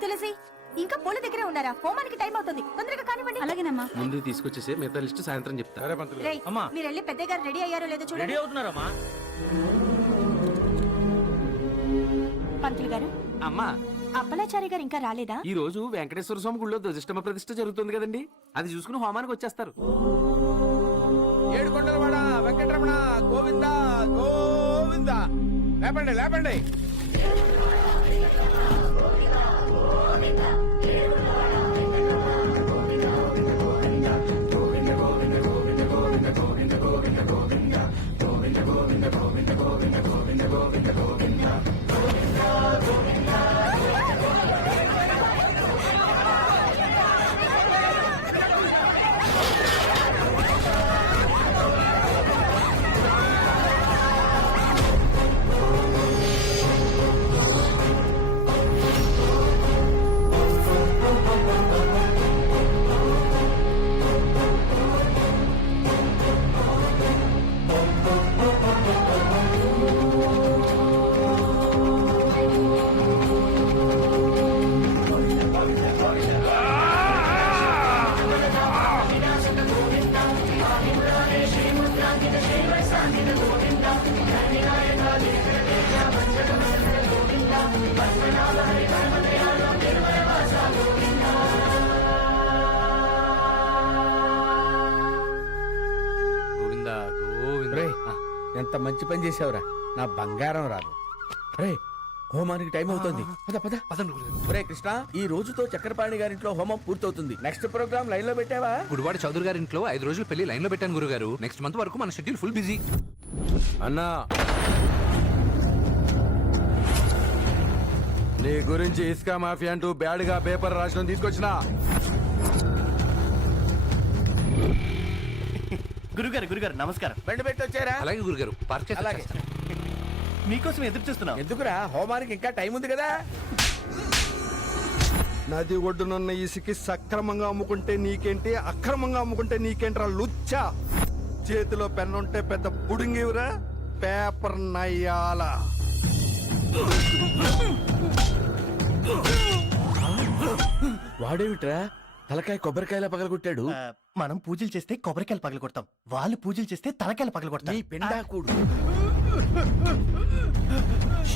తులసి, ఇంకా పూల దగ్గరే ఉన్నారా? హోమానికి టైం అవుతుంది, తొందరగా కానివ్వండి. అలాగేనమ్మా. ముందు తీసుకొచ్చేసి మిగతా లిస్ట్ సాయంత్రం చెప్తా. రేయ్, మీరు వెళ్ళి పెద్దయ్య గారు రెడీ అయ్యారో లేదో చూడండి. రెడీ అవుతున్నారమ్మా. పంతులు గారు, అమ్మా, అప్పలాచారి గారు ఇంకా రాలేదా? ఈ రోజు వెంకటేశ్వర స్వామి గుళ్ళో ధ్వజస్తంభ ప్రతిష్ఠ జరుగుతుంది కదండి, అది చూసుకుని హోమానికి వచ్చేస్తారు. ఏడుకొండలవాడ వెంకటరమణ గోవింద గోవింద. లేపండి లేపండి. ఎంత మంచి పని చేసావురా, నా బంగారం రాదు. రే, హోమానికి టైం అవుతుంది, పద పద. ఒరే కృష్ణ, ఈ రోజుతో చక్రపాణి గారింట్లో హోమం పూర్తవుతుంది. నెక్స్ట్ ప్రోగ్రామ్ లైన్ లో పెట్టావా? గుడివాడ చౌదరి గారి ఇంట్లో 5 రోజులు పెళ్లి లైన్ లో పెట్టాను గురుగారు. నెక్స్ట్ మంత్ వరకు మన షెడ్యూల్ ఫుల్ బిజీ. అన్నా, నీ గురించి ఇసుక మాఫియా అంటూ బ్యాడ్ గా పేపర్ రాసిన తీసుకొచ్చినా. గురుగారు నమస్కారం. బండి పెట్టి వచ్చారా? అలాగే గురుగారు, పార్క్ అలాగే. మీకోసం ఎదురు చూస్తున్నాం. ఎందుకురా, హోమానికి ఇంకా టైం ఉంది కదా. నది ఒడ్డునున్న ఇసుకి సక్రమంగా అమ్ముకుంటే నీకేంటి, అక్రమంగా అమ్ముకుంటే నీకేంట్రా లుచ్చా. చేతిలో పెన్నుంటే పెద్ద పుడింగివిరా, పేపర్ నయ్యాల. వాడేమిట్రా తలకాయ కొబ్బరికాయలా పగలగొట్టాడు? మనం పూజలు చేస్తే కొబ్బరికాయలు పగల కొడతాం, వాళ్ళు పూజలు చేస్తే తలకాయలు పగల కొడతాం. నీ పిండాకుడు.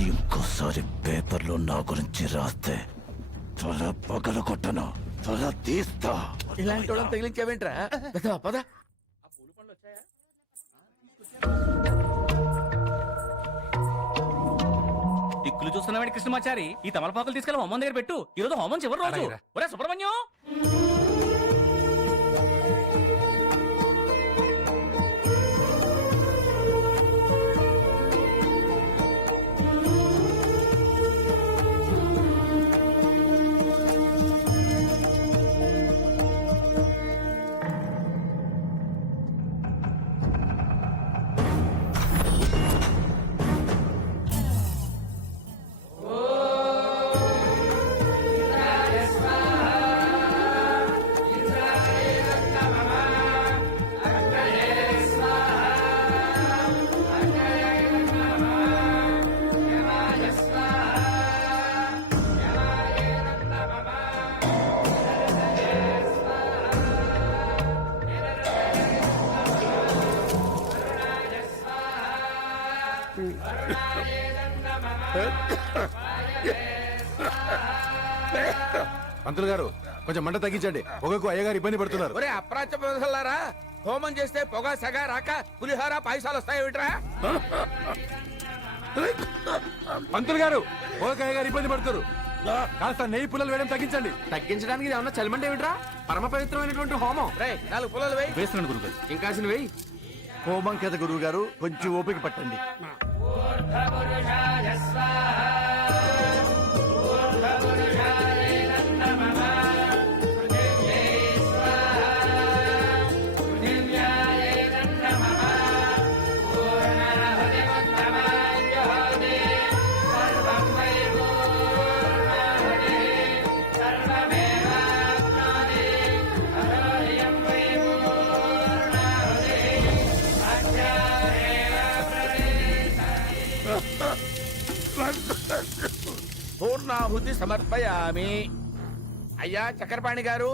ఇంకోసారి పేపర్లో నా గురించి రాస్తే తల పగల కొట్టను, తల తీస్తా. ఇలాంటి వాళ్ళని తగిలించావేంట్రా? పద. దిక్కులు చూస్తున్నాడు కృష్ణమాచారి. ఈ తమలపాకులు తీసుకెళ్ళి హోమం దగ్గర పెట్టు. ఈ రోజు హోమం చివరి రోజు. ఒరే సుబ్రహ్మణ్యం, పంతులు గారు కొంచెం మంట తగ్గించండి పొగకు అయ్యగారు ఇబ్బంది పడుతున్నారు. ఒరే అప్రాచ్య ప్రదర్శనలారా, హోమం చేస్తే పొగ సెగ రాక పులిహార పాయసాలు వస్తాయేమిట్రా? పంతులు గారు పొగకు అయ్యగారు ఇబ్బంది పడుతున్నారు. కాస్త నెయ్యి పుల్లలు వేయడం తగ్గించండి. తగ్గించడానికి ఇది ఏమన్నా చలమంటే ఏమిట్రా? పరమ పవిత్రమైనటువంటి హోమం. రే 4 పుల్లలు వేయి. వేస్తున్నాను గురుగారు. ఇంకాసిన వెయ్యి. హోమం కదా గురువు గారు, కొంచెం ఓపిక పట్టండి. పూర్ణాహుతి సమర్పయామి. అయ్యా చక్రపాణి గారు,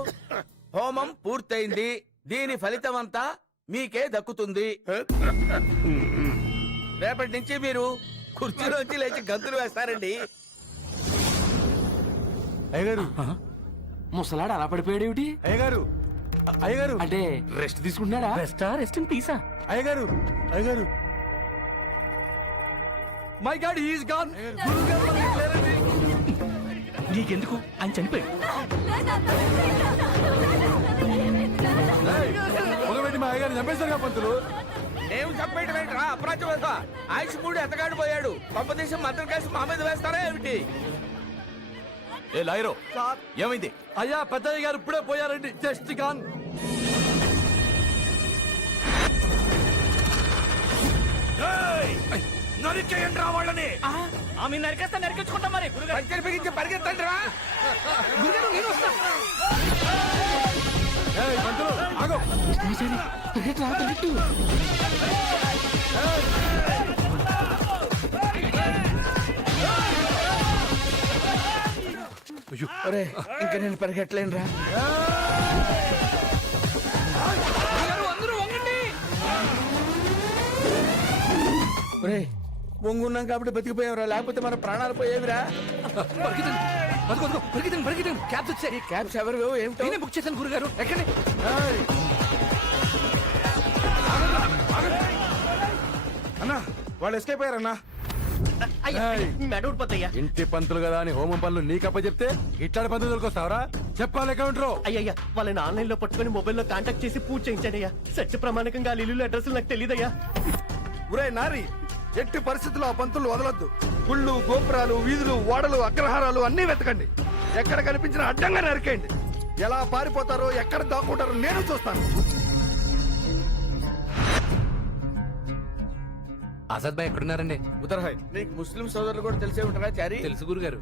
హోమం పూర్తయింది. దీని ఫలితం అంతా మీకే దక్కుతుంది. రేపటి నుంచి మీరు కుర్చీలోంచి లేచి గంతులు వేస్తారండి. అయ్యగారు ముసలాడు అలా పడిపోయాడు ఏమిటి? అయ్యగారు అయ్యగారు అంటే రెస్ట్ తీసుకుంటున్నాడా? Rest in peace. అయ్యగారు అయ్యగారు my god he is gone. నీకెందుకు? ఆయన చనిపోయాడు. పొగబెట్టి మా అయ్యగారిని చంపేశారు పంతులు. నేను చెప్పేటమేంట్రా అప్రాచ్య ఆయుష్ మూడు ఎతగాడు పోయాడు. పంపదేశం మద్దతు కలిసి మా మీద వేస్తారా ఏమిటి? ఏ లాయరో ఏమైంది? అయ్యా పెద్దయ్య గారు ఇప్పుడే పోయారండి. Just gone. నరికేయండి రా వాళ్ళని. ఆమె నరికేస్తా నరికించుకుంటాం మరి. గురుగారు పంచర్ బిగించి పరిగెత్తండి రా. ఏయ్, పంతులు ఆగు. ఒరే ఇంకా నేను పరిగెట్టలేను రా. ఒరే వంగున్నాం కాబట్టి బతికిపోయావురా, లేకపోతే మన ప్రాణాలు పోయేవిరా. క్యాబ్స్ వచ్చాయి. ఈ క్యాబ్స్ ఎవరు ఏమిటో నేనే బుక్ చేశాను గురుగారు. ఎక్కడే ఏయ్. అన్నా వాళ్ళు ఎస్కేప్ అయ్యారన్నా. ఇంటి పంతులు కదా అని హోమం పనులు నీకప్ప చెప్తే ఇట్లాంటి పంతులు దొరికొస్తావరా? చెప్పాలి కౌంటరు. అయ్యయ్యా వాళ్ళని ఆన్లైన్ లో పట్టుకుని మొబైల్లో కాంటాక్ట్ చేసి పూజ చేయించాడయ్యా. సత్య ప్రమాణికంగా ఇల్లు అడ్రస్ నాకు తెలియదయ్యా. ఒరే నారి, ఎట్టి పరిస్థితుల్లో ఆ పంతులు వదలొద్దు. గుళ్ళు, గోపురాలు, వీధులు, ఓడలు, అగ్రహారాలు అన్నీ వెతకండి. ఎక్కడ కనిపించిన అడ్డంగా నరికేయండి. ఎలా పారిపోతారో, ఎక్కడ దాక్కుంటారో నేను చూస్తాను. ఆజాద్ భాయ్ ఎక్కడున్నారండి? ఉదర్హాయ్. నీకు ముస్లిం సోదరులు కూడా తెలిసే ఉంటారా చారి? తెలుసు గురుగారు.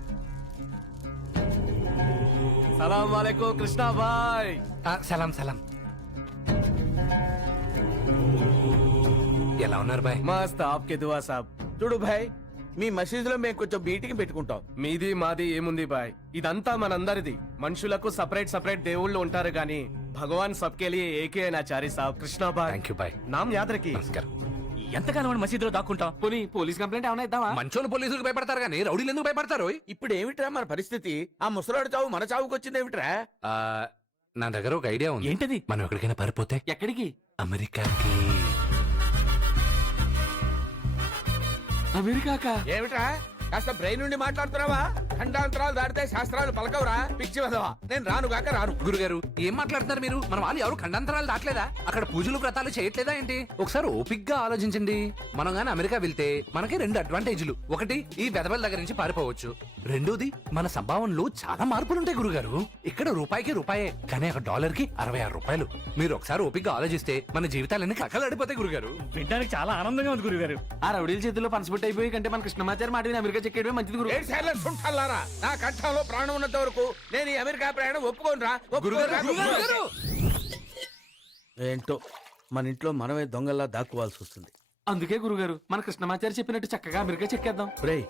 సలాం వాలేకుం కృష్ణాబాయ్. సలాం సలాం. ఎలా ఉన్నారు బాయ్? మస్త్ ఆప్కే దువా సాబ్. చూడు భాయ్, మీ మసీదులో మేము కొంచెం మీటింగ్ పెట్టుకుంటాం. మీది మాది ఏముంది బాయ్, ఇదంతా మనందరిది. మనుషులకు సపరేట్ సపరేట్ దేవుళ్ళు ఉంటారు గాని భగవాన్ సబ్కే లియే ఏకే నా చారి సాబ్. కృష్ణాబాయ్ థ్యాంక్ యూ బాయ్. నామ్ యాద్ రఖి. నమస్కారం. ఎంతకాలం వాడు మసీదులో దాక్కుంటాం? పోనీ పోలీస్ కంప్లైంట్ ఏమైనా ఇద్దామా? మంచోళ్ళు పోలీసులకు భయపడతారు కానీ రౌడీలు ఎందుకు భయపడతారు? ఇప్పుడు ఏమిట్రా మన పరిస్థితి? ఆ ముసలాడు చావు మన చావుకి వచ్చింది ఏమిట్రా? నా దగ్గర ఒక ఐడియా ఉంది. ఏంటది? మనం ఎక్కడికైనా పారిపోతే ఎక్కడికి? అమెరికాకి. అమెరికాకా? ఏమిట్రా కాస్త బ్రెయిన్ నుండి మాట్లాడుతున్నావా? ఖండాంతరాలు దాటితే శాస్త్రాలు పలకవురా పిచ్చి వదవా. నేను రానుగాక రాను. గురుగారు ఏం మాట్లాడుతున్నారు మీరు? మన వాళ్ళు ఎవరు ఖండాంతరాలు దాటలేదా? అక్కడ పూజలు వ్రతాలు చేయట్లేదా ఏంటి? ఒకసారి ఓపిగ్గా ఆలోచించండి. మనం గాని అమెరికా వెళ్తే మనకి 2 అడ్వాంటేజ్లు. ఒకటి, ఈ వెధవల దగ్గర నుంచి పారిపోవచ్చు. రెండోది, మన సంభావనలో చాలా మార్పులుంటాయి గురుగారు. ఇక్కడ రూపాయికి రూపాయే, కానీ అక్కడ డాలర్ కి 66 రూపాయలు. మీరు ఒకసారి ఓపిగ్గా ఆలోచిస్తే మన జీవితాలన్నీ కక్కలాడిపోతాయి గురుగారు. వినడానికి చాలా ఆనందంగా ఉంది గురుగారు. ఆ రౌడీల చేతుల్లో పనసపొట్టు అయిపోయి కంటే మన కృష్ణమాచారి మాట విని అమెరికా చెక్కేయడమే మంచిది గురు. ఏడు సార్లు సుంఠాలారా, నా కంఠంలో ప్రాణం ఉన్నంత వరకు నేను ఈ అమెరికా ప్రయాణం ఒప్పుకోనురా. ఏంటో మన ఇంట్లో మనమే దొంగల్లా దాక్కోవాల్సి వస్తుంది. అందుకే గురుగారు మన కృష్ణమాచారి చెప్పినట్టు చక్కగా అమెరికా చెక్కేద్దాం. రేయ్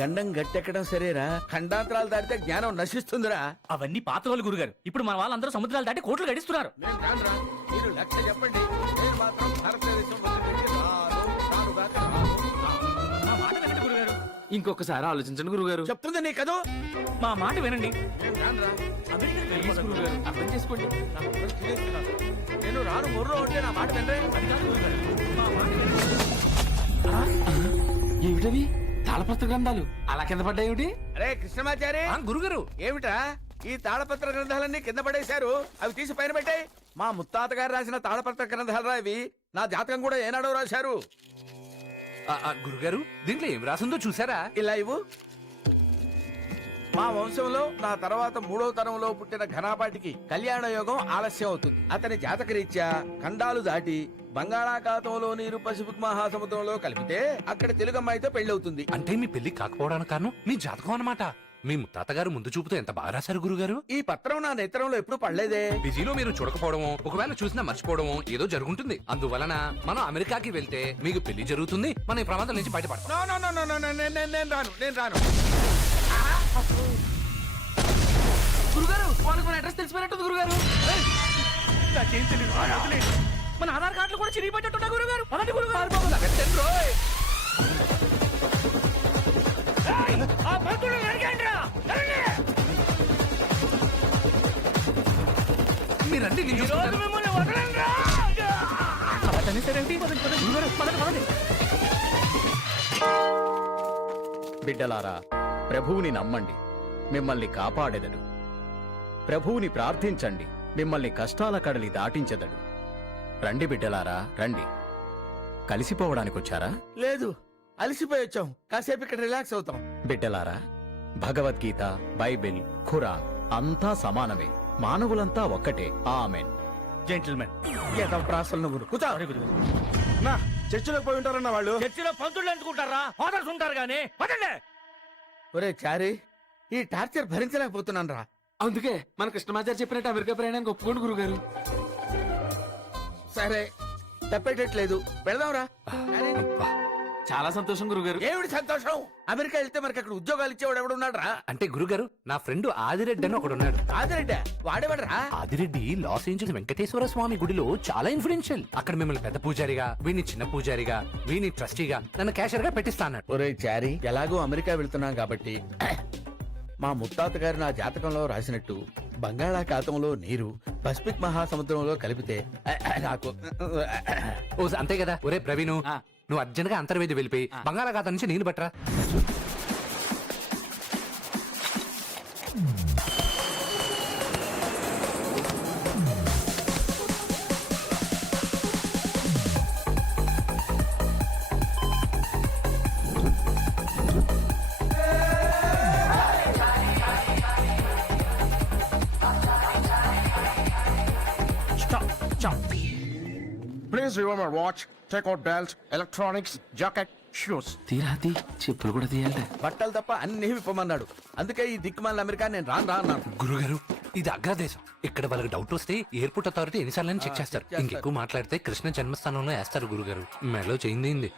గండం గట్టెక్కడం సరేరా, ఖండాంతరాలు దాటితే జ్ఞానం నశిస్తుందిరా. అవన్నీ పాత వాళ్ళు గురుగారు. ఇప్పుడు మన వాళ్ళందరూ సముద్రాలు దాటి కోట్లు గడిస్తున్నారు. నేను కానురా, మీరు లక్ష చెప్పండి. నేను మాత్రం భారతదేశం వదిలిపెట్టి రాను, రానుగాక రాను. నా మాట వినండి గురుగారు. ఇంకొకసారి ఆలోచించండి గురుగారు. చెప్తుంది నీ కదూ. మా మాట వినండి. నేను రానురా. ప్లీజ్ గురుగారు, అర్థం చేసుకోండి. నేను రాను మొర్రో అంటే నా మాట వినరే. అది కాదు గురుగారు. మా మాట వినండి. ఏమిటవి తాళపత్ర గ్రంథాలు అలా కింద పడ్డాయేమిటి? అరే కృష్ణమాచారి, ఆ, గురుగారు ఏమిటా ఈ తాళపత్ర గ్రంథాలన్నీ కింద పడేశారు? అవి తీసి పైన పెట్టాయి. మా ముత్తాత గారు రాసిన తాళపత్ర గ్రంథాలు ఇవి. నా జాతకం కూడా ఏనాడో రాశారు. గురుగారు దీంట్లో ఏం రాసిందో చూసారా? ఇలా ఇవ్వు. మా వంశంలో నా తర్వాత 3వ తరంలో పుట్టిన ఘనాపాటికి కళ్యాణ యోగం ఆలస్యం అవుతుంది. అతని జాతక రీత్యా ఖండాలు దాటి బంగాళాఖాతంలో నీరు పసిఫిక్ మహాసముద్రంలో కలిపితే అక్కడ తెలుగు అమ్మాయితో పెళ్లవుతుంది. అంటే మీ పెళ్లి కాకపోవడానికి కారణం మీ జాతకం అన్నమాట. మీ ముత్తాతగారు ముందు చూపుతో ఎంత బాగా రాశారు గురుగారు. ఈ పత్రం నా నేత్రంలో ఎప్పుడు పడలేదే. బిజీలో మీరు చూడకపోవడమో ఒకవేళ చూసినా మర్చిపోవడమో ఏదో జరుగుంటుంది. అందువలన మనం అమెరికాకి వెళ్తే మీకు పెళ్లి జరుగుతుంది, మన ఈ ప్రమాదం నుంచి బయటపడతాం. No no no no no నేను రాను. గురుగారు వాళ్ళకి మన అడ్రస్ తెలిసిపోయినట్టుంది గురుగారు. నాకేం తెలియదు. వదిలేయండి. మన ఆధార్ కార్డులు కూడా చిరిగిపోయేటట్టున్నా గురుగారు. అలాంటి గురుగారు. ఏయ్, ఆ పంతులు నరికేయండిరా. నరండి. మీరండి నేను ఈ రోజు చూసుకుంటాను. మిమ్మల్ని వదలండిరా. అలా తనేసారేంటి? పదండి, పదండి. గురుగారు, పదండి, పదండి. బిడ్డలారా, ప్రభువుని నమ్మండి, మిమ్మల్ని కాపాడెదడు. ప్రభువుని ప్రార్థించండి, మిమ్మల్ని కష్టాల కడలి దాటించెదడు. రండి బిడ్డలారా, రండి. కలిసిపోవడానికొచ్చారా? లేదు, అలసిపోయి వచ్చాం. కాసేపు ఇక్కడ రిలాక్స్ అవుతాం. బిడ్డలారా, భగవద్గీత, బైబిల్, ఖురాన్ అంతా సమానమే. మానవులంతా ఒక్కటే. ఆమేన్. జెంటిల్మెన్. ఏదో ప్రాసలు నువ్వు కూర్చో. నా చర్చిలోకి పోయి ఉంటారన్న వాళ్ళు. చర్చిలో పంతులు అనుకుంటారా? ఫాదర్స్ ఉంటారు గానీ. పదండి. ఒరే చారి, ఈ టార్చర్ భరించలేకపోతున్నాను రా. అందుకే మన కృష్ణమాచారి చెప్పినట్టు అమెరికా ప్రయాణానికి ఒప్పుకోండి గురుగారు. సరే, తప్పేటట్లేదు, వెళదాంరా. చాలా సంతోషం గురుగారు. ఏమిటి సంతోషం? అమెరికా వెళ్తే మనకి అక్కడ ఉద్యోగాలు ఇచ్చేవాడు ఎవడు ఉన్నాడు రా? అంటే గురుగారు నా ఫ్రెండ్ ఆదిరెడ్డి అని ఒకడు ఉన్నాడు. ఆదిరెడ్డి వాడేవాడరా? ఆదిరెడ్డి లాస్ ఏంజల్స్ వెంకటేశ్వర స్వామి గుడిలో చాలా ఇన్ఫ్లుయెన్షియల్. అక్కడ మిమ్మల్ని పెద్ద పూజారిగా, వీడిని చిన్న పూజారిగా, వీడిని ట్రస్టీగా, నన్ను క్యాషియర్ గా పెట్టిస్తా అన్నాడు. ఒరే చారి, ఎలాగో అమెరికా వెళ్తున్నాం కాబట్టి మా ముత్తాత గారు నా జాతకంలో రాసినట్టు బంగాళాఖాతంలో నీరు పసిఫిక్ మహాసముద్రంలో కలిపితే నాకు ఓ అంతే కదా. ఒరే ప్రవీణు, ఆ. నువ్వు అర్జెంట్ గా అంతర్వేది వెళ్ళిపోయి బంగాళాఖాతం నుంచి నీళ్లు పట్టరా. Please remember watch, take out belt, electronics, jacket, shoes. తీరాతి చెప్పులు కూడా తీయాలి. బట్టలు తప్ప అన్ని విప్పమన్నాడు. అందుకే ఈ దిక్కుమాల అమెరికా నేను రాను అన్నాను. గురుగారు ఇది అగ్రదేశం. ఇక్కడ వాళ్ళకి డౌట్ వస్తే ఎయిర్పోర్ట్ అథారిటీ ఎన్నిసార్లు చెక్ చేస్తారు. ఇంకెక్కువ మాట్లాడితే కృష్ణ జన్మస్థానంలో వేస్తారు గురుగారు. మెలో చేయింది.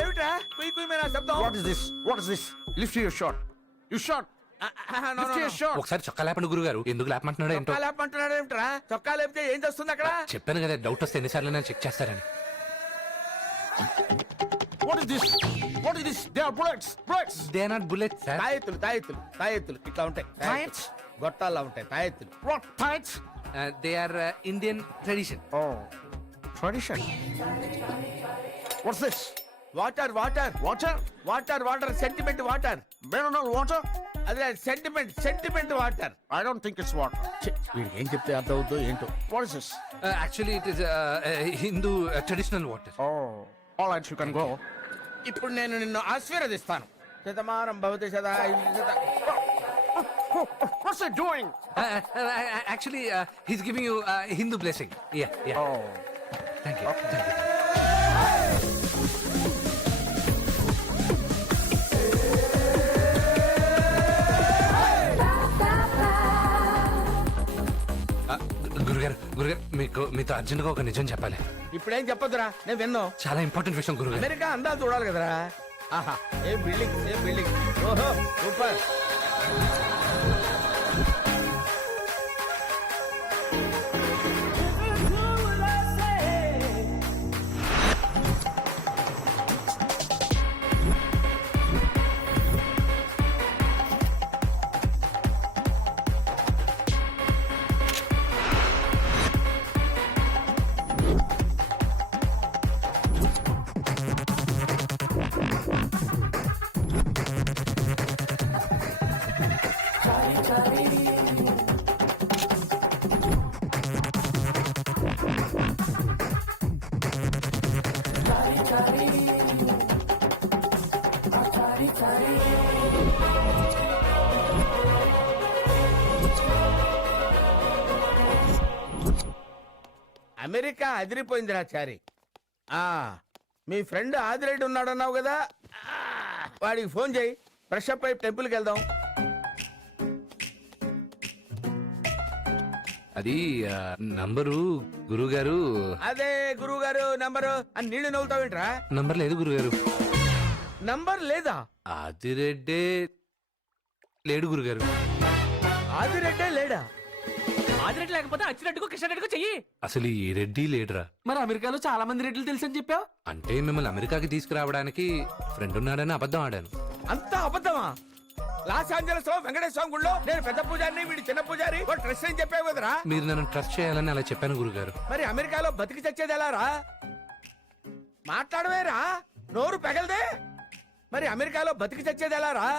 ఏమిటా కుయ్ కుయ్ మేనా శబ్దం? What is this? What is this? Lift your shot. You shot. Lift your shot. ఒకసారి చొక్కా లేపండి గురుగారు. ఎందుకు లేపమంటున్నాడో ఏంటో. చొక్కా లేపంటున్నాడు ఏమిట్రా? చొక్కా లేపితే ఏం చేస్తుంది అక్కడ? చెప్పాను కదా డౌట్ వస్తే ఎన్నిసార్లు చెక్ చేస్తారని. What is this? What is this? They are bullets. Bullets. They are not bullets sir. తాయెత్తులు ఇట్లా ఉంటాయి. తాయెత్స్? గొట్టాల్లో ఉంటాయి తాయెత్తులు. What tights? They are Indian tradition. Oh, tradition. What's this? Water water Water? Water water sentiment water. Mineral water? అదే sentiment water. I don't think it's water. వీడికి ఏం చెప్తే అర్థం అవుతుందో ఏంటో. What is this? Actually it is Hindu traditional water. Oh, all right, you can go. ఇప్పుడు నేను నిన్ను ఆశీర్వదిస్తాను. శతమానం భవతి సదా What's it doing? Actually he's giving you Hindu blessing. Yeah yeah. Oh. Thank you. గురుగారు మీతో అర్జెంట్ గా ఒక నిజం చెప్పాలి. ఇప్పుడేం చెప్పొద్దురా, నేను విన్నాను. చాలా ఇంపార్టెంట్ విషయం గురుగారు. అమెరికా అందాలు చూడాలి కదరా. ఆహా, ఏం బిల్డింగ్. ఓహో సూపర్. అమెరికా అదిరిపోయిందిరా చారి. ఆ మీ ఫ్రెండ్ ఆదిరెడ్డి ఉన్నాడన్నావు కదా, వాడికి ఫోన్ చేయి, ఫ్రెష్ అప్ అయి టెంపుల్కి వెళ్దాం. అది నంబరు గురుగారు. అదే గురువు గారు నంబరు అని నీళ్లు నవ్వుతావేంట్రా? నంబర్ లేదు గురుగారు. నంబర్ లేదా? ఆదిరెడ్డే లేడు గురుగారు. ఆదిరెడ్డే లేడా? ఆదిరెడ్డి లేకపోతే అచ్చిరెడ్డికో కృష్ణారెడ్డికో చెయ్యి. అసలు ఈ రెడ్డి లేడురా. మరి అమెరికాలో చాలా మంది రెడ్లు తెలుసని చెప్పావు. అంటే మిమ్మల్ని అమెరికాకి తీసుకురావడానికి ఫ్రెండ్ ఉన్నాడని అబద్ధం ఆడాను. అంతా అబద్ధమా? లాస్ ఏంజలస్ లో వెంకటేశ్వర స్వామి గుళ్ళో నేను పెద్ద పూజారిని, వీడి చిన్న పూజారి, ట్రస్ట్ అని చెప్పావు కదరా. మీరు నన్ను ట్రస్ట్ చేయాలని అలా చెప్పాను గురుగారు. మరి అమెరికాలో బతికి చచ్చేది ఎలా రా? మాట్లాడవేరా, నోరు పెగలదే. మరి అమెరికాలో బతికి చచ్చేది ఎలా రా?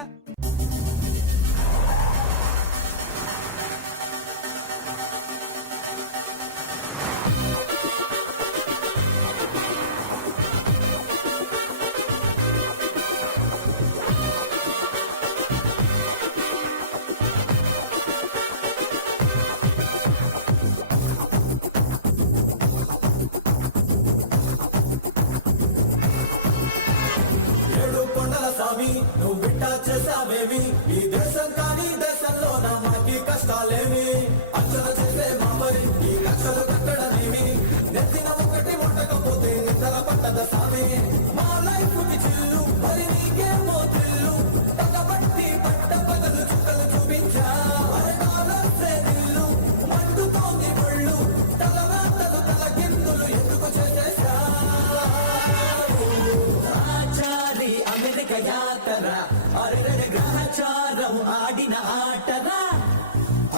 నువ్వు బిడ్డ చేసావేమి ఈ దేశం కానీ దేశంలో మాకి కష్టాలేమి అర్చన చేసే మాపై ఈ కక్షలు కట్టడమేమి నెత్తిన ఒకటి ఉండకపోతే నిద్ర పట్టద సామి మా లైఫ్ కి చిల్లు మరి నీకేమో థ్రిల్లు పగబట్టి పట్ట పగలు చుక్కలు చూపించా అరకాలే నిల్లు మండుతోంది ఒళ్ళు తలరాతలు తలకిందులు ఎందుకు చేసేసా ఆచారి అమెరికా యాతర అరెరె గ్రహచారం ఆడిన ఆటరా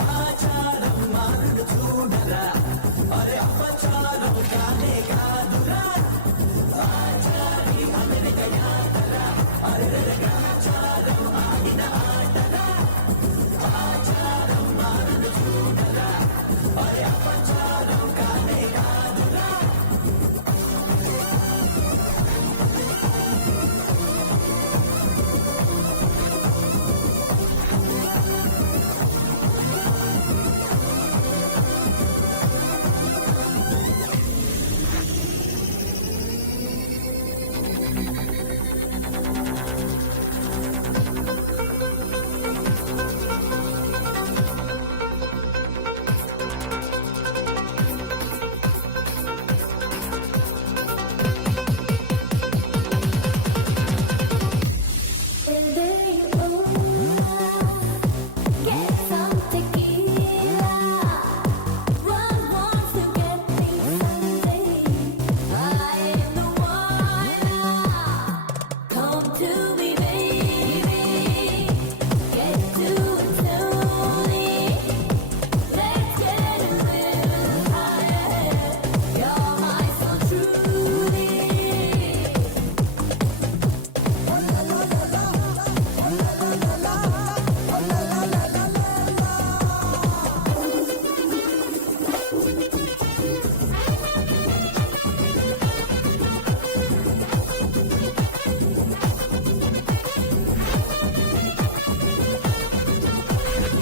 ఆచారం మారుడు చూడరా అరే అపచారం కానే కాదురా ఆచారి అమెరికా యాతర అరెరె గ్రహచారం ఆడిన ఆటరా ఆచారం మారుడు చూడరా అరే అపచారం కానే కాదురా.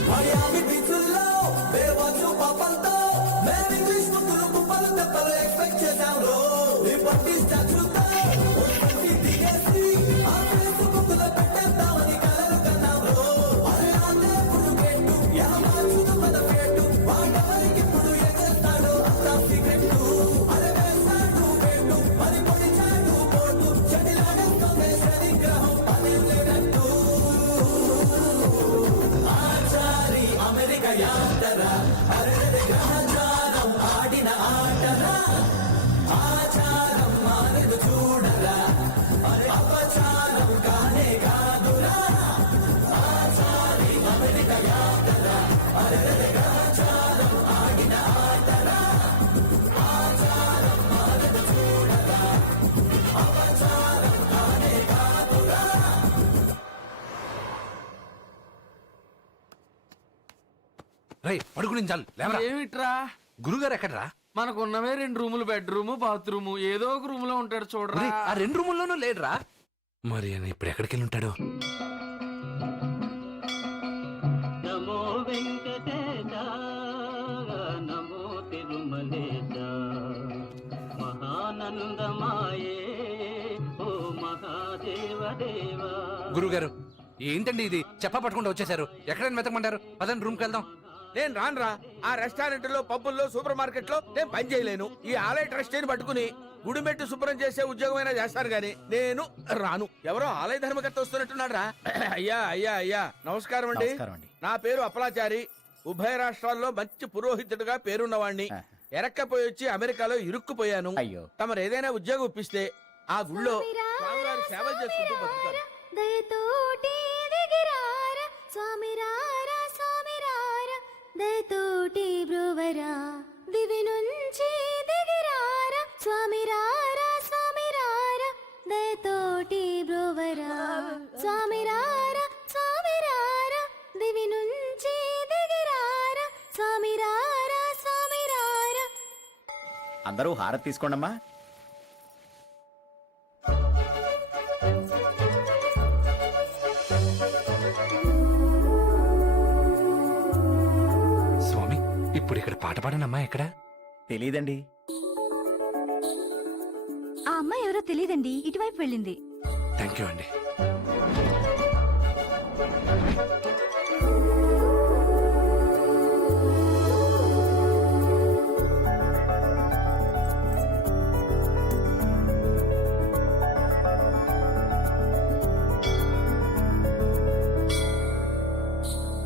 Miami బీచుల్లో బేవచ్చు పాపంతో మేము ఇంగ్లీష్ ముద్దులు కుప్పలు తెప్పలు ఎక్స్పెక్ట్ చేశాంలో ఈ పట్టి స్టాచ్యూతో పట్టి దిగేసి ఆ ఫేస్ ముద్దులో పెట్టేద్దామని కలలు కన్నాంలో అరే ఆందే పుడు గేటు యహమాచుదు పద పేటు వాడవరికి ఇప్పుడు ఏం చేస్తాడు అంతా సీక్రెట్ అరే వేస్తాడు వేటు మరి పొడిచాడు పోటు చెడిలాడేస్తుంది శనిగ్రహం పని లేనట్టు ఆచారి అమెరికా యాతర అరెరె గ్రహచారం ఆడిన ఆటరా ఆచారం మారదు చూడరా అరే అపచారం కానే కాదురా ఆచారి అమెరికా యాతర అరెరె గ్రహచారం ఆడిన ఆటరా ఆచారం మారదు చూడరా అపచారం కానే కాదురా. రై పడుకునించాలి లేవరా. ఏమిట్రా గురుగారు ఎక్కడరా? మనకున్నవే 2 రూములు, బెడ్రూమ్, బాత్రూమ్, ఏదో ఒక రూమ్ లో ఉంటాడు చూడరా. ఒరేయ్, ఆ 2 రూముల్లోనూ లేడురా. మరి ఆయన ఇప్పుడు ఎక్కడికి వెళ్ళి ఉంటాడు? నమో వెంకటేశ నమో తిరుమలేశ మహానందమాయే ఓ మహాదేవ దేవా. గురుగారు ఏంటండి ఇది? చెప్ప పట్టుకుంటూ వచ్చేసారు. ఎక్కడైనా వెతకమంటారు? పదండి రూమ్కి వెళ్దాం. నేను రానురా. ఆ రెస్టారెంట్లో, పబ్బుల్లో, సూపర్ మార్కెట్ లో నేను పని చేయలేను. ఈ ఆలయ ట్రస్టీని పట్టుకుని గుడిమెట్టు శుభ్రం చేసే ఉద్యోగమైనా చేస్తారు గాని నేను రాను. ఎవరో ఆలయ ధర్మకర్త వస్తున్నట్టున్నాడు రా. అయ్యా అయ్యా అయ్యా నమస్కారం అండి. నా పేరు అప్పలాచారి. ఉభయ రాష్ట్రాల్లో మంచి పురోహితుడిగా పేరున్నవాణ్ణి. ఎరక్కపోయి వచ్చి అమెరికాలో ఇరుక్కుపోయాను. తమరు ఏదైనా ఉద్యోగం ఇప్పిస్తే ఆ గుళ్ళో స్వామివారి సేవలు చేసుకుంటూ బతుకుతాను. దయతోటి దిగిరార స్వామిరారా స్వామిరారా దయతోటి బ్రువరా దివి నుంచి దిగిరారా స్వామిరారా స్వామిరారా దయతోటి బ్రువరా స్వామిరారా స్వామిరారా దివి నుంచి దిగిరారా స్వామిరారా స్వామిరారా. అందరూ హారతి తీసుకోండమ్మా. స్వామి ఇప్పుడు ఇక్కడ పాట పాడనమ్మా ఎక్కడ? తెలీదండి. ఆ అమ్మాయి ఎవరో తెలియదండి, ఇటువైపు వెళ్ళింది. థ్యాంక్ యూ అండి.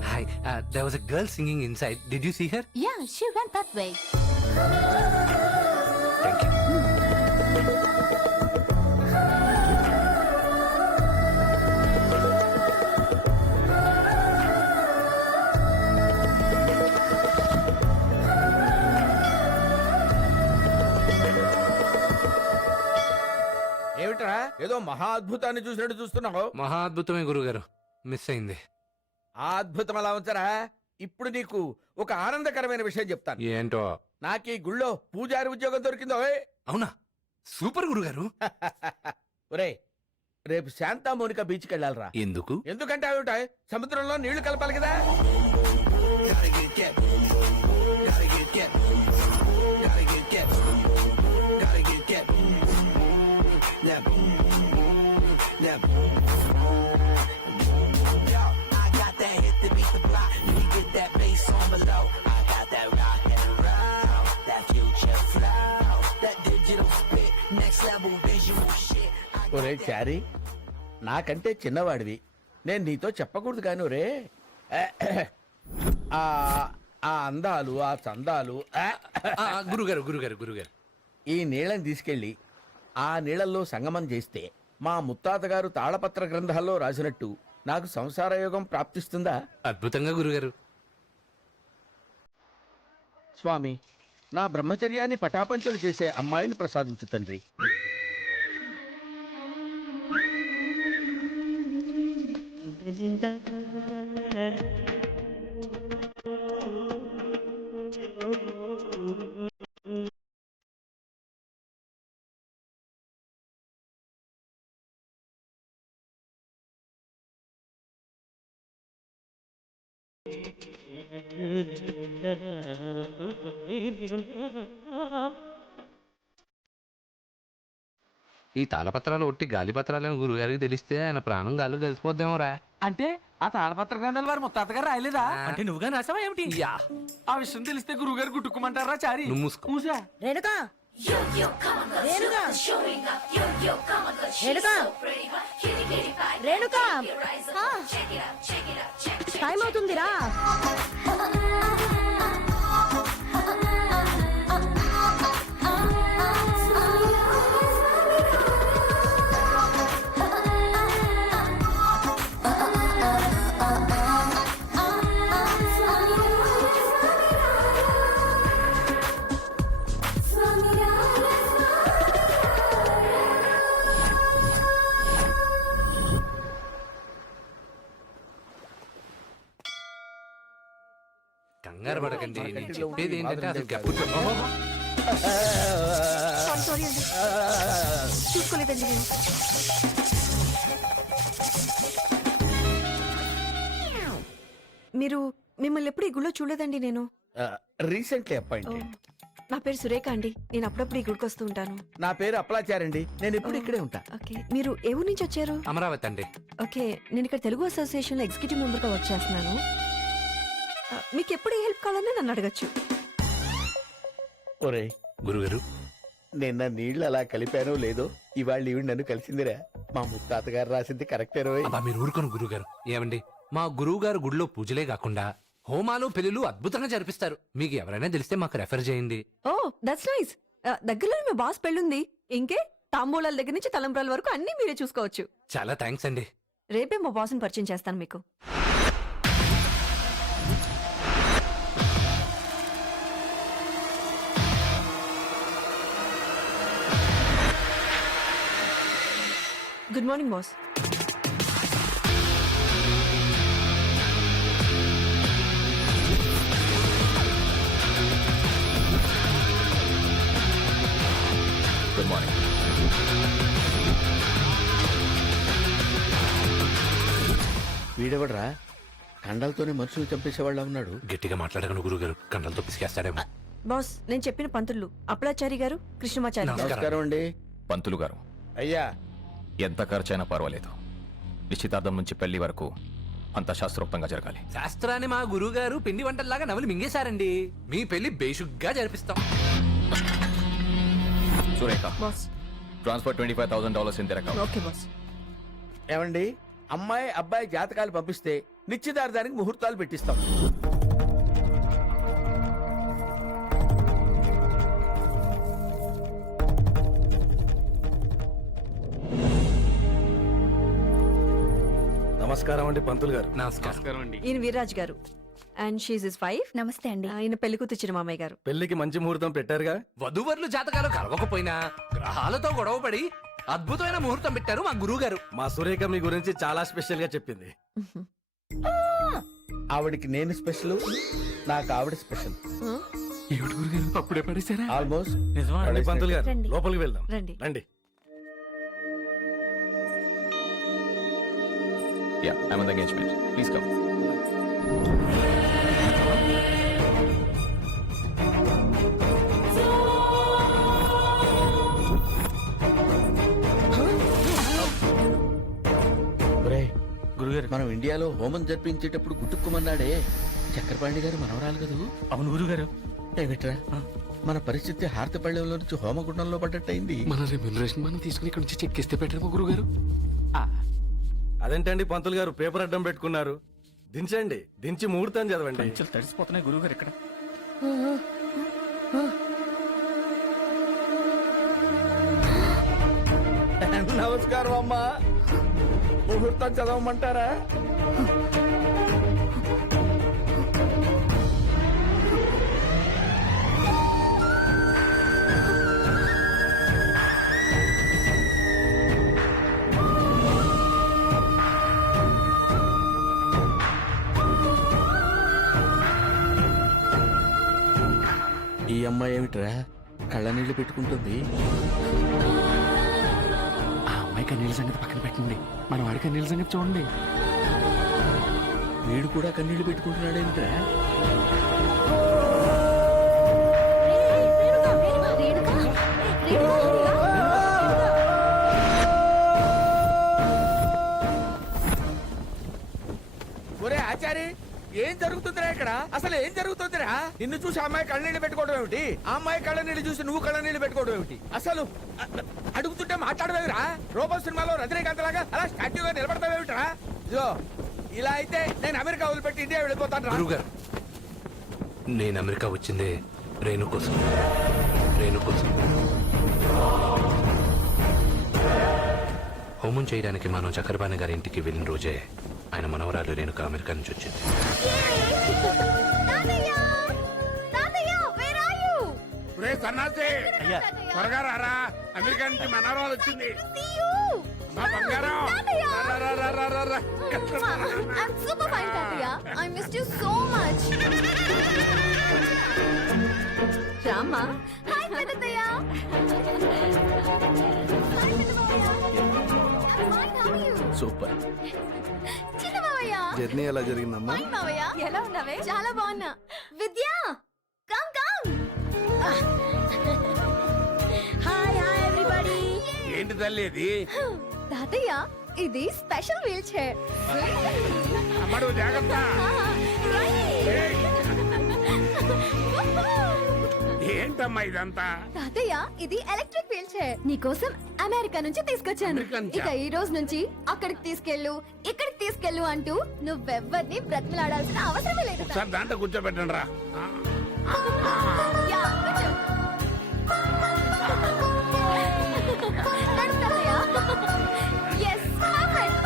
Hi, there was a girl singing inside. Did you see her? Yeah, she went that way. Thank you. ఏమిట్రా ఏదో మహా అద్భుతాన్ని చూసినట్టు చూస్తున్నావు? మహా అద్భుతమే గురుగారు. మిస్ అయింది. ఆ అద్భుతం అలా ఉంచరా. ఇప్పుడు నీకు ఒక ఆనందకరమైన విషయం చెప్తాను. ఏంటో? నాకు ఈ గుళ్ళో పూజారి ఉద్యోగం దొరికిందో. అవునా? సూపర్ గురుగారు. ఒరే రేపు శాంతా మోనికా బీచ్కి వెళ్ళాలరా. ఎందుకు? ఎందుకంటే అవి ఉంటాయి సముద్రంలో నీళ్లు కలపాలి కదా. ఒరే చారీ, నాకంటే చిన్నవాడివి, నేను నీతో చెప్పకూడదు కాని ఒరే ఆ అందాలు, ఆ చందాలు, గురుగారు గురుగారు గురుగారు ఈ నీళ్ళని తీసుకెళ్లి ఆ నీళ్ళల్లో సంగమం చేస్తే మా ముత్తాత గారు తాళపత్ర గ్రంథాల్లో రాసినట్టు నాకు సంసార యోగం ప్రాప్తిస్తుందా? అద్భుతంగా గురుగారు. స్వామి, నా బ్రహ్మచర్యాన్ని పటాపంచలు చేసే అమ్మాయిని ప్రసాదించు తండ్రి. ఈ తాళపత్రాలు ఒట్టి గాలి పత్రాలని గురుగారికి తెలిస్తే ఆయన ప్రాణం గాలి తెలిసిపోద్దేమో రా. అంటే ఆ తాళపత్ర గ్రంథాలు వారి ముత్తాత గారు రాయలేదా? అంటే నువ్వుగా రాసావా ఏమిటి? ఆ విషయం తెలిస్తే గురువు గారు గుట్టుకోమంటారా చారి? నువ్వు మూసుకో. మూసా. రేణుకా రేణుకా రేణుకా రేణుకా టైం అవుతుందిరా. కంగారు పడకండి. నేను చెప్పేది ఏంటంటే అసలు గప్పు సారీ అండి, చూసుకోలేదండి నేను. మీరు మిమ్మల్ని ఎప్పుడు ఈ గుళ్ళో చూడలేదండి నేను. Recently appointed. నా పేరు సురేఖ అండి. నేను అప్పుడప్పుడు ఈ గుడికి వస్తూ ఉంటాను. నా పేరు అప్లాచారండి. నేను ఎప్పుడు ఇక్కడే ఉంటా. ఓకే, మీరు ఏ ఊరు నుంచి వచ్చారు? అమరావతి అండి. ఓకే, నేను ఇక్కడ తెలుగు అసోసియేషన్ లో ఎగ్జిక్యూటివ్ మెంబర్ గా వర్క్ చేస్తున్నాను. మీకు ఎప్పుడు ఏ హెల్ప్ కావాలన్నా నన్ను అడగచ్చు. ఒరే గురుగారు, నిన్న నీళ్లు అలా కలిపానో లేదో ఇవాళ ఈవిడ నన్ను కలిసిందిరా. మా ముత్తాతగారు రాసింది కరెక్టే రోయ్. అబ్బా మీరు ఊరుకోను గురుగారు. ఏమండి, మా గురువు గారు గుడిలో పూజలే కాకుండా హోమాలు పెళ్లిలు అద్భుతంగా జరిపిస్తారు. మీకు ఎవరైనా తెలిస్తే మాకు రెఫర్ చేయండి. Oh that's nice. దగ్గరలో మీ బాస్ పెళ్ళుంది. ఇంకే తాంబూలాల దగ్గర నుంచి తలంబ్రాల వరకు అన్ని మీరే చూసుకోవచ్చు. చాలా థ్యాంక్స్ అండి. రేపే మా బాస్ని పరిచయం చేస్తాను మీకు. Good morning boss. Good morning. వీడెవడరా కండలతోనే మనుషులు చంపేసేవాళ్ళ ఉన్నాడు. గట్టిగా మాట్లాడగను గురుగారు, కండలతో పిసికేస్తాడేమో. బాస్, నేను చెప్పిన పంతులు అప్పలాచారి గారు, కృష్ణమాచారి గారు. నమస్కారం అండి. పంతులు గారు, అయ్యా ఎంత ఖర్చైనా పర్వాలేదు. నిశ్చితార్థం నుంచి పెళ్లి వరకు అంత శాస్త్రోక్తంగా జరగాలి. శాస్త్రాన్ని మా గురువు గారు పిండి వంటల్లాగా నవలి మింగేశారండి. మీ పెళ్లి బేషుగ్గా జరిపిస్తాం. సురేఖ, బాస్. ట్రాన్స్ఫర్ $25,000 ఇన్ దిరక. Okay boss. ఏమండి, అమ్మాయి అబ్బాయి జాతకాలు పంపిస్తే నిశ్చితార్థానికి ముహూర్తాలు పెట్టిస్తాం. నమస్కారం అండి పంతులు గారు. నమస్కారం. ఈయన వీర్రాజ్ గారు అండ్ షీజ్ ఇస్ వైఫ్. నమస్తే అండి. ఆయన పెళ్లి కూతురు మామయ్య గారు. పెళ్లికి మంచి ముహూర్తం పెట్టారుగా. వధువర్లు జాతకాలు కలవకపోయినా గ్రహాలతో గొడవపడి అద్భుతమైన ముహూర్తం పెట్టారు మా గురువు గారు. మా సురేఖ మీ గురించి చాలా స్పెషల్ గా చెప్పింది. ఆవిడికి నేను స్పెషల్, నాకు ఆవిడ స్పెషల్. అప్పుడే పడేసారా? ఆల్మోస్ట్. రండి పంతులు గారు, రండి. లోపలికి వెళ్దాం. రండి. రండి. Yeah, I'm on the engagement. Please come. గురుగారు, మనం ఇండియాలో హోమం జరిపించేటప్పుడు గుట్టుకుమన్నాడే చక్రపాణి గారు మనవరాలు కదూ? అవును గురుగారు. ఏమిట్రా మన పరిస్థితి హారతపళ్ళెంలో నుంచి హోమగుండంలో పడ్డట్టయింది. మన రెమ్యూనరేషన్ మనం తీసుకుని ఇక్కడ నుంచి చెక్ ఇస్తే పెట్టారు గురుగారు. అదేంటండి పంతులు గారు పేపర్ అడ్డం పెట్టుకున్నారు? దించండి, దించి ముహూర్తం చదవండి. పంచులు తడిసిపోతున్నాయి గురుగారు ఇక్కడ. నమస్కారం అమ్మా. ముహూర్తం చదవమంటారా? ఈ అమ్మాయి ఏమిట్రా కళ్ళ నీళ్లు పెట్టుకుంటుంది? ఆ అమ్మాయి కన్నీళ్ళ సంగతి పక్కన పెట్టండి, మన వాడి కన్నీళ్ళ సంగతి చూడండి. వీడు కూడా కన్నీళ్లు పెట్టుకుంటున్నాడేమిట్రా? ఒరే ఆచారి, ఏం జరుగుతుందిరా ఇక్కడ? అసలు ఏం జరుగుతుందిరా? నిన్ను చూసి అమ్మాయి కళ్ళనీళ్ళు పెట్టుకోవడం ఏమిటి? ఆ అమ్మాయి కళ్ళనీళ్ళు చూసి నువ్వు కళ్ళనీళ్ళు పెట్టుకోవడం ఏమిటి? అసలు అడుగుతుంటే మాట్లాడవేమిరా? రోబో సినిమాలో రజనీకాంత్ లాగా అలా స్టాట్యూగా నిలబడతావేమిట్రా? ఇదో ఇలా అయితే నేను అమెరికా వదిలిపెట్టి ఇండియా వెళ్ళిపోతాను. గురువు గారు, నేను అమెరికా వచ్చిందే రేణు కోసం. రేణు కోసం హోమం చేయడానికి మనం చక్రపాణి గారి ఇంటికి వెళ్ళిన రోజే ఆయన మనవరాలు రేణుక అమెరికా నుంచి వచ్చింది. త్వరగా రారా, అమెరికా నుంచి మనవరాలు వచ్చింది. మా బంగారం రామ్మా. సూపర్. జర్నీ ఎలా జరిగిందమ్మా? ఎలా ఉన్నావే? చాలా బాగున్నా. Vidya come come. Hi hi everybody. ఏంటి తల్లి ఇది? తాతయ్య ఇది స్పెషల్ వీల్ చైర్. అమ్మడు జాగ్రత్త. ఏయ్, ఏంటమ్మా ఇదంతా? తాతయ్య ఇది ఎలక్ట్రిక్ వీల్ చైర్. నీకోసం అమెరికా నుంచి తీసుకొచ్చాను. అమెరికా నుంచా? ఇక ఈ రోజు నుంచి అక్కడికి తీసుకెళ్ళు ఇక్కడికి తీసుకెళ్ళు అంటూ నువ్వెవ్వరిని బ్రతిమలాడాల్సిన అవసరమే లేదు. సార్ దాంట్లో కూర్చోబెట్టండి రా. యా, కూర్చో. నడు తాతయ్య. Yes, perfect.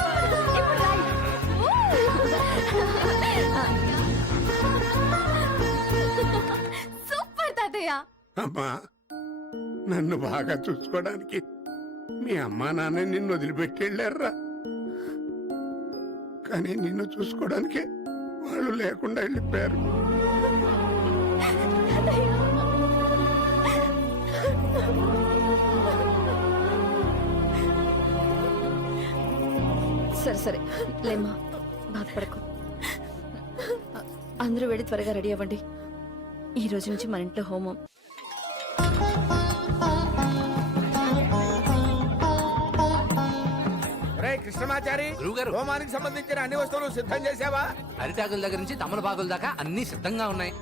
ఇప్పుడు రైట్. సూపర్ తాతయ్య. అమ్మా, నన్ను బాగా చూసుకోవడానికి మీ అమ్మా నాన్న నిన్ను వదిలిపెట్టి వెళ్ళారా, కానీ నిన్ను చూసుకోవడానికి వాళ్ళు లేకుండా వెళ్ళిపోయారు. సరే సరే లేమ్మా, బాధపడకు. అందరూ వెళ్ళి త్వరగా రెడీ అవ్వండి. ఈ రోజు నుంచి మన ఇంట్లో హోమం. రే కృష్ణమాచారి, గురువుగారు. హోమానికి సంబంధించిన అన్ని వస్తువులు సిద్ధం చేసావా? అరిటాకుల దగ్గర నుంచి తమలపాకుల దాకా అన్ని సిద్ధంగా ఉన్నాయి.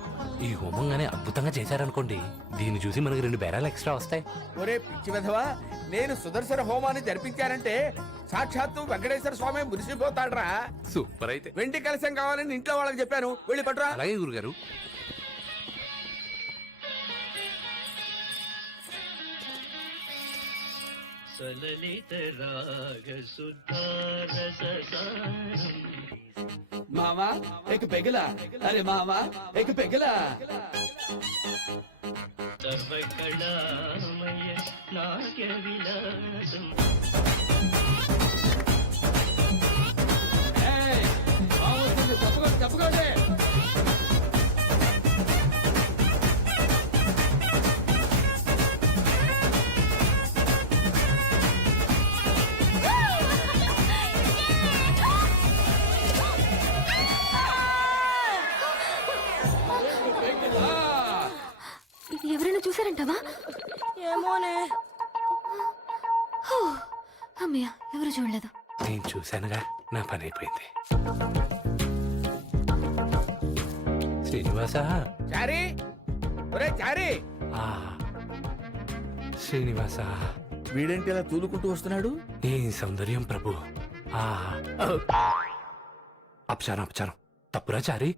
ఈ హోమంగానే అద్భుతంగా చేశారనుకోండి, దీన్ని చూసి మనకి 2 బేరాలు ఎక్స్ట్రా వస్తాయి. ఒరే పిచ్చి విధవా, నేను సుదర్శన హోమాన్ని జరిపించానంటే సాక్షాత్తు వెంకటేశ్వర స్వామి మురిసిపోతాడ్రా. సూపర్ అయితే. వెండి కలశం కావాలని ఇంట్లో వాళ్ళకి చెప్పాను, వెళ్ళి పట్టురా. అలాగే గురుగారు. మామా एक పెగలా, అరే మామా एक పెగలా. తప్పుకోండి. ఎవరైనా చూసారంటావా? ఏమోనే. అమ్మయ్య, ఎవరు చూడలేదు. నేను చూశానుగా, నా పని అయిపోయింది. శ్రీనివాస. చారీ, ఒరే చారీ. శ్రీనివాస, వీడేంటి ఇలా తూలుకుంటూ వస్తున్నాడు? నీ సౌందర్యం ప్రభు. అపచారం అపచారం, తప్పురా చారి.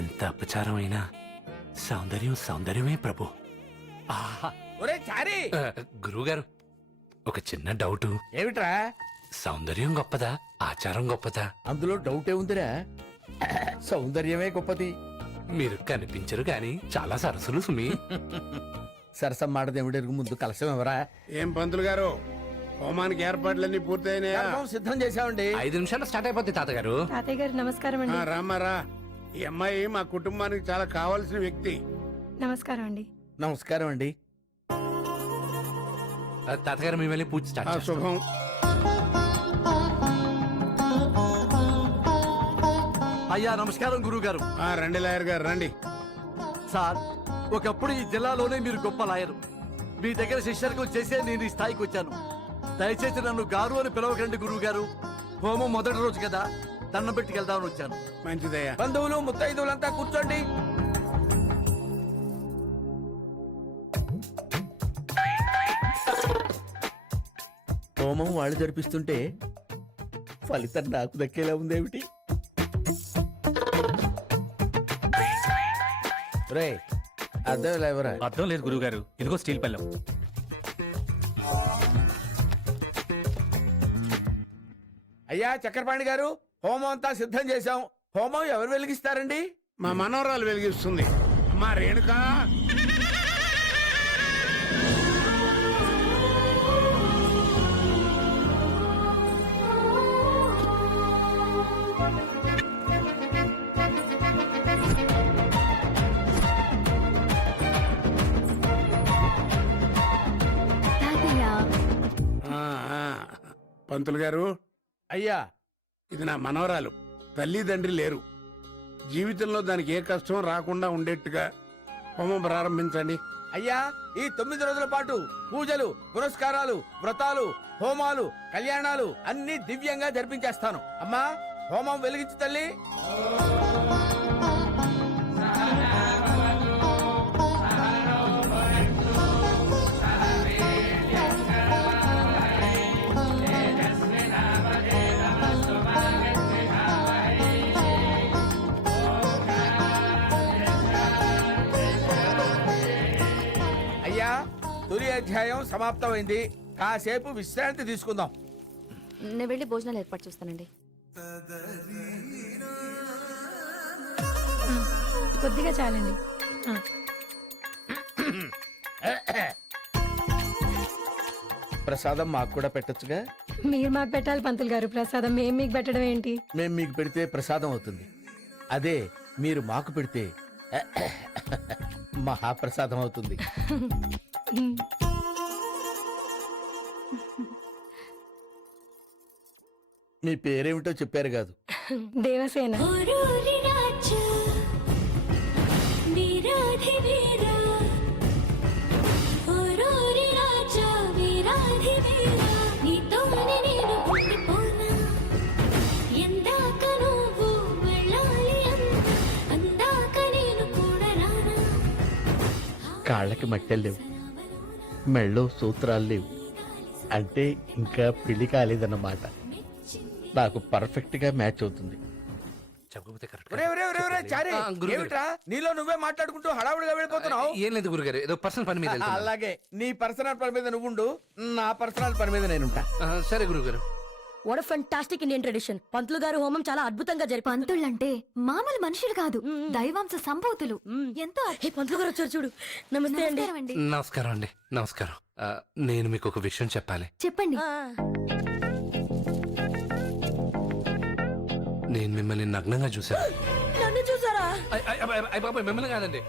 ఎంత అపచారం అయినా సౌందర్యం సౌందర్యమే ప్రభు. ఒరే చారీ. గురువుగారు, ఒక చిన్న డౌట్. ఏమిట్రా? సౌందర్యం గొప్పదా, ఆచారం గొప్పదా? అందులో డౌటే ఉందిరా, సౌందర్యమే గొప్పది. మీరు కనిపించరు గాని చాలా సరసులు సుమి. సరసం మాడదేవుడెరుగు, ముందు కలశం ఎవరా? ఏం పంతులు గారు, హోమానికి ఏర్పాట్లన్నీ పూర్తయినాయా? సిద్ధం చేశామండి. 5 నిమిషాలు స్టార్ట్ అయిపోద్ది తాతగారు. తాతయ్య గారు నమస్కారం అండి. రామారా, ఈ అమ్మాయి మా కుటుంబానికి చాలా కావాల్సిన వ్యక్తి. నమస్కారం అండి. నమస్కారం అండి. తాతగారు మేము వెళ్ళి పూజ స్టార్ట్ చేస్తాం. శుభం. అయ్యా నమస్కారం గురువు గారు. రండి లాయర్ గారు రండి. సార్, ఒకప్పుడు ఈ జిల్లాలోనే మీరు గొప్ప లాయరు. మీ దగ్గర శిష్యర్కం చేసే నేను ఈ స్థాయికి వచ్చాను. దయచేసి నన్ను గారు అని పిలవకండి గురువు గారు. హోమం మొదటి రోజు కదా, దండం పెట్టుకెళ్దామని వచ్చాను. మంచిదయ్యా. బంధువులు ముత్తైదువులంతా కూర్చోండి. హోమం వాళ్ళు జరిపిస్తుంటే ఫలితం నాకు దక్కేలా ఉందేమిటి? రే అర్థం లేవరా? అర్థం లేదు గురువుగారు, ఇదిగో స్టీల్ పళ్ళెం. అయ్యా చక్రపాణి గారు, హోమం అంతా సిద్ధం చేశాం. హోమం ఎవరు వెలిగిస్తారండి? మా మనవరాలు వెలిగిస్తుంది. మా రేణుకా. పంతులు గారు, అయ్యా ఇది నా మనవరాలు. తల్లిదండ్రి లేరు. జీవితంలో దానికి ఏ కష్టం రాకుండా ఉండేట్టుగా హోమం ప్రారంభించండి. అయ్యా ఈ 9 రోజుల పాటు పూజలు, పురస్కారాలు, వ్రతాలు, హోమాలు, కళ్యాణాలు అన్ని దివ్యంగా జరిపించేస్తాను. అమ్మా హోమం వెలిగించు తల్లి. అయ్యా తొలి అధ్యాయం సమాప్తమైంది. కాసేపు విశ్రాంతి తీసుకుందాం. నేను వెళ్ళి భోజనాలు ఏర్పాటు చేస్తానండి. కొద్దిగా చాలండి. ప్రసాదం మాకు కూడా పెట్టొచ్చుగా. మీరు మాకు పెట్టాలి పంతులు గారు ప్రసాదం. మేము మీకు పెట్టడం ఏంటి? మేం మీకు పెడితే ప్రసాదం అవుతుంది. అదే మీరు మాకు పెడితే మహాప్రసాదం అవుతుంది. మీ పేరేమిటో చెప్పారు కాదు. దేవసేన. కాళ్ళకి మట్టెలు లేవు, మెళ్ళో సూత్రాలు లేవు, అంటే ఇంకా పెళ్లి కాలేదన్నమాట. నాకు పర్ఫెక్ట్ గా మ్యాచ్ అవుతుంది. చెప్పకపోతే correct. ఏమిట్రా నీలో నువ్వే మాట్లాడుకుంటూ హడావుడిగా వెళ్ళిపోతున్నావు? ఏం లేదు గురుగారు, ఏదో పర్సనల్ పని మీద వెళ్తున్నాను. అలాగే నీ పర్సనల్ పని మీద నువ్వుండు, నా పర్సనల్ పని మీద నేనుంటా. సరే గురుగారు. What fantastic Indian tradition. పంతులు గారు హోమం చాలా అద్భుతంగా జరిపారు. పంతుళ్ళంటే మామూలు మనుషులు కాదు, దైవాంశ సంభూతులు. ఎంతో పంతులు గారు వచ్చారు చూడు. నమస్తే అండి. నమస్కారం అండి. నమస్కారం అండి. నమస్కారం. నేను మీకు ఒక విషయం చెప్పాలి. చెప్పండి. నేను మిమ్మల్ని నగ్నంగా చూశాను. నన్ను చూసారా? బాబాయ్ మిమ్మల్ని కాదండి,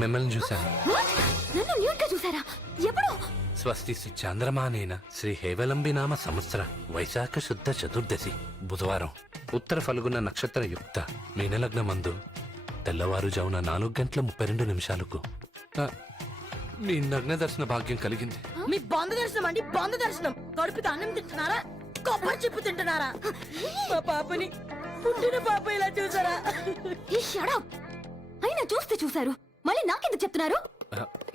మిమ్మల్ని చూశాను. What? నన్ను న్యూట్ గా చూసారా? ఎప్పుడు? స్వస్తి చాంద్రమానేన శ్రీ హేవలంబి నామ సంవత్సర వైశాఖ శుద్ధ చతుర్దశి బుధవారం ఉత్తర ఫల్గుణ నక్షత్ర యుక్త మీనలగ్న మందు తెల్లవారుజామున 4:32 మీ నగ్న దర్శన భాగ్యం కలిగింది. మీ బంధ దర్శనం అండి. బంధ దర్శనం. కడుపుకి అన్నం తింటున్నారా? కొబ్బరి చెప్పు తింటున్నారా? మా పాపని, పుట్టిన పాప ఇలా చూసారా? ఈ shut up. అయినా చూస్తే చూసారు, మళ్ళీ నాకెందుకు చెప్తున్నారు?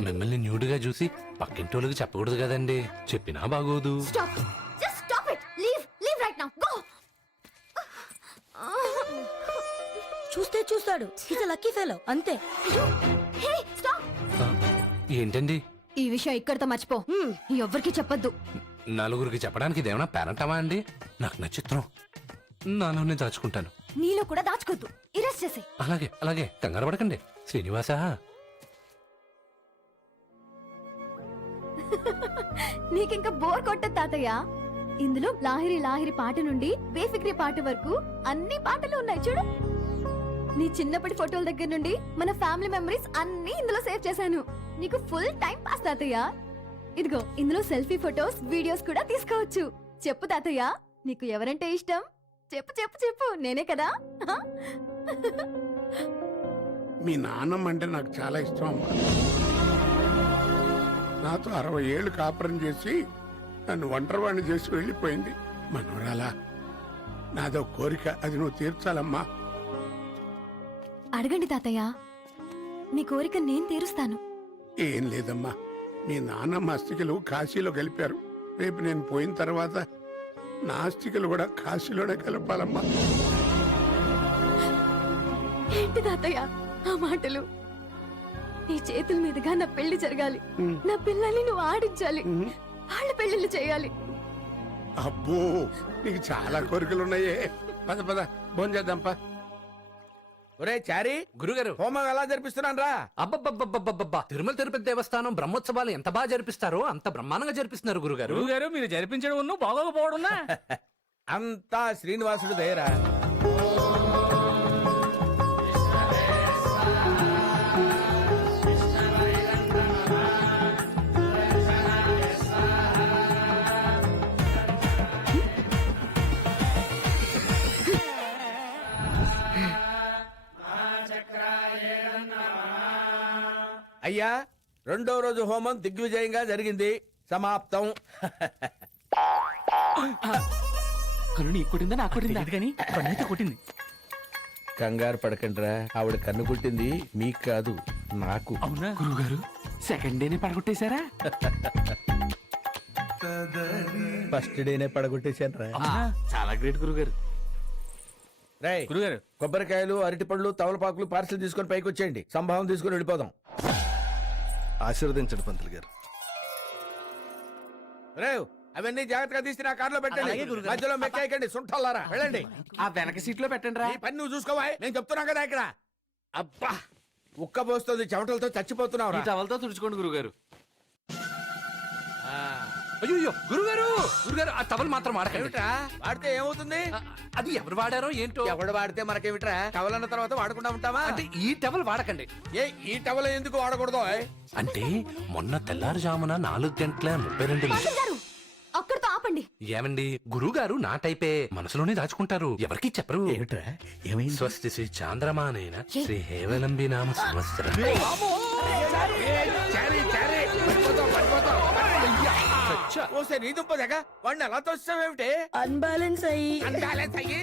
మిమ్మల్ని న్యూడ్గా చూసి పక్కింటోళ్ళకి చెప్పకూడదు కదండి. చెప్పినా బాగోదు. Stop. Just stop it. Leave. Leave right now. Go. చూస్తే చూస్తాడు. ఇస్ లక్కీ ఫెలో అంతే. Hey, stop. ఏంటండి? ఈ విషయం ఇక్కడితో మర్చిపో. ఎవ్వరికి చెప్పొద్దు. నలుగురికి చెప్పడానికి ఇదేమన్నా పేరంటమా అండి? నాకు నచ్చిత్రం, నాలోనే దాచుకుంటాను. నీలో కూడా దాచుకోద్దు. ఇరెస్ట్ చేసే. అలాగే అలాగే, కంగారు పడకండి శ్రీనివాస. నీకింకా బోర్ కొట్టదు తాతయ్య. ఇందులో లాహిరి లాహిరి పాట నుండి బేఫిక్రీ పాట వరకు అన్ని పాటలు ఉన్నాయి చూడు. నీ చిన్నప్పటి ఫోటోల దగ్గర నుండి మన ఫ్యామిలీ మెమరీస్ అన్ని ఇందులో సేవ్ చేశాను. నీకు ఫుల్ టైం పాస్ తాతయ్య. ఇదిగో ఇందులో సెల్ఫీ ఫోటోస్, వీడియోస్ కూడా తీసుకోవచ్చు. చెప్పు తాతయ్య, నీకు ఎవరంటే ఇష్టం? చెప్పు చెప్పు చెప్పు. నేనే కదా. మీ నాన్నమ్మ అంటే నాకు చాలా ఇష్టం అమ్మా. నాతో 60 ఏళ్ళు కాపురం చేసి నన్ను ఒంటరివాణ్ణి చేసి వెళ్ళిపోయింది. మనవరాలా, నాదో కోరిక, అది నువ్వు తీర్చాలమ్మా. అడగండి తాతయ్య, మీ కోరిక నేను తీరుస్తాను. ఏం లేదమ్మా, మీ నాన్నమ్మ అస్థికలు కాశీలో కలిపారు. రేపు నేను పోయిన తర్వాత నా అస్థికలు కూడా కాశీలోనే కలపాలమ్మా. ఏంటి తాతయ్య ఆ మాటలు? నీ చేతుల మీదుగా నా పెళ్లి జరగాలి. నా పిల్లల్ని నువ్వు ఆడించాలి. వాళ్ళ పెళ్లిళ్ళు చేయాలి. అబ్బో, నీకు చాలా కోరికలున్నాయే. పద పద భోంచేద్దాంపా. ఒరే చారీ, గురుగారు, హోమం ఎలా జరిపిస్తున్నాను రా? అబ్బబ్బబ్బబ్బబ్బబ్బా, తిరుమల తిరుపతి దేవస్థానం బ్రహ్మోత్సవాలు ఎంత బాగా జరిపిస్తారో అంత బ్రహ్మాండంగా జరిపిస్తున్నారు గురుగారు. గురుగారు మీరు జరిపించడం బాగోకపోవడం అంతా శ్రీనివాసుడు దయరా. అయ్యా రెండో రోజు హోమం దిగ్విజయంగా జరిగింది. సమాప్తం. కన్ను నీకు కొట్టిందా నాకు కొట్టిందా? తెలియదు కానీ కన్నైతే కొట్టింది. కంగారు పడకండిరా, ఆవిడ కన్ను కుట్టింది మీకు కాదు నాకు. అవునా? గురుగారు సెకండ్ డేనే పడగొట్టేశారా? ఫస్ట్ డేనే పడగొట్టేశాను రా. చాలా గ్రేట్ గురుగారు. రేయ్ గురుగారు కొబ్బరికాయలు, అరటిపళ్ళు, తమలపాకులు పార్సిల్ తీసుకొని పైకి వచ్చేయండి. సంభావం తీసుకొని వెళ్ళిపోదాం. ఆశీర్వదించండి పంతులు గారు. రేవ్ అవన్నీ జాగ్రత్తగా తీసి నా కార్లో పెట్టండి. మధ్యలో మెక్కేయకండి, సుంఠల్లారా. వెళ్ళండి. ఆ వెనక సీట్ లో పెట్టండి రా. నీ పని నువ్వు చూసుకోవా, నేను చెప్తున్నా కదా ఇక్కడ. అబ్బా ఉక్క పోస్తుంది, చెమటలతో చచ్చిపోతున్నావు ఈ టవల్తో తుడుచుకోండి గురుగారు. అయ్యో గురుగారు గురుగారు ఆ టవల్ మాత్రం వాడకండి. ఏమిట్రా వాడితే ఏమవుతుంది? అది ఎవరు వాడారో ఏంటో. ఎవడు వాడితే మనకేమిట్రా? టవల్ అన్న తర్వాత వాడకుండా ఉంటామా? అంటే ఈ టవల్ వాడకండి. ఈ టవల్ ఎందుకు వాడకూడదు? అంటే మొన్న తెల్లారుజామున 4:32 గారు అక్కడితో ఆపండి. ఏమండి గురుగారు నా టైపే, మనసులోనే దాచుకుంటారు, ఎవరికి చెప్పరు. ఏమిట్రా ఏమైంది? స్వస్తి శ్రీ చాంద్రమానైన శ్రీ హేవలంబి నామ సంవత్సరం. నీ దుంపదగా వాడిని ఎలా తోస్తావేమిటి? అన్బ్యాలెన్స్ అయ్యి అన్బ్యాలెన్స్ అయ్యి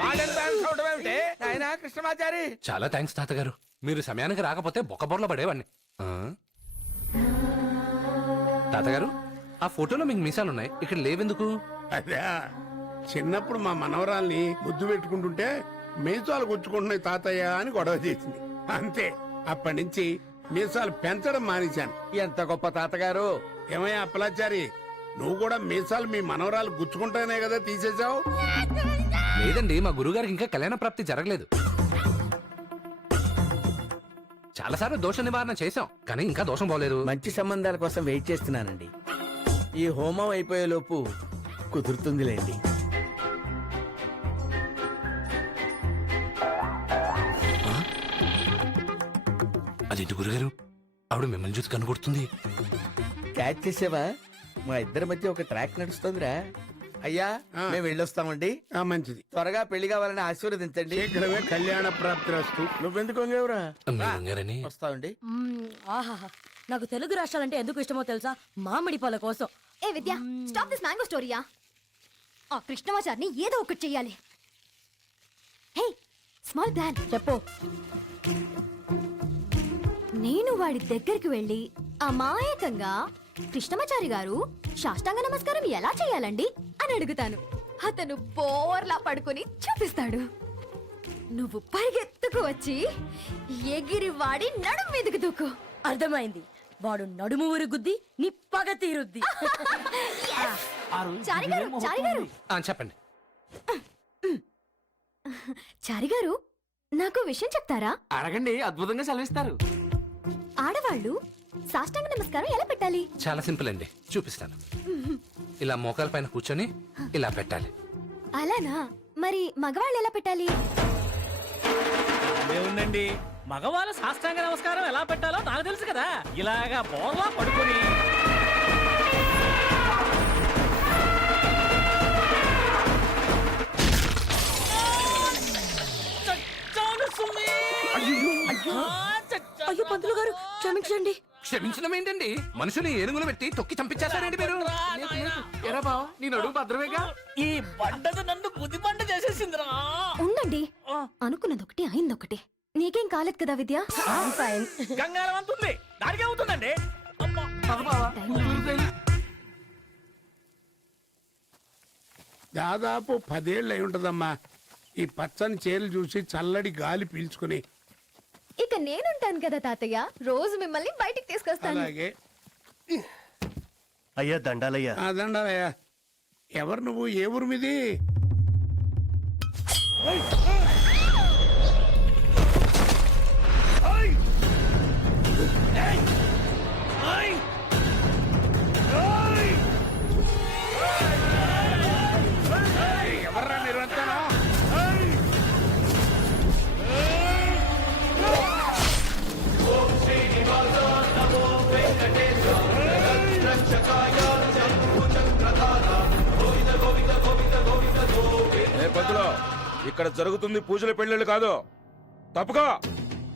వాడని బ్యాలెన్స్ అవడం ఏమిటి? ఆయన కృష్ణమాచారి. చాలా థ్యాంక్స్ తాతగారు, మీరు సమయానికి రాకపోతే బొక్కబొర్ల పడేవాడిని. ఆ? తాతగారు ఆ ఫోటోలో మీకు మీసాలున్నాయి, ఇక్కడ లేవెందుకు? అదే చిన్నప్పుడు మా మనవరాల్ని ముద్దు పెట్టుకుంటుంటే మీసాలు గుచ్చుకుంటున్నాయి తాతయ్య అని గొడవ చేసింది. అంతే, అప్పటి నుంచి మీసాలు పెంచడం మానేశాను. ఎంత గొప్ప తాతగారు. ఏమయ్యా అప్పలాచారి, నువ్వు కూడా మీసాలు మీ మనవరాలు గుచ్చుకుంటానే కదా తీసేశావు? లేదండి, మా గురుగారికి ఇంకా కళ్యాణ ప్రాప్తి జరగలేదు. చాలాసార్లు దోష నివారణ చేశాం, కానీ ఇంకా దోషం పోలేదు. మంచి సంబంధాల కోసం వెయిట్ చేస్తున్నానండి. ఈ హోమం అయిపోయే లోపు కుదురుతుందిలేండి. అదేంటి గురుగారు, ఆవిడ మిమ్మల్ని చూసి కనుగొడుతుంది. క్యాచ్ చేసావా? మా ఇద్దరి మధ్య ఒక ట్రాక్ నడుస్తుందిరా. అయ్యా మేము వెళ్ళొస్తామండి. మంచిది, త్వరగా పెళ్లి కావాలని ఆశీర్వదించండి. శీఘ్రమే కళ్యాణ ప్రాప్తి రస్తు. నువ్వెందుకు వంగేవురా? మీ వంగారని వస్తామండి. ఆహాహా నాకు తెలుగు రాష్ట్రాలంటే ఎందుకు ఇష్టమో తెలుసా? మామిడి పళ్ళ కోసం. ఏ విద్య, స్టాప్ దిస్ మ్యాంగో స్టోరీయా. ఆ కృష్ణమాచారిని ఏదో ఒకటి చెయ్యాలి. Hey small plan. చెప్పు. నేను వాడి దగ్గరికి వెళ్ళి అమాయకంగా కృష్ణమాచారి గారు సాష్టాంగ నమస్కారం ఎలా చేయాలండి అని అడుగుతాను. అతను బోర్లా పడుకొని చూపిస్తాడు. నువ్వు పరిగెత్తుకు వచ్చి ఎగిరి వాడి నడుం మీదకి దూకు. అర్థమైంది. వాడు నడుము ఊరి గుద్ది నీ పగ తీరుద్ది. చారి గారు, చారి గారు, చెప్పండి. చారి గారు నాకు విషయం చెప్తారా? అడగండి, అద్భుతంగా సెలవిస్తారు. ఆడవాళ్ళు సాష్టాంగ నమస్కారం ఎలా పెట్టాలి? చాలా సింపుల్ అండి, చూపిస్తాను. ఇలా మోకాల పైన కూర్చొని ఇలా పెట్టాలి. అలానా? మరి మగవాళ్ళు ఎలా పెట్టాలి? ఉండండి, మగవాళ్ళ సాష్టాంగ నమస్కారం ఎలా పెట్టాలో నాకు తెలుసు కదా. ఇలాగా బోర్లా పడుకొని అయ్యో పంతులు గారు క్షమించండి. క్షమించడం ఏంటండి, మనుషుని ఏనుగులు పెట్టి తొక్కి చంపించేస్తారండి మీరు. ఎరా బావ, నీ నడుము భద్రమేగా? ఈ బండది నన్ను బుద్ధి బండ చేసేసిందిరా. ఉండండి, అనుకున్నదొకటి అయిందొకటి. నీకేం కాలేదు కదా విద్య? గంగారం అంతుంది, దానికి అవుతుందండి. దాదాపు 10 ఏళ్ళు అయి ఉంటదమ్మా ఈ పచ్చని చీరలు చూసి చల్లడి గాలి పీల్చుకుని. ఇక నేనుంటాను కదా తాతయ్య, రోజు మిమ్మల్ని బయటికి తీసుకొస్తాను. అలాగే. అయ్యా దండాలయ్యా. దండాలయ్యా. ఎవరు నువ్వు, ఏ ఊరు మీది? ఎవర్రా నిర్వహణ? ఇక్కడ జరుగుతుంది పూజల పెళ్ళిళ్ళు కాదు. తప్పుకో.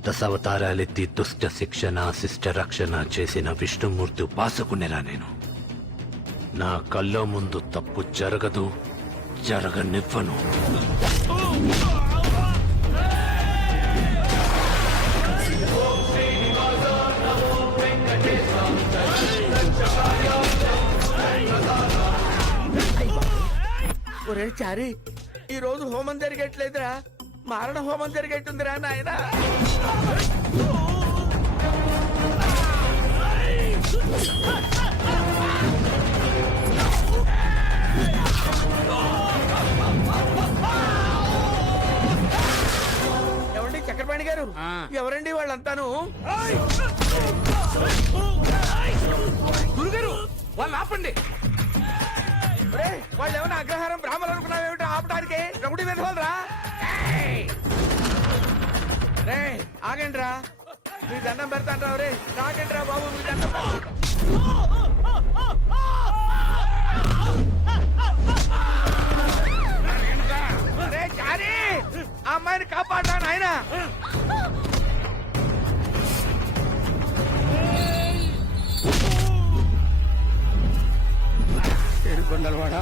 దశావతారాలెత్తి దుష్ట శిక్షణ శిష్ట రక్షణ చేసిన విష్ణుమూర్తి ఉపాసకునేరా నేను. నా కళ్ళ ముందు తప్పు జరగదు, జరగనివ్వను. ఒరే చారి, ఈ రోజు హోమం జరిగేట్లేదురా, మారణ హోమం జరిగేట్టుందిరా నాయనా. ఎవండి చక్రపాణి గారు, ఎవరండి వాళ్ళంతాను? గురుగారు వాళ్ళు ఆపండి. ఒరేయ్, వాళ్ళు ఏమైనా అగ్రహారం బ్రాహ్మణులు అనుకున్నావేమిటో ఆపడానికి? రౌడీ మీద వాళ్ళరా? రే ఆగండి రా, మీ దండం పెడతాను రా. రే రాగండి రా బాబు, మీ దండం. రే చారి, ఆ అమ్మాయిని కాపాడా నాయన. కొండలవాడా,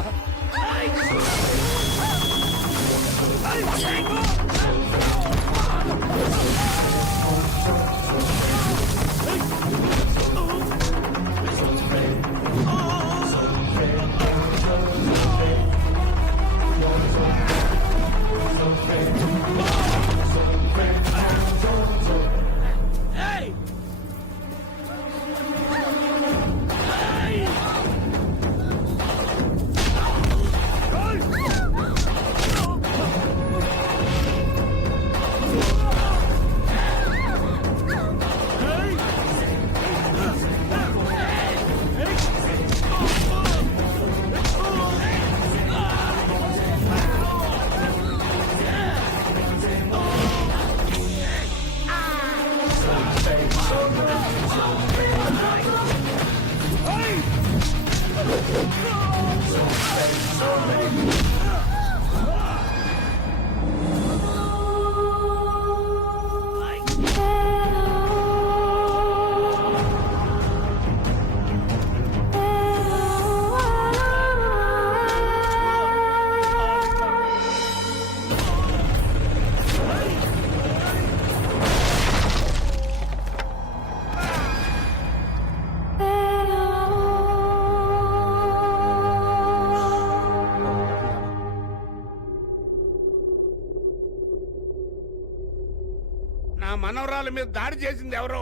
నా మనవరాల మీద దాడి చేసింది ఎవరో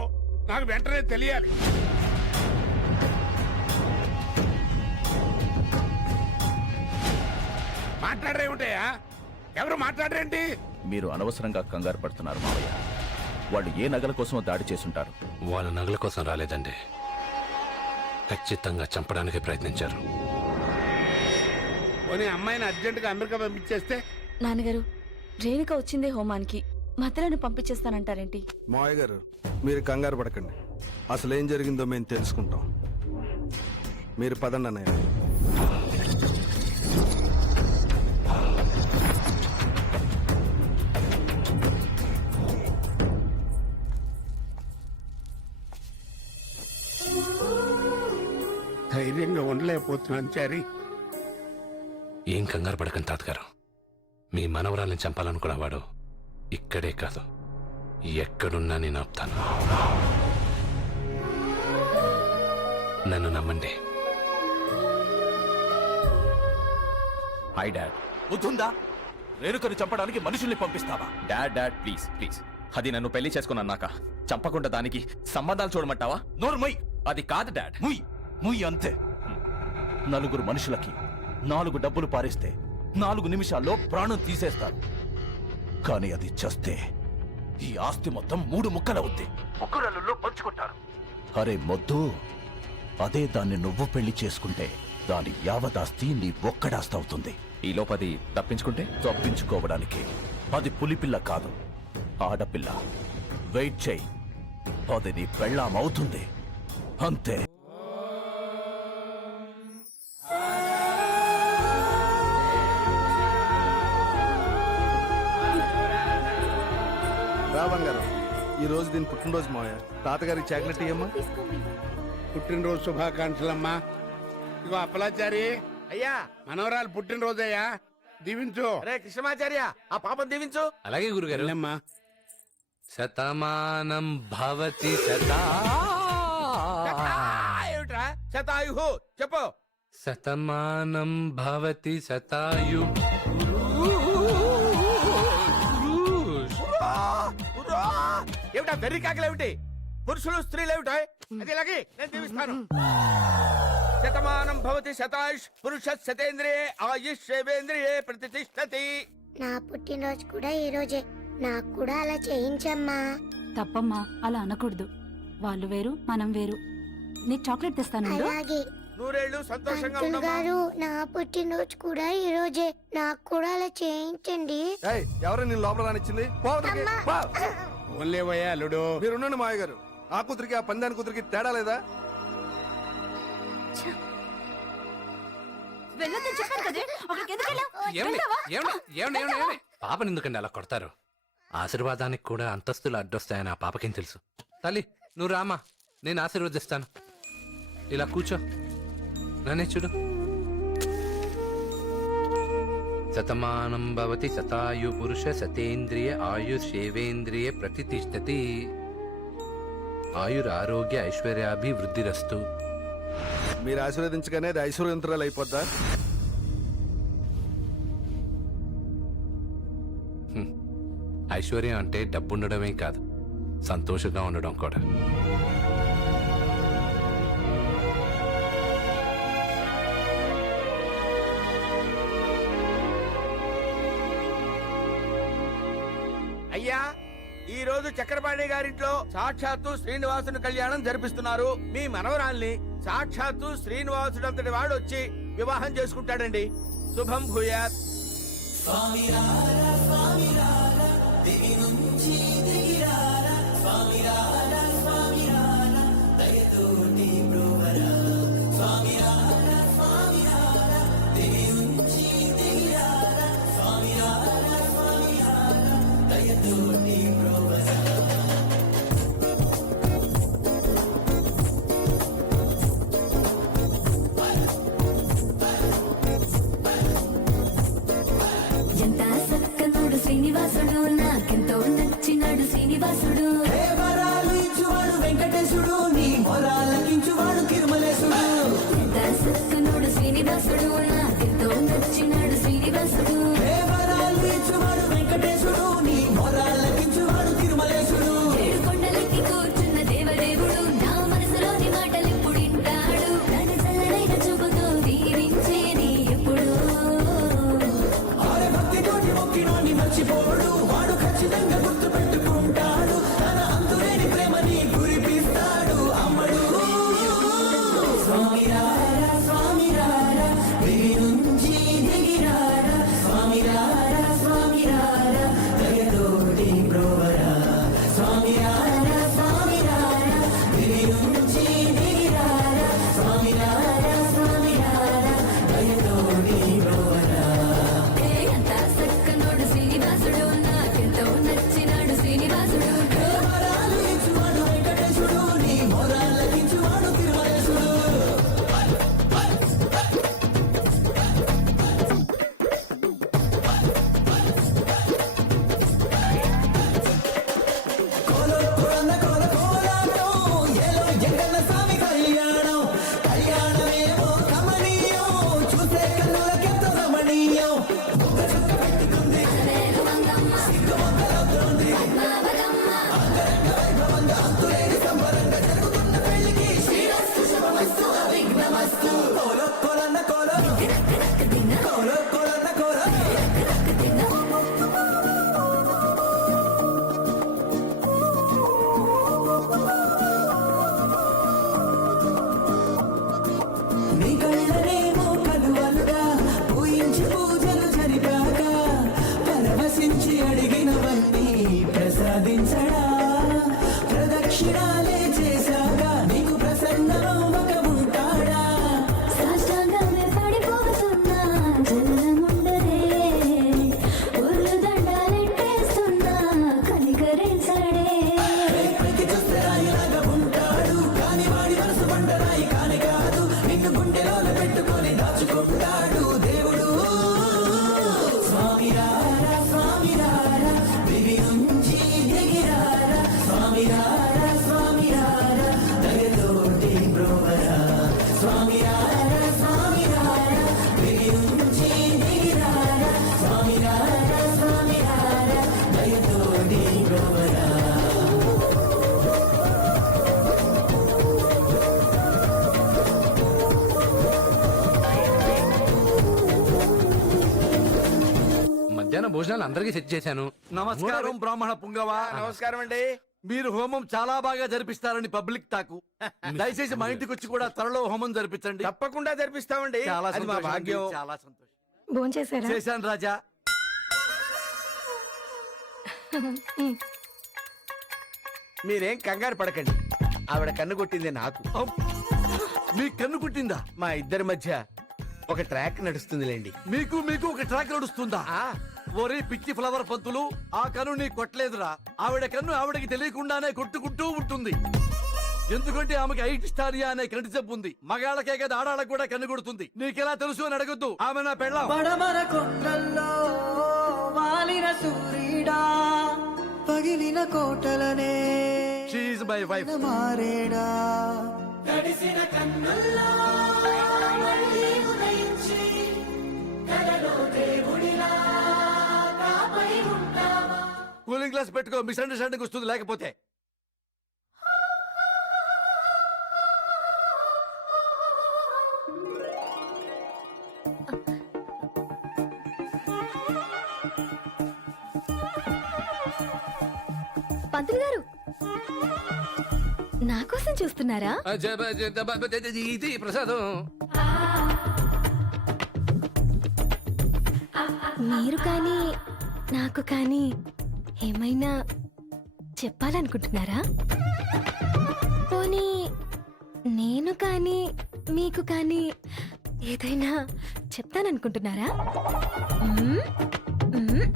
నాకు వెంటనే తెలియాలి. మాట్లాడరేమిటయా? ఎవరు మాట్లాడరేంటి? మీరు అనవసరంగా కంగారు పడుతున్నారు మావయ్య. వాళ్ళు ఏ నగల కోసమో దాడి చేసుంటారు. వాళ్ళ నగల కోసం రాలేదండి, ఖచ్చితంగా చంపడానికి ప్రయత్నించారు. పోనీ అమ్మాయిని అర్జెంటుగా అమెరికా పంపించేస్తే? నాన్నగారు, రేణుక వచ్చిందే హోమానికి, మధ్యలోనే పంపించేస్తానంటారేంటి? మావయ్య గారు, మీరు కంగారు పడకండి. అసలు ఏం జరిగిందో మేము తెలుసుకుంటాం. మీరు పదండి అన్నయ్య. ధైర్యంగా ఉండలేకపోతున్నాను చారి. ఏం కంగారు పడకండి తాతగారు. మీ మనవరాల్ని చంపాలనుకున్నవాడు ఇక్కడే కాదు, ఎక్కడున్నా నేను ఆపుతాను. నన్ను నమ్మండి. Hi dad. బుద్ధుందా? రేణుకను చంపడానికి మనుషుల్ని పంపిస్తావా? Dad please please. అది నన్ను పెళ్లి చేసుకున్నాక చంపకుండా దానికి సంబంధాలు చూడమంటావా? నోర్మై, అది కాదు డాడ్. ముయ్ ముయ్ అంతే. నలుగురు మనుషులకి 4 డబ్బులు పారేస్తే 4 నిమిషాల్లో ప్రాణం తీసేస్తారు. కానీ అది చస్తే ఈ ఆస్తి మొత్తం 3 ముక్కలవుద్ది. ముగ్గురల్లో పంచుకుంటారు. అరే మొద్దు, అదే దాన్ని నువ్వు పెళ్లి చేసుకుంటే దాని యావదాస్తి నీ ఒక్కడాస్తి అవుతుంది. ఈ లోపది తప్పించుకుంటే? తప్పించుకోవడానికి అది పులిపిల్ల కాదు, ఆడపిల్ల. వెయిట్ చెయ్యి, అది నీ పెళ్ళామవుతుంది అంతే. రా బంగారం, ఈ రోజు దీని పుట్టినరోజు మావయ్య. తాతగారికి చాక్లెట్ ఇయ్యమ్మా. పుట్టినరోజు శుభాకాంక్షలమ్మా. ఇగో అప్పలాచారి, అయ్యా మనవరాలు పుట్టినరోజయ్యా, దీవించు. అరే కృష్ణమాచార్య, ఆ పాపం దీవించు. అలాగే గురుగారు. అమ్మా శతమానం భవతి శతా ఏమిట్రా శతాయు చెప్పు. శతమానం భవతి శతాయు. ఏమిటా వెర్రి కాకలేమిటి? పురుషులు స్త్రీలు ఏమిటా? అది ఇలాగే నేను దీవిస్తాను. శతమానం భవతి శతాయుష్ పురుష శతేంద్రియే ఆయుష్ శేవేంద్రియే ప్రతిష్టతి. నా పుట్టినరోజు కూడా ఈ రోజే, నాకు కూడా అలా చేయించమ్మా. తప్పమ్మా, అలా అనకూడదు. వాళ్ళు వేరు, మనం వేరు. నీకు చాక్లెట్ తెస్తాను. అలాగే నూరేళ్లు సంతోషంగా ఉండమ్మా. నా పుట్టినరోజు కూడా ఈ రోజే, నాకు కూడా అలా చేయించండి. ఎవరు నేను లోపల రానిచ్చింది? ఓన్లేవయ్యా అల్లుడు. మీరున్నాను మావయ్య గారు. ఆ కూతురికి ఆ పందాని కూతురికి తేడా లేదా? పాపని ఎందుకండి అలా కొడతారు? ఆశీర్వాదానికి కూడా అంతస్తులు అడ్డొస్తాయని ఆ పాపకేం తెలుసు? తల్లి నువ్వు రామా, నేను ఆశీర్వదిస్తాను. ఇలా కూర్చో, నన్నే చూడు. శతమానం భవతి శతాయు పురుష శతేంద్రియ ఆయుషేవేంద్రియ ప్రతిష్టతి. ఆయురారోగ్య ఐశ్వర్యాభివృద్ధిరస్తు. మీరు ఆశీర్వదించగానే అది ఐశ్వర్యంతరాలు అయిపోద్దా? ఐశ్వర్యం అంటే డబ్బుండడమే కాదు, సంతోషంగా ఉండడం కూడా. అయ్యా, ఈ రోజు చక్రపాణి గారింట్లో సాక్షాత్తు శ్రీనివాసుని కళ్యాణం జరిపిస్తున్నారు. మీ మనవరాల్ని సాక్షాత్తు శ్రీనివాసుడంతటి వాడు వచ్చి వివాహం చేసుకుంటాడండి. శుభం భూయాత్. ఎంత సక్కనుడు శ్రీనివాసుడు, నాకెంతో నచ్చినాడు శ్రీనివాసుడు. వెంకటేశుడు నీ మొరాలకించువాడు తిరుమలేశుడు. ఎంత సక్కనుడు శ్రీనివాసుడు, నాకెంతో నచ్చినాడు శ్రీనివాసుడు. ఇచ్చువాడు వెంకటేశుడు నీ మొరాలకించువాడు తిరుమలేశుడు. ఏడు కొండలెక్కి కూర్చున్న దేవదేవుడు, నా మనసులోని మాటలెప్పుడు వింటాడు. తన చల్లనైన చూపుతో దీవించేది ఎప్పుడు. భక్తితోటి మొక్కినోని మర్చిపోడు, వాడు ఖచ్చితంగా గుర్తు పెట్టుకుంటాడు. తన అంతులేని ప్రేమని కురిపిస్తాడు అమ్మడు. స్వామి రారా స్వామి రారా, దివి నుంచి దిగిరారా. స్వామి రారా స్వామి రారా, దయతోటి బ్రోవరా. స్వామి రారా స్వామి రారా, దివి నుంచి దిగిరారా. స్వామి రారా స్వామి రారా, దయతోటి బ్రోవరా. ఎంత సక్కనోడు శ్రీనివాసుడు, నాకెంతో నచ్చినాడు శ్రీనివాసుడు. వరాలు ఇచ్చువాడు వెంకటేశుడు నీ మొరాలకించువాడు తిరుమలేశుడు. కోలో కోరన్న కోల కోలాటం, ఏలో ఎంకన్న స్వామి కళ్యాణం. కళ్యాణమేమో కమనీయం, చూసే కన్నులకెంత రమణీయం. ఒక్క చుక్క పెట్టుకుంది సిగ్గు మొక్కలవుతుంది. అంగరంగ వైభవంగా అంతులేని సంబరంగా జరుగుతున్న పెళ్లికి శ్రీరస్తు శుభమస్తు అవిఘ్నమస్తు. కోలో కోలన్న కోలో, కోలో కోలన్న కోలో. నీ కళ్ళనేమో కలువలుగా పూయించి పూజలు జరిపాక, పరవశించి అడిగినవన్నీ ప్రసాదించడా. ప్రదక్షిణాలే చేశాక నీకు ప్రసన్నమవ్వక ఉంటాడా. మధ్యాహ్నం భోజనాలు అందరికీ సెట్ చేశాను. నమస్కారం బ్రాహ్మణ పుంగవ. నమస్కారం అండి. మీరు హోమం చాలా బాగా జరిపిస్తారని పబ్లిక్ టాకు. దయచేసి మా ఇంటికి వచ్చి కూడా త్వరలో హోమం జరిపించండి. తప్పకుండా జరిపిస్తామండి. చాలా అది మా సంతోషం అండి, భాగ్యం. చాలా సంతోషం. భోంచేశారా? చేశాను రాజా. మీరేం కంగారు పడకండి. ఆవిడ కన్ను కొట్టింది నాకు. మీ కన్ను పుట్టిందా? మా ఇద్దరి మధ్య ఒక ట్రాక్ నడుస్తుందిలేండి. మీకు మీకు ఒక ట్రాక్ నడుస్తుందా? ఆ, ఒరే పిచ్చి ఫ్లవర్ పంతులు, ఆ కన్ను నీ కొట్టలేదురా. ఆవిడ కన్ను ఆవిడకి తెలియకుండానే కొట్టుకుంటూ ఉంటుంది. ఎందుకంటే ఆమెకి ఐటిస్టారియా అనే కంటి జబ్బు ఉంది. మగాళ్ళకే కదా ఆడాళ్ళకు కూడా కన్ను కొడుతుంది. నీకెలా తెలుసు అని అడగొద్దు. ఆమె నా పెళ్ళాం. పడమర కొండల్లో వాలిన సూర్యుడా పగిలిన కోటలనే షీ ఈజ్ మై వైఫ్. మారేడా తడిసిన కన్నుల్లో మళ్ళీ ఉదయించి కలలో దేవుడిలా కాపై ఉంటావా. కూలింగ్ గ్లాస్ పెట్టుకో, మిస్అండర్స్టాండింగ్ వస్తుంది లేకపోతే. పంతులు గారు నా కోసం చూస్తున్నారా? ఇది ప్రసాదం. మీరు కానీ నాకు కానీ ఏమైనా చెప్పాలనుకుంటున్నారా? పోనీ నేను కానీ మీకు కానీ ఏదైనా చెప్తాననుకుంటున్నారా? మ్మ్? మ్మ్?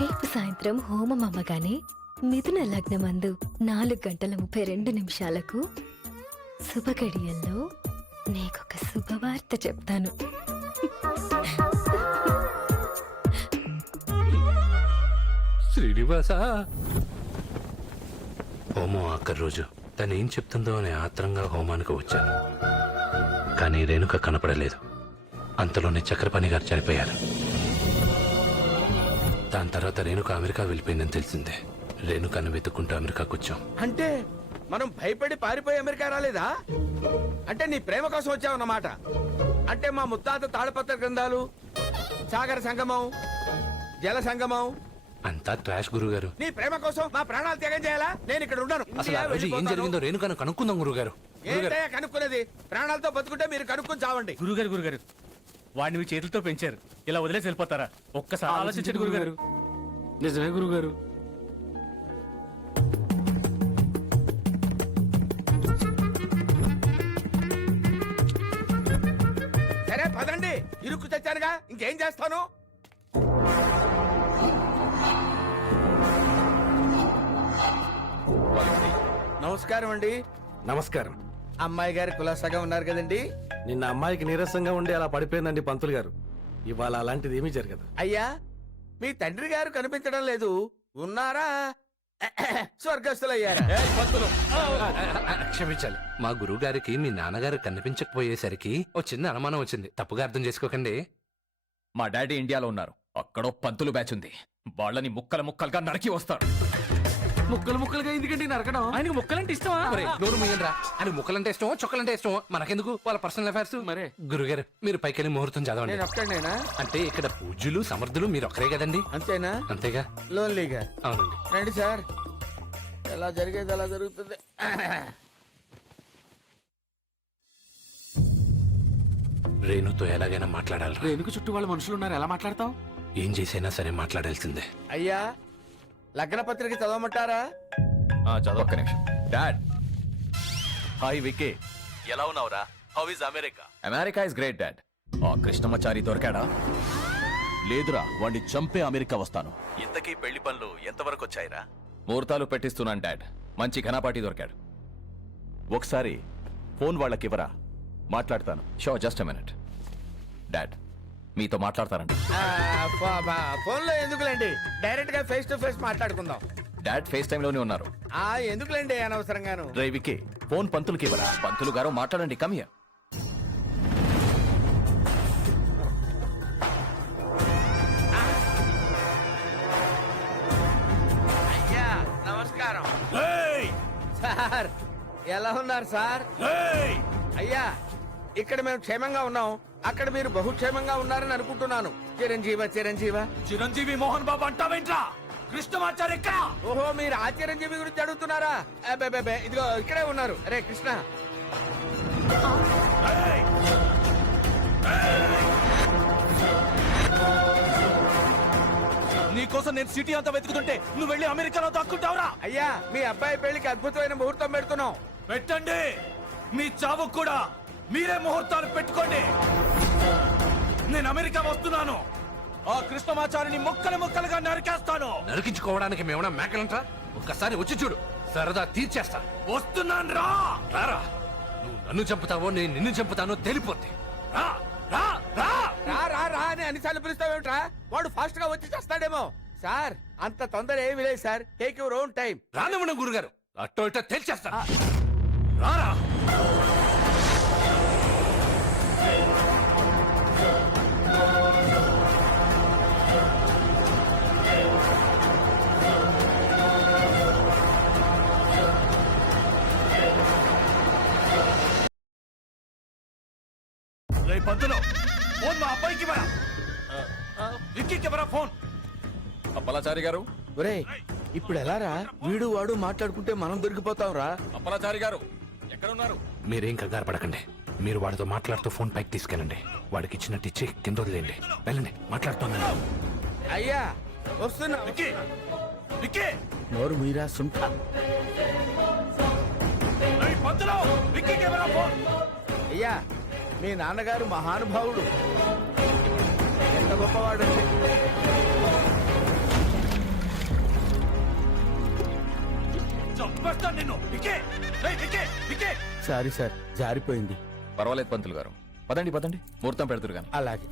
రేపు సాయంత్రం హోమం అమ్మగానే మిథున లగ్నమందు 4:32 శుభగడియల్లో నీకొక శుభవార్త చెప్తాను. శ్రీనివాస, హోమం ఆఖరి రోజు తనేం చెప్తుందో అని ఆత్రంగా హోమానికి వచ్చాను. కానీ రేణుక కనపడలేదు. అంతలోనే చక్రపాణి గారు చనిపోయారు. దాని తర్వాత రేణుక అమెరికా వెళ్ళిపోయిందని తెలిసిందే. రేణుకను వెతుక్కుంటూ అమెరికాకు వచ్చాం. అంటే మనం భయపడి పారిపోయి అమెరికా రాలేదా? అంటే నీ ప్రేమ కోసం వచ్చావన్నమాట. అంటే మా ముత్తాత తాళపత్ర గ్రంథాలు, సాగర సంగమం, జల సంగమం అంతా ట్రాష్ గురుగారు. నీ ప్రేమ కోసం మా ప్రాణాలు త్యాగం చేయాలా? నేను ఇక్కడ ఉన్నాను. అసలు ఆ రోజు ఏం జరిగిందో రేణుకను కనుక్కుందాం గురుగారు. ఏంటయ్యా కనుక్కునేది? ప్రాణాలతో బతుకుంటే మీరు కనుక్కొని చావండి. గురుగారు వాడిని మీ చేతులతో పెంచారు, ఇలా వదిలేసి వెళ్ళిపోతారా? ఒక్కసారి ఆలోచించండి గురుగారు. నిజమే గురుగారు. సరే పదండి, ఇరుక్కు తెచ్చానుగా, ఇంకేం చేస్తాను? నమస్కారం అండి. నమస్కారం. అమ్మాయి గారు కులాసాగా ఉన్నారు కదండి? నిన్న అమ్మాయికి నీరసంగా ఉండి అలా పడిపోయిందండి పంతులు గారు. ఇవాళ అలాంటిది ఏమీ జరగదు. అయ్యా, మీ తండ్రి గారు కనిపించడం లేదు. ఉన్నారా? స్వర్గస్థులయ్యారా? క్షమించాలి. మా గురువు గారికి మీ నాన్నగారు కనిపించకపోయేసరికి ఓ చిన్న అనుమానం వచ్చింది. తప్పుగా అర్థం చేసుకోకండి. మా డాడీ ఇండియాలో ఉన్నారు. అక్కడో పంతులు బ్యాచ్ ఉంది. వాళ్ళని ముక్కలు ముక్కలుగా నరికి వస్తారు. ముక్కలు ముక్కలుగా ఎందుకంటే నరకడం? ఆయనకు ముక్కలంటే ఇష్టమా? ఒరేయ్, నోరు మూయండిరా. అని ముక్కలంటే ఇష్టమో చొక్కలంటే ఇష్టమో మనకెందుకు? వాళ్ళ పర్సనల్ అఫైర్స్. మరే గురుగారు, మీరు పైకెళ్ళి ముహూర్తం చదవండి. నేను ఒక్కడనేనా? అంటే ఇక్కడ పూజ్యులు సమర్థులు మీరు ఒక్కరే కదండి. అంతేనా? అంతేగా? లోన్లీగా. అవునండి. రండి సార్, ఎలా జరిగేది అలా జరుగుతుంది. రేణుతో ఎలాగైనా మాట్లాడాలి. రేణుకు చుట్టూ వాళ్ళ మనుషులు ఉన్నారు, ఎలా మాట్లాడతావు? ఏం చేసైనా సరే మాట్లాడాల్సిందే. అయ్యా, లగ్న పత్రిక చదవమంటారా? చదవ. ఒక్క నిమిషం. డాడ్, హాయ్ వికే, ఎలా ఉన్నావురా? How is America? America is great dad. ఆ కృష్ణమాచారి దొరికాడా? లేదురా, వాడిని చంపే అమెరికా వస్తాను. ఇంతకీ పెళ్లి పనులు ఎంతవరకు వచ్చాయిరా? ముహూర్తాలు పెట్టిస్తున్నాను డాడ్. మంచి ఘనపాటి దొరికాడు. ఒకసారి ఫోన్ వాళ్ళకివ్వరా, మాట్లాడతాను. Show, just minute. డాడ్, మీతో మాట్లాడతారంట. ఫోన్లో ఎందుకులేండి, డైరెక్ట్ గా ఫేస్ టు ఫేస్ మాట్లాడుకుందాం. డాడ్ ఫేస్ టైమ్ లోనే ఉన్నారు. ఎందుకులేండి అనవసరంగాను. రే వికే, ఫోన్ పంతులకి ఇవ్వరా. పంతులు గారు మాట్లాడండి. Come here. అయ్యా నమస్కారం. సార్ ఎలా ఉన్నారు సార్? ఏయ్! అయ్యా ఇక్కడ మేము క్షేమంగా ఉన్నాం, అక్కడ మీరు బహుక్షేమంగా ఉన్నారని అనుకుంటున్నాను. చిరంజీవ చిరంజీవ. చిరంజీవి మోహన్ బాబు అంటావేంట్రా? కృష్ణమాచారి ఎక్కడ? ఓహో మీరు ఆ చిరంజీవి గురించి అడుగుతున్నారా? అబ్బే ఇదిగో ఇక్కడే ఉన్నారు. అరే కృష్ణ. ఏయ్! నీకోసం నేను సిటీ అంతా వెతుకుతుంటే నువ్వు వెళ్ళి అమెరికాలో దక్కుంటావురా? అయ్యా మీ అబ్బాయి పెళ్లికి అద్భుతమైన ముహూర్తం పెడుతున్నాం. పెట్టండి, మీ చావు కూడా మీరే ముహూర్తాలు పెట్టుకోండి. నేను అమెరికా వస్తున్నాను. ఆ కృష్ణమాచారిని ముక్కలు ముక్కలుగా నరికేస్తాను. నరికించుకోవడానికి మేమన్నా మేకలంటా? ఒక్కసారి వచ్చి చూడు, సరదా తీర్చేస్తా. వస్తున్నాను రా. రారా, నువ్వు నన్ను చంపుతావో నేను నిన్ను చంపుతానో తెలిపోద్ది. రా రా రా. రా రా రా అని అన్నిసార్లు పిలుస్తావేమిట్రా? వాడు ఫాస్ట్ గా వచ్చి చేస్తాడేమో. సార్ అంత తొందర ఏమీ లేదు sir. Take your own time. రానివ్వడం గురుగారు, అట్టో ఇట్టో తేల్చేస్తా. రారా. రేయ్ పంతులు, ఫోన్ మా అబ్బాయికి ఇవ్వరా. విక్కీకి ఇవ్వరా ఫోన్. అప్పలాచారి గారు, ఒరేయ్ ఇప్పుడు ఎలా రా? వీడు వాడు మాట్లాడుకుంటే మనం దొరికిపోతాం రా. అప్పలాచారి గారు ఎక్కడున్నారు? మీరేం కంగారు పడకండి. మీరు వాడితో మాట్లాడుతూ ఫోన్ పైకి తీసుకెళ్ళండి. వాడికి ఇచ్చినట్టు ఇచ్చి కింద వదిలేండి. వెళ్ళండి, మాట్లాడుతున్నాను. అయ్యా వస్తున్నా. విక్కీ, విక్కీ. నోరు మీరా సుంఠ. రేయ్ పంతులు, విక్కీకి ఇవ్వరా ఫోన్. అయ్యా మీ నాన్నగారు మహానుభావుడు, ఎంత గొప్పవాడు. చంపేస్తాను నిన్ను. విక్కీ, రేయ్ విక్కీ, విక్కీ. సారీ సార్, జారిపోయింది. పర్వాలేదు పంతులు గారు, పదండి పదండి, ముహూర్తం పెడతారు కానీ. అలాగే.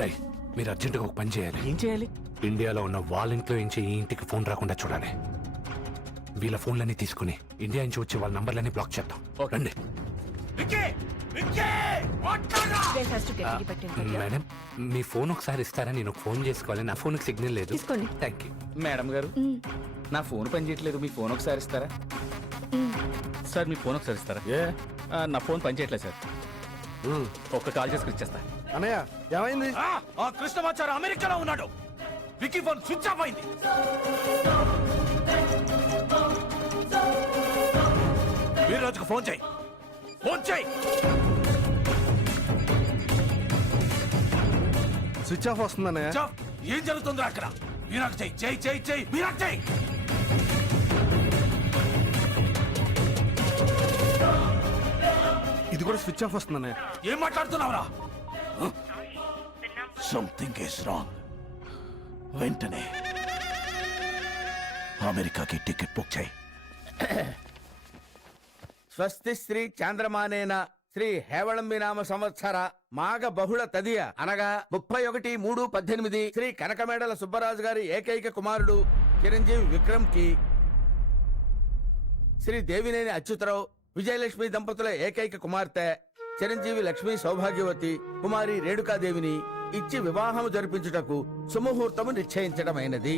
రై, మీరు అర్జెంటుగా ఒక పని చేయాలి. ఏం చేయాలి? ఇండియాలో ఉన్న వాళ్ళ ఇంట్లో నుంచి ఈ ఇంటికి ఫోన్ రాకుండా చూడాలి. వీళ్ళ ఫోన్లన్నీ తీసుకుని ఇండియా నుంచి వచ్చే వాళ్ళ నంబర్లన్నీ బ్లాక్ చేద్దాం. రండి. విక్కీ, విక్కీ, మాట్లాడరా. మేడం, మీ ఫోన్ ఒకసారి ఇస్తారా? నేను ఫోన్ చేసుకోవాలి, నా ఫోన్ సిగ్నల్ లేదు. తీసుకోండి. Thank you. మేడం గారు, నా ఫోన్ పనిచేయట్లేదు, మీ ఫోన్ ఒకసారి ఇస్తారా? సార్ మీ ఫోన్ ఒకసారి ఇస్తారా? నా ఫోన్ పనిచేయట్లేదు సార్. ఒక్క కాల్ చేసుకుని ఇచ్చేస్తా. అన్నయ్య ఏమైంది? ఆ కృష్ణమాచారి అమెరికాలో ఉన్నాడు. విక్కీ ఫోన్ స్విచ్ ఆఫ్ అయింది. మీరు రోజుకు ఫోన్ చేయి, ఫోన్ చేయి. స్విచ్ ఆఫ్ వస్తుంది అన్నయ్య. చావ్. ఏం జరుగుతుందో అక్కడ? మీరాకు చెయ్యి, చెయ్యి చెయ్యి చెయ్యి, మీరాకు చెయ్యి. ఇది కూడా స్విచ్ ఆఫ్ వస్తుంది అన్నయ్య. ఏం మాట్లాడుతున్నావురా? Something is wrong. వెంటనే అమెరికాకి టికెట్ బుక్ చేయి. స్వస్తి శ్రీ చాంద్రమానేన శ్రీ హేవళంబి నామ సంవత్సర మాఘ బహుళ తదియ అనగా 31/3/18 శ్రీ కనకమేడల సుబ్బరాజు గారి ఏకైక కుమారుడు చిరంజీవి విక్రమ్ కి శ్రీ దేవినేని అచ్యుతరావు విజయలక్ష్మి దంపతుల ఏకైక కుమార్తె చిరంజీవి లక్ష్మీ సౌభాగ్యవతి కుమారి రేణుకాదేవిని ఇచ్చి వివాహము జరిపించుటకు సుముహూర్తము నిశ్చయించడమైనది.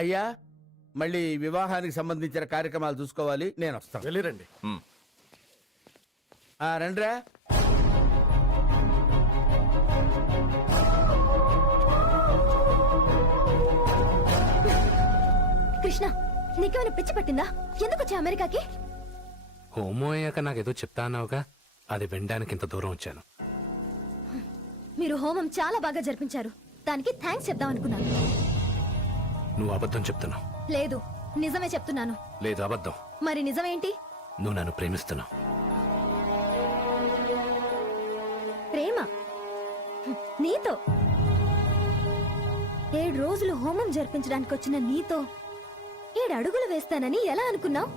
అయ్యా మళ్ళీ వివాహానికి సంబంధించిన కార్యక్రమాలు చూసుకోవాలి, నేను వస్తాను. వెళ్ళిరండి. రండ్రా. కృష్ణ, నీకేమైనా పిచ్చి పట్టిందా? ఎందుకు వచ్చా అమెరికాకి? హోమో అయ్యాక నాకేదో చెప్తా అన్నావుగా, అది వినడానికి ఇంత దూరం వచ్చాను. మీరు హోమం చాలా బాగా జరిపించారు, దానికి థ్యాంక్స్ చెప్దాం అనుకున్నాను. నువ్వు అబద్ధం చెప్తున్నావు. లేదు, నిజమే చెప్తున్నాను. లేదు, అబద్ధం. మరి నిజమేంటి? నువ్వు నన్ను ప్రేమిస్తున్నావు. ప్రేమ నీతో 7 రోజులు హోమం జరిపించడానికి వచ్చిన నీతో 7 అడుగులు వేస్తానని ఎలా అనుకున్నావు?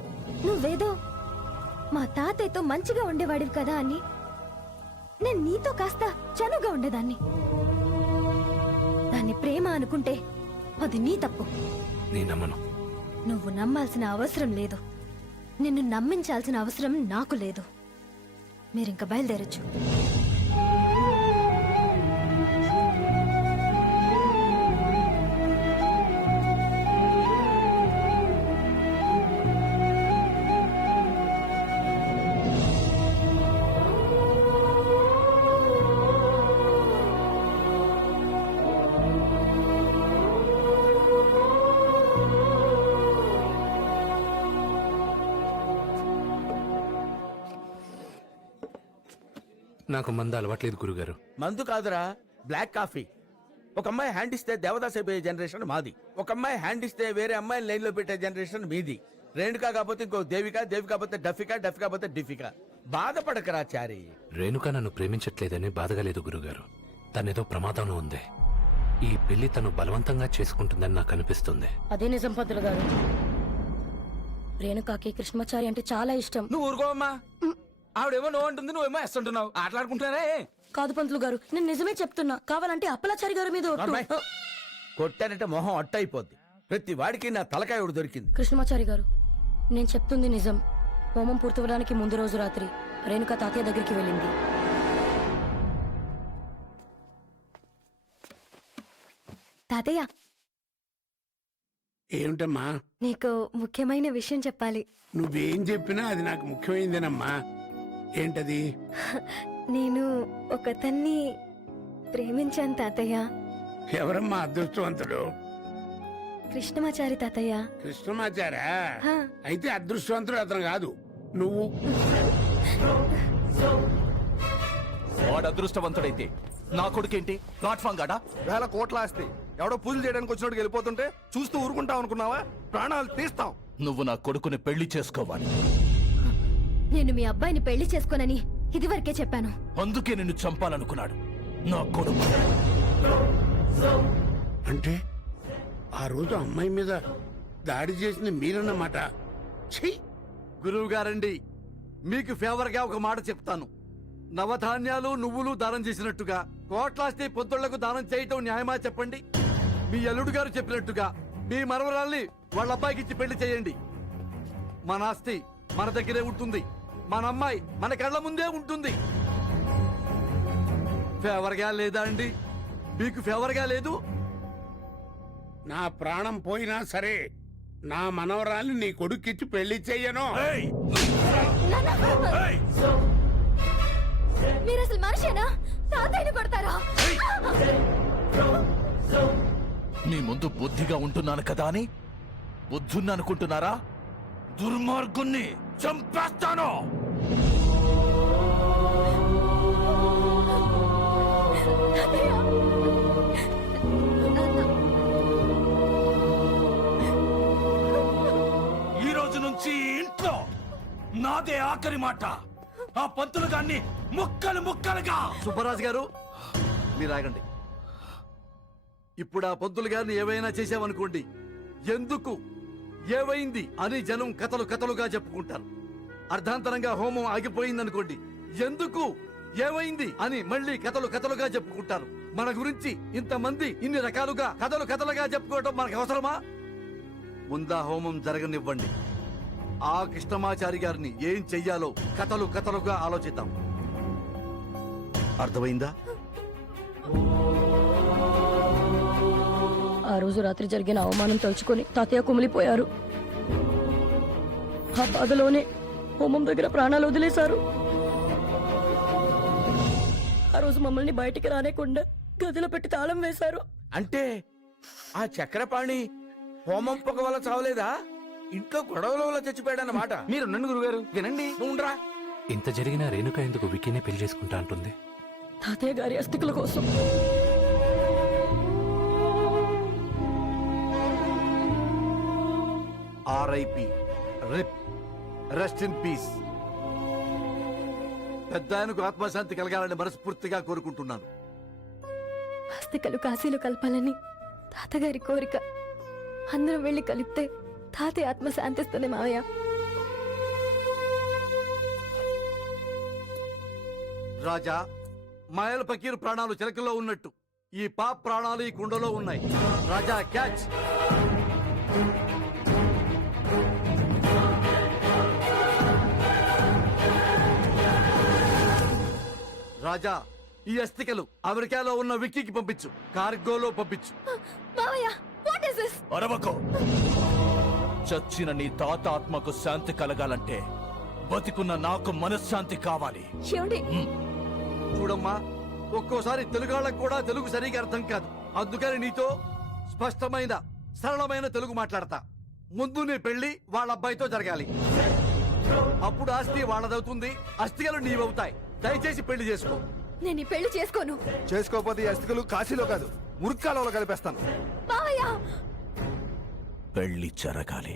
నువ్వేదో మా తాతయ్యతో మంచిగా ఉండేవాడివి కదా అని నేను నీతో కాస్త చనువుగా ఉండేదాన్ని. దాన్ని ప్రేమ అనుకుంటే అది నీ తప్పు. నీ నమ్మను. నువ్వు నమ్మాల్సిన అవసరం లేదు, నిన్ను నమ్మించాల్సిన అవసరం నాకు లేదు. మీరింక బయలుదేరొచ్చు. నాకు మంద అలవాట్లేదు గురుగారు. మందు కాదురా, బ్లాక్ కాఫీ. ఒక అమ్మాయి హ్యాండ్ ఇస్తే దేవదాస్ అయిపోయే జనరేషన్ మాది. ఒక అమ్మాయి హ్యాండ్ ఇస్తే వేరే అమ్మాయి లైన్ లో పెట్టే జనరేషన్ మీది. రేణుకా కాకపోతే ఇంకో దేవిక, దేవి కాకపోతే డఫికా, డఫి కాకపోతే డిఫికా. బాధపడకరా చారి. రేణుక నన్ను ప్రేమించట్లేదని బాధగా లేదు గురుగారు. తనేదో ప్రమాదంలో ఉంది. ఈ పెళ్లి తను బలవంతంగా చేసుకుంటుందని నాకు అనిపిస్తుంది. అదే నిజం పంతులు గారు. రేణుకాకి కృష్ణమాచారి అంటే చాలా ఇష్టం. నువ్వు ఊరుకోవమ్మా. ఆవిడేమో నువ్వు అంటుంది, నువ్వేమో ఎస్ అంటున్నావు. ఆటలాడుకుంటున్నారే. కాదు పంతులు గారు, నేను నిజమే చెప్తున్నా. కావాలంటే అప్పలాచారి గారి మీద ఒట్టు. అమ్మాయి, కొట్టానంటే మొహం అట్ట అయిపోద్ది. ప్రతి వాడికి నా తలకాయ ఒకటి దొరికింది. కృష్ణమాచారి గారు, నేను చెప్తుంది నిజం. హోమం పూర్తవడానికి ముందు రోజు రాత్రి రేణుక తాతయ్య దగ్గరికి వెళ్ళింది. తాతయ్య, ఏమిటమ్మా? నీకు ముఖ్యమైన విషయం చెప్పాలి. నువ్వేం చెప్పినా అది నాకు ముఖ్యమైందేనమ్మా. ఏంటది? నేను ఒకతన్ని ప్రేమించాను తాతయ్య. ఎవరమ్మా అదృష్టవంతుడు? కృష్ణమాచారి తాతయ్య. కృష్ణమాచారా? హా. అయితే అదృష్టవంతుడు అతను కాదు, నువ్వు. వాడు అదృష్టవంతుడైతే నా కొడుకేంటి ప్లాట్ఫామ్ గాడా? వేల కోట్ల ఆస్తి ఎవడో పూజలు చేయడానికి వచ్చినోడికి వెళ్ళిపోతుంటే చూస్తూ ఊరుకుంటావు అనుకున్నావా? ప్రాణాలు తీస్తాం. నువ్వు నా కొడుకుని పెళ్లి చేసుకోవాలి. నేను మీ అబ్బాయిని పెళ్లి చేసుకోనని ఇదివరకే చెప్పాను. అందుకే నిన్ను చంపాలనుకున్నాడు నా కొడుకు. అంటే ఆ రోజు అమ్మాయి మీద దాడి చేసింది మీరన్నమాట. ఛీ! గురువు గారండి, మీకు ఫేవర్ గా ఒక మాట చెప్తాను. నవధాన్యాలు నువ్వులు దానం చేసినట్టుగా కోట్లాస్తి పొద్దుళ్లకు దానం చేయటం న్యాయమా చెప్పండి? మీ అల్లుడు గారు చెప్పినట్టుగా మీ మనవరాల్ని వాళ్ళ అబ్బాయికి ఇచ్చి పెళ్లి చేయండి. మన ఆస్తి మన దగ్గరే ఉంటుంది, మన అమ్మాయి మన కళ్ళ ముందే ఉంటుంది. ఫేవర్ గా లేదా అండి? మీకు ఫేవర్ గా లేదు? నా ప్రాణం పోయినా సరే నా మనవరాల్ని నీ కొడుక్కిచ్చి పెళ్లి చెయ్యను. మీరు అసలు మనిషేనా? తాతయ్యని కొడతారా? నీ ముందు బుద్ధిగా ఉంటున్నాను కదా అని బుద్ధున్ననుకుంటున్నారా? దుర్మార్గుణ్ణి చంపేస్తాను. ఈ రోజు నుంచి ఇంట్లో నాదే ఆఖరి మాట. ఆ పంతులు గాన్ని ముక్కలు ముక్కలుగా. సుబ్బరాజు గారు, మీరు ఆగండి. ఇప్పుడు ఆ పంతులు గారిని ఏవైనా చేశామనుకోండి, ఎందుకు ఏవైంది అని జనం కథలు కథలుగా చెప్పుకుంటారు. అర్ధాంతరంగా హోమం ఆగిపోయిందనుకోండి, ఎందుకు ఏమైంది అని మళ్ళీ కథలు కథలుగా చెప్పుకుంటారు. మన గురించి ఇంతమంది ఇన్ని రకాలుగా కథలు కథలుగా చెప్పుకోవడం మనకు అవసరమా? ముందా హోమం జరగనివ్వండి. ఆ కృష్ణమాచారి గారిని ఏం చెయ్యాలో కథలు కథలుగా ఆలోచిద్దాం. అర్థమైందా? ఆ రోజు రాత్రి జరిగిన అవమానం తలుచుకొని తాతయ్య కుమిలిపోయారు. ఆ బాధలోనే హోమం దగ్గర ప్రాణాలు వదిలేశారు. ఆ రోజు మమ్మల్ని బయటికి రానేకుండా గదిలో పెట్టి తాళం వేశారు. అంటే ఆ చక్రపాణి హోమం పొగ వల్ల చావలేదా? ఇంట్లో గొడవల వల్ల చచ్చిపోయాడన్నమాట. మీరు నన్ను గురుగారు వినండి. నువ్వురా. ఇంత జరిగినా రేణుక ఎందుకు విక్కీనే పెళ్లి చేసుకుంటా అంటుంది? తాతయ్య గారి అస్థికుల కోసం. RIP, rip, rest in peace. పెద్ద ఆయనకు ఆత్మశాంతి కలగాలని మనస్ఫూర్తిగా కోరుకుంటున్నాను. అస్థికలు కాశీలు కలపాలని తాతగారి కోరిక. అందరం వెళ్ళి కలిపితే తాతయ్య ఆత్మ శాంతిస్తుంది మావయ్య. రాజా, మాయల పకీరు ప్రాణాలు చిలకలో ఉన్నట్టు ఈ పాప్ ప్రాణాలు ఈ కుండలో ఉన్నాయి. రాజా, క్యాచ్. రాజా, ఈ అస్థికలు అమెరికాలో ఉన్న విక్కీకి పంపించు, కార్గోలో పంపించు. మావయ్య, వాట్ ఇస్ దిస్? అరవకో. చచ్చిన నీ తాత ఆత్మకు శాంతి కలగాలంటే బతికున్న నాకు మనశ్శాంతి కావాలి. ఏమండి? చూడమ్మా, ఒక్కోసారి తెలుగాళ్ళకు కూడా తెలుగు సరిగా అర్థం కాదు. అందుకని నీతో స్పష్టమైన సరళమైన తెలుగు మాట్లాడతా. ముందు నీ పెళ్లి వాళ్ళ అబ్బాయితో జరగాలి. అప్పుడు ఆస్తి వాళ్ళదవుతుంది, అస్థికలు నీవవుతాయి. దయచేసి పెళ్లి చేసుకో. నేను ఈ పెళ్లి చేసుకోను. చేసుకోకపోతే ఈ అస్థికలు కాశీలో కాదు మురుక్కాలలో కలిపేస్తాను. మావయ్య పెళ్లి జరగాలి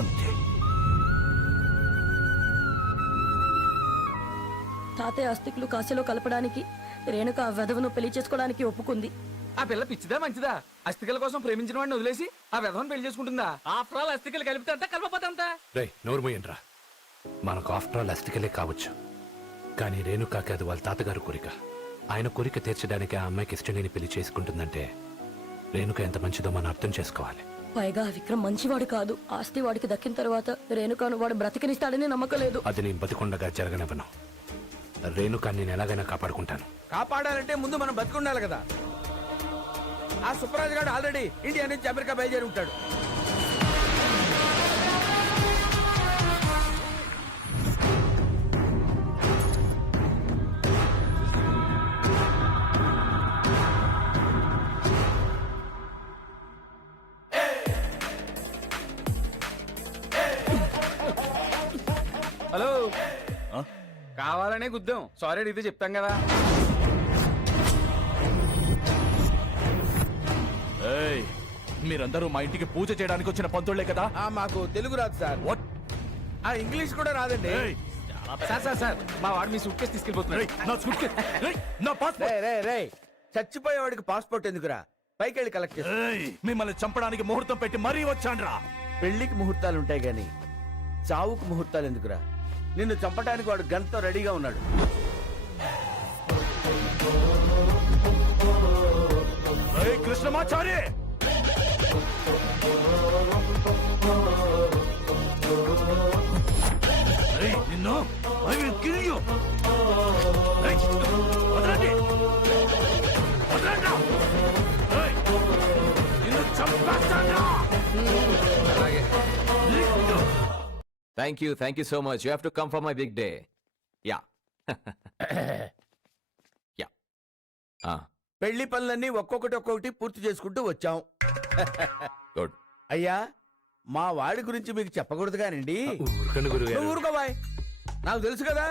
అంతే. తాతయ్య అస్థికులు కాశీలో కలపడానికి రేణుక ఆ వెధవను పెళ్లి చేసుకోవడానికి ఒప్పుకుంది. ఆ పిల్ల పిచ్చిదా మంచిదా? అస్థికల కోసం ప్రేమించిన వాడిని వదిలేసి ఆ విధవను పెళ్లి చేసుకుంటుందా? ఆఫ్టర్ ఆల్ అస్థికలు కలిపితే అంతా కలపపోతే అంతా. రే నోరుమోయండ్రా. మనకు ఆఫ్టర్ ఆల్ అస్థికలే కావచ్చు, కానీ రేణుకాకి అది వాళ్ళ తాతగారు కోరిక. ఆయన కోరిక తీర్చడానికి ఆ అమ్మాయికి ఇష్టం లేని పెళ్లి చేసుకుంటుందంటే రేణుక ఎంత మంచిదో మనం అర్థం చేసుకోవాలి. పైగా విక్రమ్ మంచివాడు కాదు. ఆస్తి వాడికి దక్కిన తర్వాత రేణుకాను వాడు బ్రతికినిస్తాడని నమ్మకం లేదు. అది నేను బతికొండగా జరగనివ్వను. రేణుకా నేను ఎలాగైనా కాపాడుకుంటాను. కాపాడాలంటే ముందు మనం బతుకుండాలి కదా. ఆ సుబ్బరాజు గారు ఆల్రెడీ ఇండియా నుంచి అమెరికా బయలుదేరి ఉంటాడు. హలో, కావాలనే గుద్దాం. సారీ అడిగితే చెప్తాం కదా. ఏయ్, మీరందరూ మా ఇంటికి పూజ చేయడానికి వచ్చిన పంతుళ్లే కదా? మాకు తెలుగు రాదు సార్. What? ఇంగ్లీష్ కూడా రాదండి. ఏయ్, సార్ మా వాడు మీ సూట్ కేసు తీసుకెళ్ళిపోతున్నాడు. ఏయ్, నా suitcase, ఏయ్, నా passport. రే చచ్చిపోయేవాడికి పాస్పోర్ట్ ఎందుకురా? పైకి వెళ్ళి కలెక్ట్ చేస్తా. ఏయ్, మిమ్మల్ని చంపడానికి ముహూర్తం పెట్టి మరీ వచ్చాన్రా. పెళ్లికి ముహూర్తాలు ఉంటాయి గాని చావుకు ముహూర్తాలు ఎందుకురా? నిన్ను చంపడానికి వాడు గన్తో రెడీగా ఉన్నాడు. ఏయ్, కృష్ణమాచారి, ఏయ్, నిన్ను I will kill you. ఏయ్, వదలండి, వదలండి. ఏయ్, నిన్ను చంపేస్తాను. అలాగే thank you so much. You have to come for my big day. Yeah yeah. పెళ్లి పనులన్నీ ఒక్కొక్కటి పూర్తి చేసుకుంటూ వచ్చాం. గుడ్. అయ్యా, మా వాడి గురించి మీకు చెప్పకూడదు కానండి. ఊరుకండి గురుగారు. నువ్వు ఊరుకోబాయ్, నాకు తెలుసు కదా.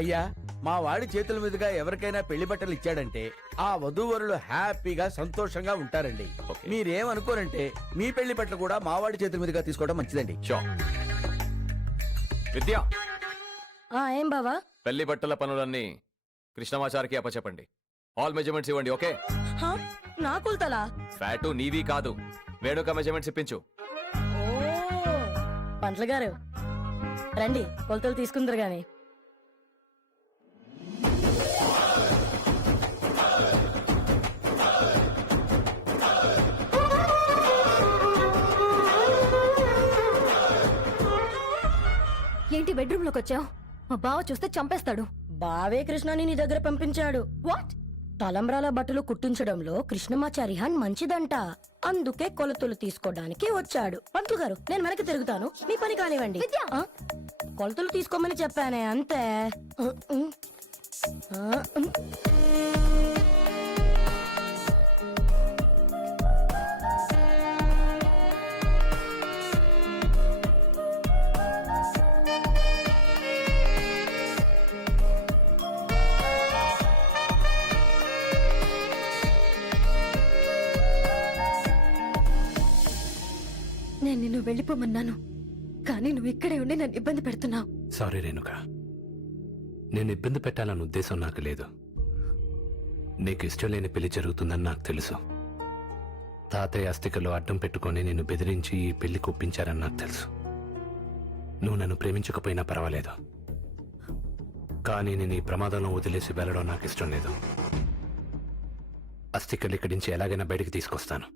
అయ్యా, మా వాడి చేతుల మీదుగా ఎవరికైనా పెళ్లి బట్టలు ఇచ్చాడంటే ఆ వధూవరులు హ్యాపీగా సంతోషంగా ఉంటారండి. Okay. మీరేమనుకోరంటే మీ పెళ్లి బట్టలు కూడా మా వాడి చేతుల మీదుగా తీసుకోవడం మంచిదండి. విద్య, ఏం బావా? పెళ్లి బట్టల పనులన్నీ కృష్ణమాచారికి అప్పచెప్పండి. ఆల్ మెజర్మెంట్స్ ఇవ్వండి. ఓకే? హా? నా కొలతలా? ఫ్యాటు నీవి కాదు, వేణుక మెజర్మెంట్స్ ఇప్పించు. పంటల గారు రండి, కొలతలు తీసుకుందరు గాని. ఏంటి బెడ్రూమ్ లోకి వచ్చావు? మా బావ చూస్తే చంపేస్తాడు. బావే కృష్ణని నీ దగ్గర పంపించాడు. వాట్? తలంబ్రాల బట్టలు కుట్టించడంలో కృష్ణమాచార్యాన్ మంచిదంట. అందుకే కొలతలు తీసుకోవడానికి వచ్చాడు. పంతులు గారు, నేను వెనక్కి తిరుగుతాను, మీ పని కానివ్వండి. విద్య! ఆ? కొలతలు తీసుకోమని చెప్పానే, అంతే. నేను నిన్ను వెళ్ళిపోమన్నాను, కానీ నువ్వు ఇక్కడే ఉండి నన్ను ఇబ్బంది పెడుతున్నావు. సారీ రేణుక, నేను ఇబ్బంది పెట్టాలన్న ఉద్దేశం నాకు లేదు. నీకు ఇష్టం లేని పెళ్లి జరుగుతుందని నాకు తెలుసు. తాతయ్య అస్థికలో అడ్డం పెట్టుకొని నిన్ను బెదిరించి ఈ పెళ్లి ఒప్పించారని నాకు తెలుసు. నువ్వు నన్ను ప్రేమించకపోయినా పర్వాలేదు, కానీ నేను ఈ ప్రమాదంలో వదిలేసి వెళ్ళడం నాకు ఇష్టం లేదు. అస్థికలు ఇక్కడి నుంచి ఎలాగైనా బయటికి తీసుకొస్తాను,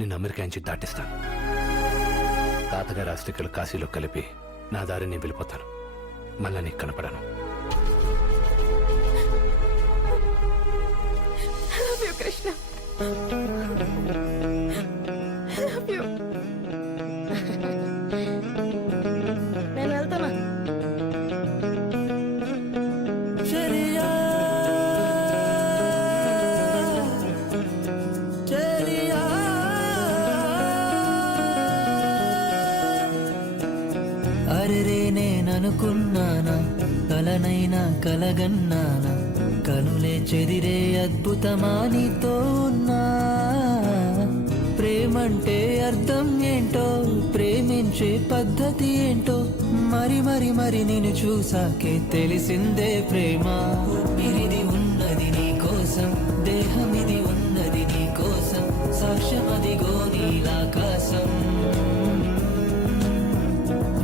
నిన్ను అమెరికా నుంచి దాటిస్తాను. తాతగారి అస్థికలు కాశీలో కలిపి నా దారి నేను వెళ్ళిపోతాను. మళ్ళా నీకు కనపడాను. కృష్ణ, నేను వెళ్తానా? అరెరే నేననుకున్నానా కలనైనా కలగన్నానా కనులే చెదిరే అద్భుతమా నీతో ఉన్నా ప్రేమంటే అర్థం ఏంటో ప్రేమించే పద్ధతి ఏంటో మరి మరి మరి నేను చూసాకే తెలిసిందే ప్రేమ ఇది ఉన్నది నీ కోసం దేహం ఇది ఉన్నది నీ కోసం సాక్ష్యం అదిగో నీలాకాశం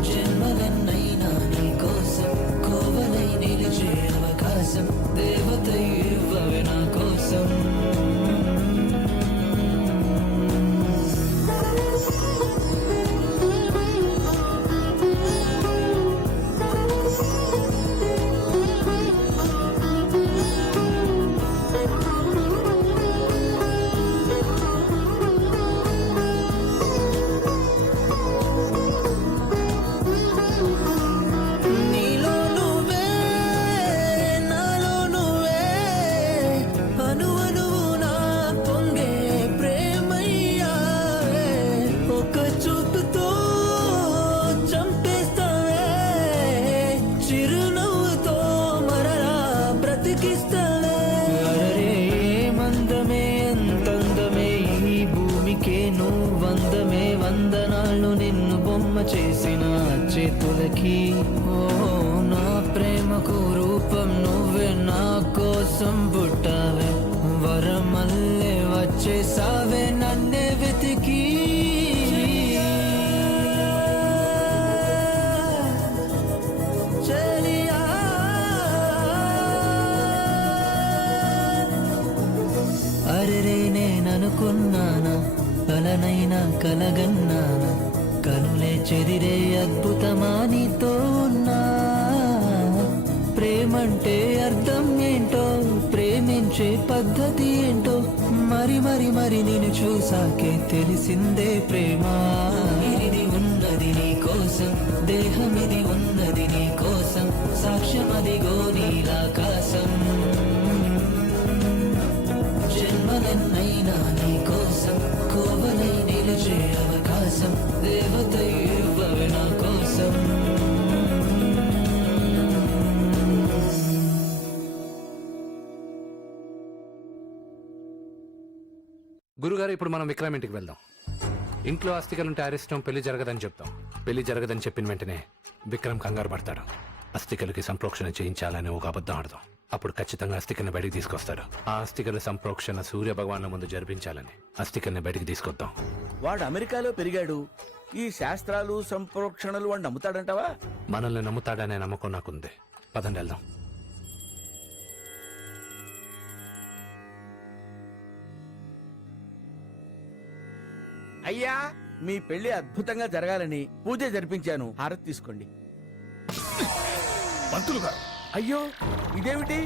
జన్మలన్నైనా నీ కోసం కోవలై నిలిచే అవకాశం దేవత ఇవ్వవే నా కోసం నీలో నువ్వే నాలో నువ్వే అణు అణువు నా పొంగే ప్రేమయ్యావే ఒక చూపుతో చంపేస్తావే చిరునవ్వుతో మరలా బ్రతికిస్తావే అరే మందమే ఎంతందమే ఈ భూమికే నువ్వందమే వందనాళ్ళు నిన్ను బొమ్మ చేసిన చేతులకి ఓ నా ప్రేమకు రూపం నువ్వే నా కోసం పుట్టావే వరమల్లే వచ్చేసావే నన్నే వెతికి చెలియా అరెరే నేననుకున్నానా కలనైనా కలగన్నానా కనులే చెదిరే అద్భుతమా నీతో ఉన్నా ప్రేమంటే అర్థం ఏంటో ప్రేమించే పద్ధతి ఏంటో మరి మరి మరి నేను చూసాకే తెలిసిందే ప్రేమ ఇది ఉన్నది నీ కోసం దేహం ఇది ఉన్నది నీ కోసం సాక్ష్యం అదిగో నీలాకాశం జన్మలన్నైనా నీ కోసం కోవలై నిలిచే అవకాశం దేవత ఇవ్వవే నా కోసం గురుగారు ఇప్పుడు మనం విక్రమ్ ఇంటికి వెళ్దాం. ఇంట్లో అస్థికలుంటే అరిష్టం పెళ్లి జరగదని చెప్తాం. పెళ్లి జరగదని చెప్పిన వెంటనే విక్రమ్ కంగారు పడతాడు. అస్థికలకి సంప్రోక్షణ చేయించాలని ఒక అబద్ధం ఆడదాం. అప్పుడు ఖచ్చితంగా అస్థికల్ని బయటికి తీసుకొస్తాడు. ఆ అస్థికల సంప్రోక్షణ సూర్య భగవాన్ల ముందు జరిపించాలని అస్థికల్ని బయటికి తీసుకొద్దాం. వాడు అమెరికాలో పెరిగాడు. ఈ శాస్త్రాలు సంప్రోక్షణలు వాడు నమ్ముతాడంటావా? మనల్ని నమ్ముతాడనే నమ్మకం నాకుంది. పదండి వెళ్దాం. అయ్యా మీ పెళ్లి అద్భుతంగా జరగాలని పూజ జరిపించాను. హారతి తీసుకోండి. పంతులు గారు అయ్యో ఇదేమిటి?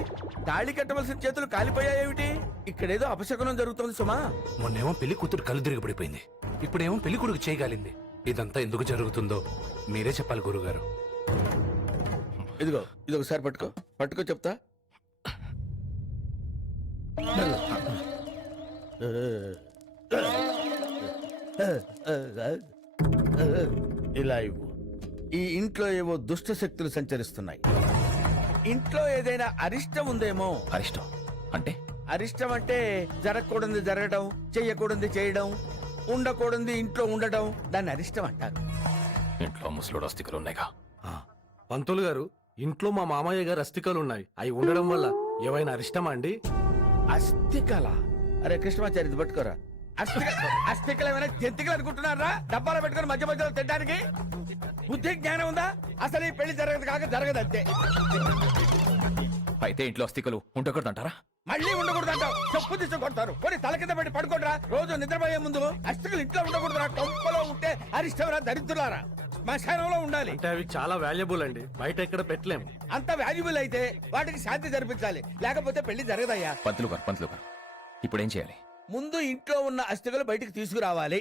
తాళి కట్టవలసిన చేతులు కాలిపోయాయేమిటి? ఇక్కడేదో అపశకునం జరుగుతోంది సుమా. మొన్నేమో పెళ్లి కూతురు కళ్ళు తిరిగి పడిపోయింది. ఇప్పుడేమో పెళ్లి కొడుకు చేయగలింది. ఇదంతా ఎందుకు జరుగుతుందో మీరే చెప్పాలి గురుగారు. ఇదిగో ఇది ఒకసారి పట్టుకో. పట్టుకో చెప్తా. ఇలా ఇవ్వు. ఈ ఇంట్లో ఏవో దుష్ట శక్తులు సంచరిస్తున్నాయి. ఇంట్లో ఏదైనా అరిష్టం ఉందేమో. అరిష్టం అంటే? అరిష్టం అంటే జరగకూడదు జరగడం, చెయ్యకూడదు చేయడం, ఉండకూడదు ఇంట్లో ఉండడం, దాన్ని అరిష్టం అంటారు. ఇంట్లో ముసలోడు అస్థికలు ఉన్నాయిగా. పంతులు గారు ఇంట్లో మా మామయ్య గారు అస్థికలు ఉన్నాయి. అవి ఉండడం వల్ల ఏవైనా అరిష్టమా అండి? అస్థికల? అరే కృష్ణమాచారి ఇది పట్టుకోరా. అస్థికలు ఏమైనా జంతికలు అనుకుంటున్నారా? డబ్బాలో పెట్టుకుని మధ్య మధ్యలో తినడానికి బుద్ధి జ్ఞానం ఉందా? అసలు ఈ పెళ్లి జరగదు కాక జరగదు అంతే. అయితే ఇంట్లో అస్థికలు ఉండకూడదంటారా? మళ్ళీ ఉండకూడదంటావు. చెప్పు తీసి కొడతారు. కొన్ని తల కింద పెట్టి పడుకోడరా. రోజు నిద్రపోయే ముందు అస్థికలు ఇంట్లో ఉండకూడదురా. కొంపలో ఉంటే అరిష్టంరా, దరిద్రులారా. శ్మశానంలో ఉండాలి. అంటే అవి చాలా వాల్యుబుల్ అండి, బయట ఎక్కడ పెట్టలేము. అంత వాల్యుబుల్ అయితే వాటికి శాంతి జరిపించాలి, లేకపోతే పెళ్లి జరగదయ్యా. పంతులు గారు ఇప్పుడు ఏం చేయాలి? ముందు ఇంట్లో ఉన్న అస్థికలు బయటికి తీసుకురావాలి.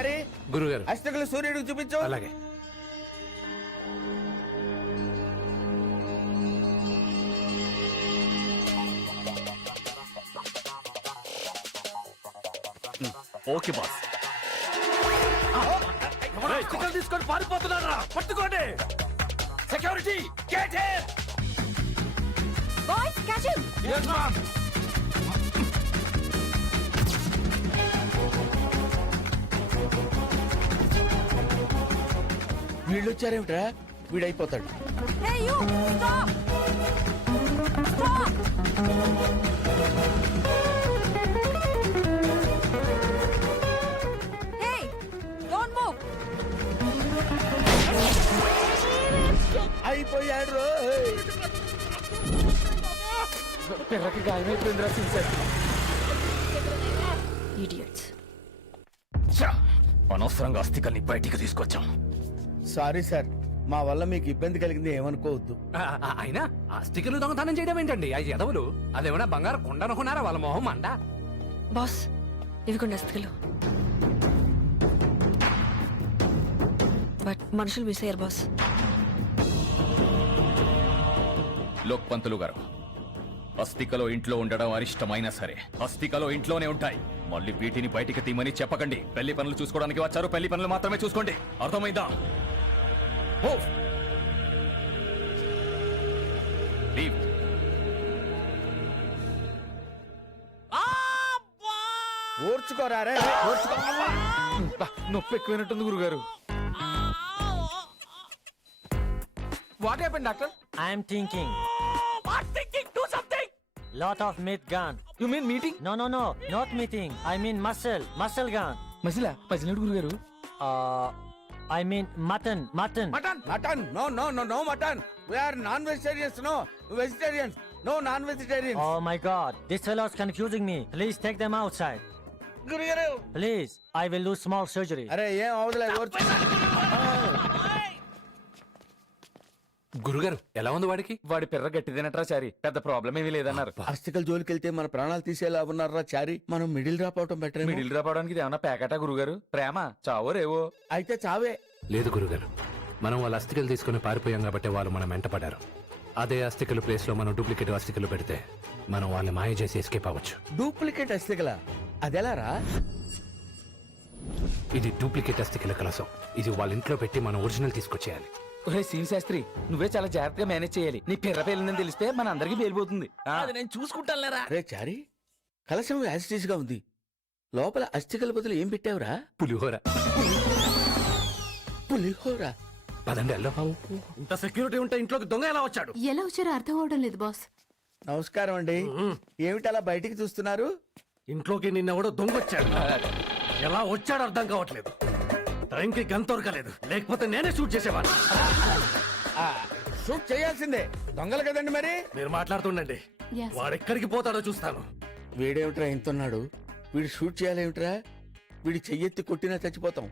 చారీ గురుగారు అష్టకులు సూర్యుడికి చూపించు. అలాగే. Okay boss. చికెన్ తీసుకొని పారిపోతున్నారా? పట్టుకోండి. Security get him. Boys catch him. yes ma'am. వీళ్ళు వచ్చారేమిట్రా? వీడైపోతాడు. Hey you stop. Stop. Hey don't move. అయిపోయాడు రోయ్. పిల్లకి గాయమైపోయిందిరా సిన్సర్. ఇడియట్స్. అనవసరంగా అస్థికల్ని బయటికి తీసుకొచ్చాం. సారీ సార్, మా వల్ల మీకు ఇబ్బంది కలిగింది ఏమనుకోవద్దు. అయినా అస్థికలు దొంగతనం చేయడం ఏంటండి? ఆ ఎదవులు అదేమన్నా బంగారు కొండ అనుకున్నారా? వాళ్ళ మొహం అండ. బాస్ ఇవి కొన్ని అస్థికలు. బట్ మనుషులు మిస్ అయ్యారు బాస్. లోక్ పంతులు గారు, అస్థికలో ఇంట్లో ఉండడం అరిష్టమైనా సరే అస్థికలో ఇంట్లోనే ఉంటాయి. మళ్ళీ వీటిని బయటికి తీమని చెప్పకండి. పెళ్లి పనులు చూసుకోవడానికి వచ్చారు, పెళ్లి పనులు మాత్రమే చూసుకోండి. అర్థమైందా? Move. Leave. ఓర్చుకోరా రే, ఓర్చుకో. నొప్పి ఎక్కువైనట్టుంది గురుగారు. What happened doctor? I'm thinking. Lot of meat gun. You mean meeting? No, not meeting. I mean muscle gun. మసిలా మసిలినట్టు గురుగారు. I mean mutton. Mutton mutton no no no no mutton. We are non vegetarians. No vegetarians. No non vegetarians. Oh my God, this fellow's confusing me. Please take them outside. గురుగారు Please, I will do small surgery. అరే ఏం అవదులే, ఓర్చు. గురుగారు ఎలా ఉంది వాడికి? వాడి పిర్ర గట్టిదేనట్రా చారి. పెద్ద problem ఏమీ లేదన్నారు. అస్థికల జోలికి వెళ్తే మన ప్రాణాలు తీసేలా ఉన్నారా చారీ? మనం మిడిల్ డ్రాప్ అవటం బెటర్. మిడిల్ డ్రాప్ అవడానికి ఇది ఏమన్నా ప్యాకెటా గురుగారు? ప్రేమ చావో రేవో. అయితే చావే. లేదు గురుగారు, మనం వాళ్ళ అస్థికలు తీసుకుని పారిపోయాం కాబట్టి వాళ్ళు మనం వెంటపడ్డారు. అదే అస్థికలు ప్లేస్ లో మనం డూప్లికేట్ అస్థికలు పెడితే మనం వాళ్ళని మాయ చేసి ఎస్కేప్ అవ్వచ్చు. డూప్లికేట్ అస్థికల అదెలారా? ఇది డూప్లికేట్ అస్థికల కలసం. ఇది వాళ్ళ ఇంట్లో పెట్టి మనం ఒరిజినల్ తీసుకొచ్చేయాలి. ఒరే సీన్ శాస్త్రి, నువ్వే చాలా జాగ్రత్తగా మేనేజ్ చేయాలి. నీ పిర్ర పేలిందని తెలిస్తే మన అందరికి పేలిపోతుంది. అది నేను చూసుకుంటానులేరా. రే చారీ, కలశం యాసిటీస్ గా ఉంది. లోపల అస్థికల బదులు ఏం పెట్టావురా? పులిహోర. పులిహోర. పదండి వెళ్దాం. ఇంత సెక్యూరిటీ ఉంటే ఇంట్లోకి దొంగ ఎలా వచ్చాడు? ఎలా వచ్చారో అర్థం అవడం లేదు బాస్. నమస్కారం అండి. ఏమిటి అలా బయటికి చూస్తున్నారు? ఇంట్లోకి నిన్నెవడో దొంగ వచ్చాడు. ఎలా వచ్చాడు అర్థం కావట్లేదు. టైంకి గన్ దొరకలేదు, లేకపోతే నేనే షూట్ చేసేవాడిని. షూట్ చేయాల్సిందే, దొంగలు కదండి మరి. మీరు మాట్లాడుతుండండి, Yes. వాడెక్కడికి పోతాడో చూస్తాను. వీడేమిట్రా ఇంతున్నాడు? వీడు షూట్ చేయాలేమిట్రా? వీడి చెయ్యెత్తి కొట్టినా చచ్చిపోతాం.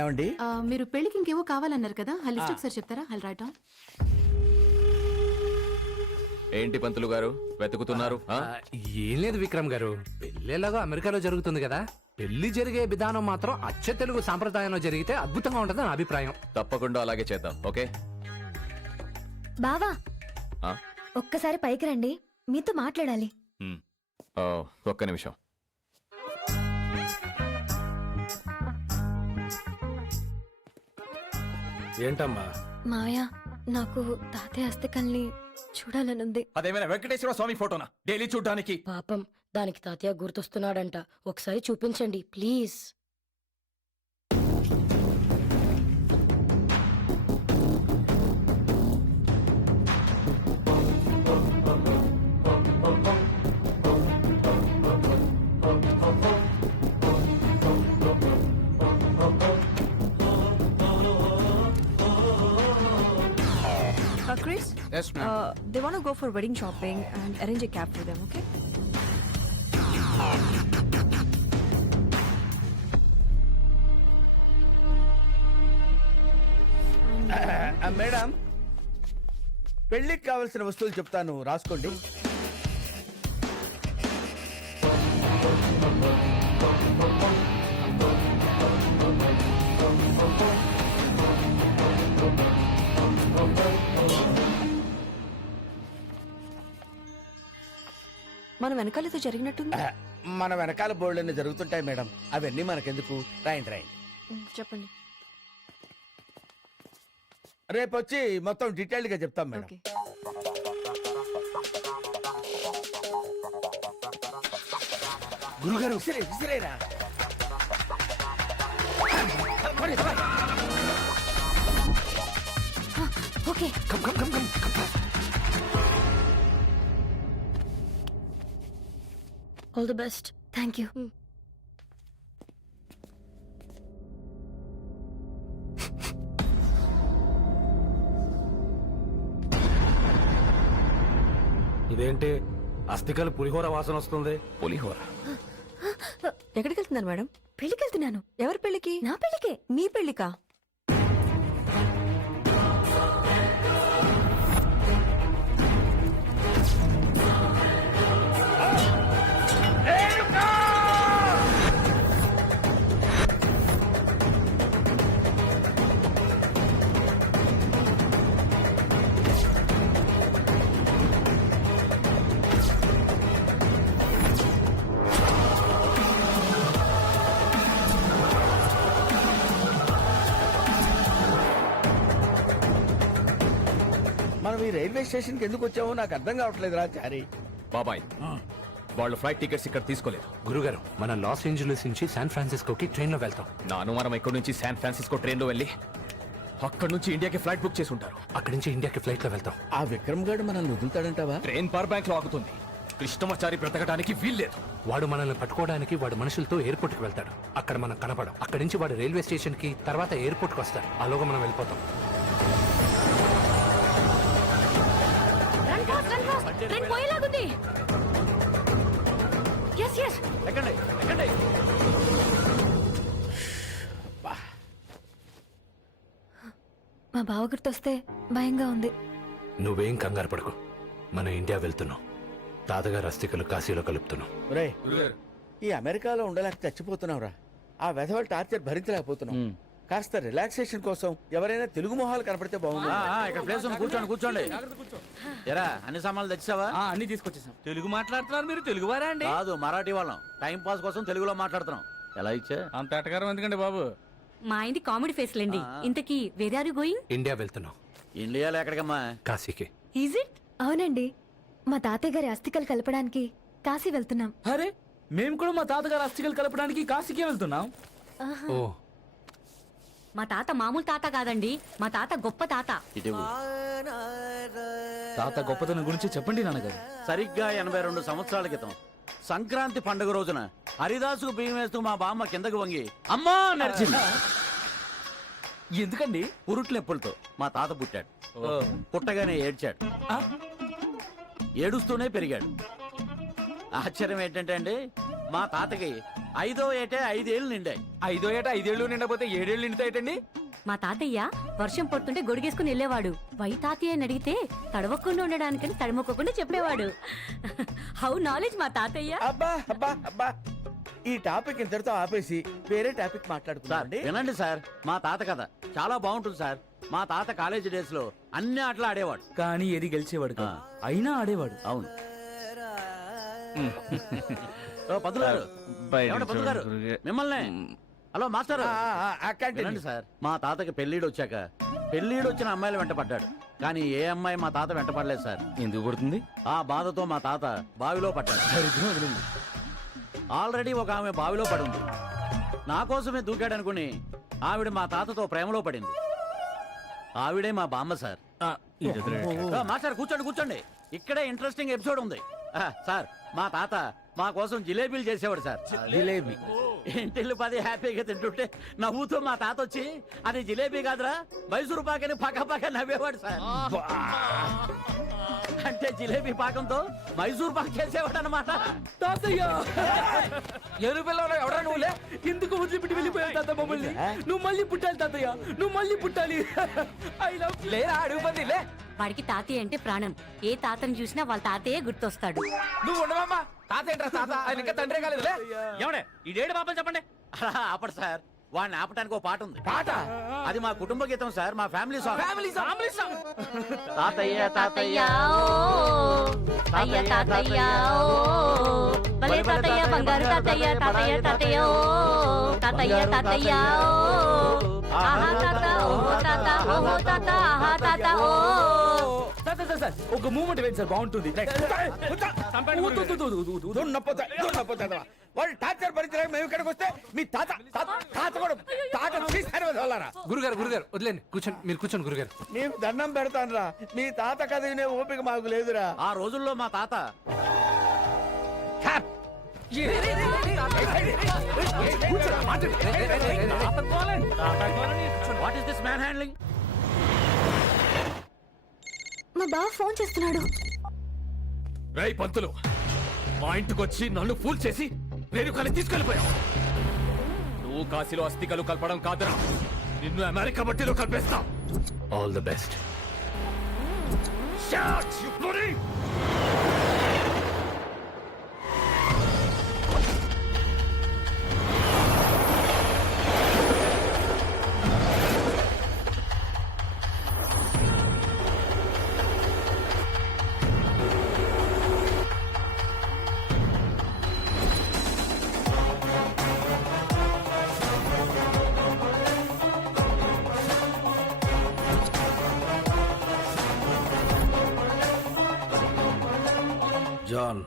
ఏమండి? మీరు పెళ్లికి ఇంకేవో కావాలన్నారు కదా, ఆ లిస్ట్ ఒకసారి చెప్తారా? I'll right down. ఏంటి పంతులు గారు వెతుకుతున్నారు? ఏం లేదు విక్రమ్ గారు, పెళ్ళేలాగా అమెరికాలో జరుగుతుంది కదా, పెళ్లి జరిగే విధానం మాత్రం అచ్చ తెలుగు సాంప్రదాయంలో జరిగితే అద్భుతంగా ఉంటుంది నా అభిప్రాయం. తప్పకుండా అలాగే చేద్దాం. ఓకే బావా, ఆ? ఒక్కసారి పైకి రండి, మీతో మాట్లాడాలి. ఒక్క నిమిషం. ఏంటమ్మా? మావయ్య, నాకు తాతయ్య అస్థికల్ని చూడాలనుంది. అదేమైనా వెంకటేశ్వర స్వామి ఫోటోనా డైలీ చూడడానికి? పాపం దానికి తాతయ్య గుర్తొస్తున్నాడంట. ఒకసారి చూపించండి please. Chris? Yes, ma'am. They want to go for wedding shopping and arrange a cab for them, okay? Madam, పెళ్లికి కావాల్సిన వస్తువులు చెప్తాను, రాసుకోండి. మన వెనకాలతో జరిగినట్టుంది. మన వెనకాల బోర్డులన్నీ జరుగుతుంటాయి మేడం, అవన్నీ మనకెందుకు. రాయండి రాయండి. చెప్పండి. రేపు వచ్చి మొత్తం డీటెయిల్డ్ గా చెప్తాం మేడం. ఓకే. గురుగారు విసిరేరా. Okay. All the best. Thank you. ఇదేంటి అస్థికలు పులిహోర వాసన వస్తుంది? పులిహోర ఎక్కడికి వెళ్తున్నారు మేడం? పెళ్లికి వెళ్తున్నాను. ఎవరి పెళ్లికి? నా పెళ్లికే. మీ పెళ్లికా? మనం ఈ రైల్వే స్టేషన్ కి ఎందుకు వచ్చామో నాకు అర్థం కావట్లేదు రా చారి. బాబాయ్ వాళ్ళు ఫ్లైట్ టికెట్స్ ఇక్కడ తీసుకోలేదు. గురుగారు, మన లాస్ ఏంజలీస్ నుంచి శాన్ ఫ్రాన్సిస్కోకి ట్రైన్ లో వెళ్తాం. నా అనుమానం ఇక్కడ నుంచి శాన్ ఫ్రాన్సిస్కో ట్రైన్ లో వెళ్ళి అక్కడ నుంచి ఇండియాకి ఫ్లైట్ బుక్ చేసి ఉంటారు. అక్కడి నుంచి ఇండియాకి ఫ్లైట్ లో వెళ్తాం. ఆ విక్రమ్ గారు మనల్ని వదులుతాడంటావా? ట్రైన్ పవర్ బ్యాంక్ లో ఆగుతుంది. కృష్ణమాచారి బ్రతకడానికి వీల్లేదు. వాడు మనల్ని పట్టుకోవడానికి వాడు మనుషులతో ఎయిర్పోర్ట్ కి వెళ్తాడు. అక్కడ మనం కనపడం. అక్కడి నుంచి వాడు రైల్వే స్టేషన్ కి, తర్వాత ఎయిర్పోర్ట్ కి వస్తాడు. అలాగా మనం వెళ్ళిపోతాం. ట్రైన్ పోయేలాగుంది. Yes yes. ఎక్కండి ఎక్కండి. మా బావ గుర్తొస్తే భయంగా ఉంది. నువ్వేం కంగారు పడకు. మనం ఇండియా వెళ్తున్నాం. తాతగారు అస్థికలు కాశీలో కలుపుతున్నాం. రే, ఈ అమెరికాలో ఉండలేక చచ్చిపోతున్నావురా. ఆ వెధవల టార్చర్ భరించలేకపోతున్నాం. కాస్త రిలాక్సేషన్ కోసం ఎవరైనా తెలుగు మొహాలు కనపడితే బాగుంది. ఇక్కడ ప్లేస్ ఉంది, కూర్చోండి కూర్చోండి. ఎరా అన్ని సామాన్లు తెచ్చావా? అన్ని తీసుకొచ్చేసాం. తెలుగు మాట్లాడుతున్నారు మీరు? తెలుగు వారా అండి? కాదు, మరాఠీ వాళ్ళం. టైం పాస్ కోసం తెలుగులో మాట్లాడుతున్నాం. ఎలా ఇచ్చా? అంత ఎటకారం ఎందుకండి బాబు? మా ఆయనది కామెడీ ఫేస్ లేండి. ఇంతకీ where are you going? India వెళ్తున్నాం. ఇండియాలో ఎక్కడికమ్మా? కాశీకి. Is it? అవునండి, మా తాతయ్య గారి అస్థికలు కలపడానికి కాశీ వెళ్తున్నాం. అరే మేము కూడా మా తాతగారు అస్థికలు కలపడానికి కాశీకే వెళ్తున్నాం. ఓ, మా తాత మామూలు తాత కాదండి, మా తాత గొప్ప తాత. తాత గొప్పతనం గురించి చెప్పండి నాన్నగారు. సరిగ్గా 82 సంవత్సరాల క్రితం సంక్రాంతి పండుగ రోజున హరిదాసుకు బియ్యం వేస్తూ మా బామ్మ కిందకు వంగి అమ్మా నడిచింది. ఎందుకండి? పురుట్ల నొప్పులతో మా తాత పుట్టాడు. పుట్టగానే ఏడ్చాడు. ఏడుస్తూనే పెరిగాడు. ఆశ్చర్యం ఏంటంటే అండి, మా తాతకి 5వ ఏటే 5 ఏళ్ళు నిండాయి. 5వ ఏట 5 ఏళ్ళు నిండపోతే 7 ఏళ్ళు నిండుతాయటండి. మా తాతయ్య వర్షం పడుతుంటే గొడిగేసుకుని వెళ్ళేవాడు. వై తాతయ్య అని అడిగితే తడవకుండా ఉండడానికని తడమొక్కకుండా చెప్పేవాడు. హౌ నాలెడ్జ్ మా తాతయ్య. అబ్బా అబ్బా అబ్బా, ఈ టాపిక్ ఇంతటితో ఆపేసి వేరే టాపిక్ సార్ మాట్లాడుకుందామండి. వినండి సార్, మా తాత కథ చాలా బాగుంటుంది సార్. మా తాత కాలేజీ డేస్ లో అన్ని ఆటలు ఆడేవాడు. కానీ ఏది గెలిచేవాడు కాదు. అయినా ఆడేవాడు. అవును. ఓ, పంతులు గారు. ఏమండి పంతులు గారు, మిమ్మల్ని. Hello master. వినండి సార్, మా తాతకి పెళ్లిడు వచ్చాక పెళ్లిడు వచ్చిన అమ్మాయిలు వెంట పడ్డాడు. కానీ ఏ అమ్మాయి మా తాత వెంట పడలేదు సార్. ఎందుకు పడుతుంది? ఆ బాధతో మా తాత బావిలో పడ్డాడు. ఆల్రెడీ ఒక ఆమె బావిలో పడింది. నా కోసమే దూకాడనుకుని ఆవిడ మా తాతతో ప్రేమలో పడింది. ఆవిడే మా బామ్మ సార్. మాస్టర్ కూర్చోండి కూర్చోండి, ఇక్కడే ఇంట్రెస్టింగ్ ఎపిసోడ్ ఉంది. సార్, మా తాత మా కోసం జిలేబీలు చేసేవాడు సార్. జిలేబీ ఇంటిల్లు 10 హ్యాపీగా తింటుంటే నవ్వుతూ మా తాత వచ్చి అది జిలేబీ కాదురా మైసూరు పాకని పక్క నవ్వేవాడు సార్. అంటే జిలేబీ పాకంతో మైసూరు పాక చేసేవాడు అనమాట. తాతయ్య ఎవరా నువ్వులే? ఎందుకు వదిలిపెట్టి వెళ్ళిపోయావు తాత మమ్మల్ని? నువ్వు మళ్ళీ పుట్టాలి తాతయ్య, నువ్వు మళ్ళీ పుట్టాలి. ఐ లవ్ లేరా అడుగుపంది లే. వాడికి తాతయ్య అంటే ప్రాణం. ఏ తాతని చూసినా వాళ్ళ తాతయ్య గుర్తొస్తాడు. నువ్వు ఉండవమ్మా. తాత ఏంట్రా తాత? ఆయన ఇంకా తండ్రే కాలేదులే. ఏమండే ఈ డేడు పాపం చెప్పండి. అలా ఆపడు సార్, వాడిని ఆపడానికి ఒక పాట ఉంది. పాట అది మా కుటుంబ గీతం సార్, మా ఫ్యామిలీ సాంగ్. తాతయ్య తాతయ్య ఓ తాతయ్య తాతయ్య ఓ భలే తాతయ్య బంగారు తాతయ్య తాతయ్య తాతయ్య ఓ తాతయ్య తాతయ్య ఓ ఆహా తాత ఓహో తాత ఓహో తాత ఆహా తాత ఓ సార్ ఒక మూమెంట్ వేయండి సార్, బాగుంటుంది. వాళ్ళు టార్చర్ భరించలేక మేము ఇక్కడికి వస్తే మీ తాత తాత కూడా తాత వాళ్ళరా. గురుగారు గురుగారు వదిలేండి, కూర్చోండి, మీరు కూర్చోండి గురుగారు. మేము దండం పెడతానురా, మీ తాత కథ వినే ఓపిక మాకు లేదురా. ఆ రోజుల్లో మా తాత what is this man handling? మా బావ ఫోన్ చేస్తున్నాడు. రై పంతులు, మా ఇంటికి వచ్చి నన్ను ఫూల్ చేసి రేణుకాని తీసుకెళ్లిపోయావు. నువ్వు కాశీలో అస్థికలు కలపడం కాదురా, నిన్ను అమెరికా మట్టిలో కలిపేస్తా. All the best. John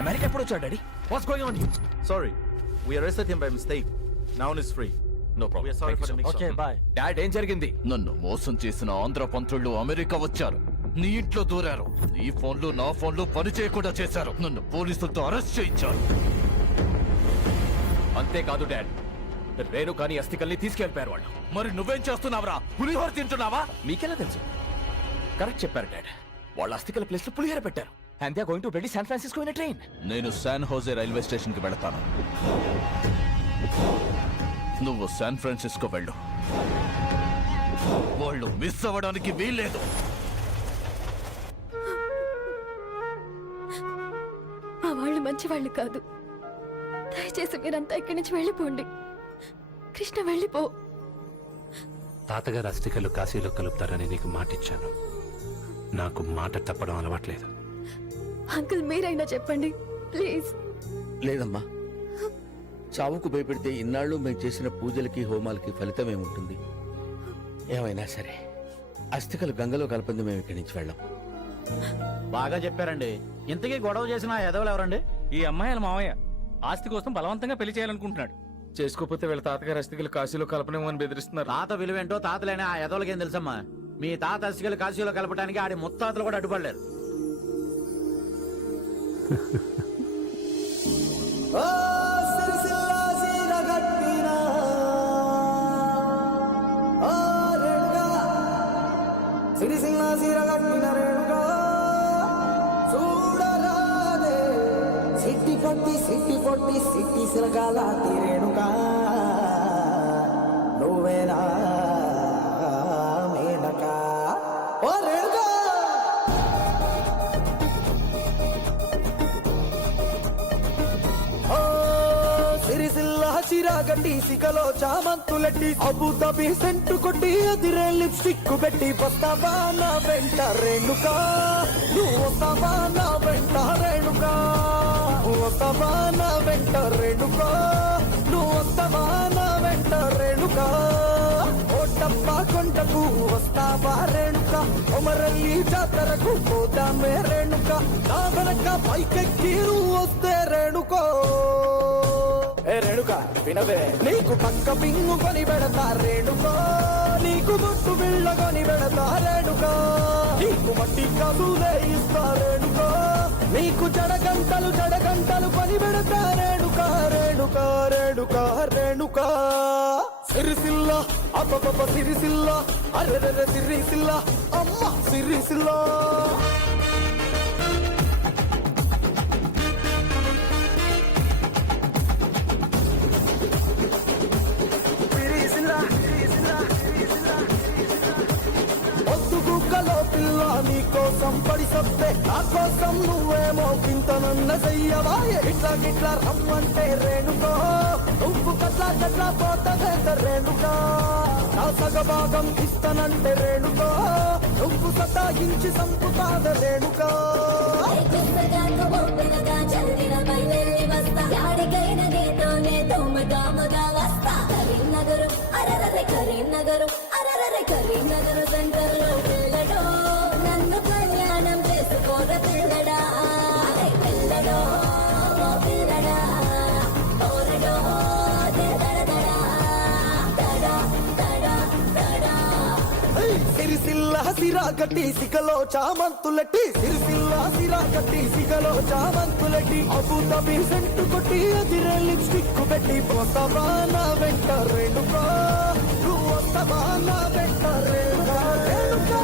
America ఎప్పుడు వచ్చాడు daddy? What's going on here? Sorry, we arrested him by mistake. Now he's free. No We problem. are sorry for the mix-up. Okay bye. Dad ఏం జరిగింది? నన్ను మోసం చేసిన Andhra పంతుళ్ళు America వచ్చారు, నీ ఇంట్లో దూరారు, నీ ఫోన్లు నా ఫోన్లు పని చేయకుండా చేశారు, నన్ను పోలీసులతో అరెస్ట్ చేయించారు. అంతేకాదు డాడ్, రేణుకాని అస్థికల్ని తీసుకెళ్ళిపోయారు వాళ్ళు. మరి నువ్వేం చేస్తున్నావురా? పులిహోర తింటున్నావా? మీకెలా తెలుసు? కరెక్ట్ చెప్పారు డాడ్, వాళ్ళ అస్థికల ప్లేస్ లో పులిహోర పెట్టారు. And they are going to ready San Francisco in train. నేను శాన్ హోజే రైల్వే స్టేషన్ కి వెళతాను, నువ్వు శాన్ ఫ్రాన్సిస్కో వెళ్ళు. వాళ్ళు మిస్ అవ్వడానికి వీల్లేదు. మా వాళ్ళు మంచి వాళ్ళు కాదు. దయచేసి మీరంతా ఇక్కడి నుంచి వెళ్ళిపోండి. కృష్ణ వెళ్ళిపో. తాతగారు అస్థికలు కాశీలో కలుపుతారని నీకు మాటిచ్చాను. నాకు మాట తప్పడం అలవాట్లేదు. అంకుల్ మీరైనా చెప్పండి ప్లీజ్. లేదమ్మా, చావుకు భయపెడితే ఇన్నాళ్ళు మేము చేసిన పూజలకి హోమాలకి ఫలితం ఏముంటుంది? ఏమైనా సరే అస్థికలు గంగలో కలపంది మేము ఇక్కడి నుంచి వెళ్ళాం. బాగా చెప్పారండి. ఇంతకీ గొడవ చేసిన ఎదవలు ఎవరండి? ఈ అమ్మాయిల మావయ్య ఆస్తి కోసం బలవంతంగా పెళ్లి చేయాలనుకుంటున్నాడు. చేసుకోకపోతే వీళ్ళ తాతగారు అస్థికలు కాశీలో కలపనేమని బెదిరిస్తున్నారు. తాత విలువేంటో తాతలేనే ఆ ఎదవలకేం తెలుసమ్మా? మీ తాత అస్థికలు కాశీలో కలపడానికి ఆడి ముత్తాతలు కూడా అడ్డుపడలేరు. సిరిసిల్ల సిర కట్టిన రేణుగా చూడరాదే సిట్టి పొట్టి సిట్టి సిరగాలాంటి రేణుగా నువ్వేనా మేనకా ఓ రేణుగా సిరిసిల్ల చిరాగట్టి సికలో చామంతులెట్టి అబుదాబి సెంటు కొట్టి అదిరే లిప్స్టిక్ పెట్టి వస్తావా నా వెంట రేణుకా నువ్వు వస్తావా నా వెంట రేణుకా వస్తావా నా వెంట రేణుకా నువ్వు వస్తావా నా వెంట రేణుకా ఓటప్ప కొండకు వస్తావా రేణుక కొమరల్లి జాతరకు పోదామే రేణుక నా వెనక పైకెక్కి నువ్వు వస్తే రేణుకో ఏ రేణుక వినవే నీకు పక్క పింగు కొని పెడతా రేణుకో నీకు బొట్టు బిళ్ళ కొని పెడతా రేణుక నీకు మట్టి కసులే ఇస్తా రేణుకో నీకు జడగంటలు కొని పెడతా రేణుక రేణుక రేణుక రేణుక సిరిసిల్ల అబ్బబ్బ సిరిసిల్ల అరెరెరె సిరిసిల్ల అమ్మ సిరిసిల్ల కుక్కలో పిల్ల నీ కోసం పడి సొప్పే నా కోసం నువ్వేమో పింతనన్న చెయ్యవాయే ఇట్లా గిట్లా రమ్మంటే రేణుకో నువ్వు కట్లా పోతదే రేణుకా నా సగభాగం ఇస్తానంటే రేణుకో నువ్వు సతాయించి సంపుతాద రేణుకా కరీంనగర్ సెంటర్ లో పిల్లడో నన్ను కళ్యాణం చేసుకోర పిల్లడా పిల్లడో పిల్లడా ఓరడో సిరిసిల్ల సిరా గట్టి సిగలో చామంతులెట్టి సిరిసిల్ల సిరా గట్టి సిగలో చామంతులెట్టి అబుదాబి సెంటు కొట్టి అదిరే లిప్స్టిక్ పెట్టి పోతావా నా వెంట రేణుకా నువ్వు వస్తావా నా వెంట రేణుకా రేణుకా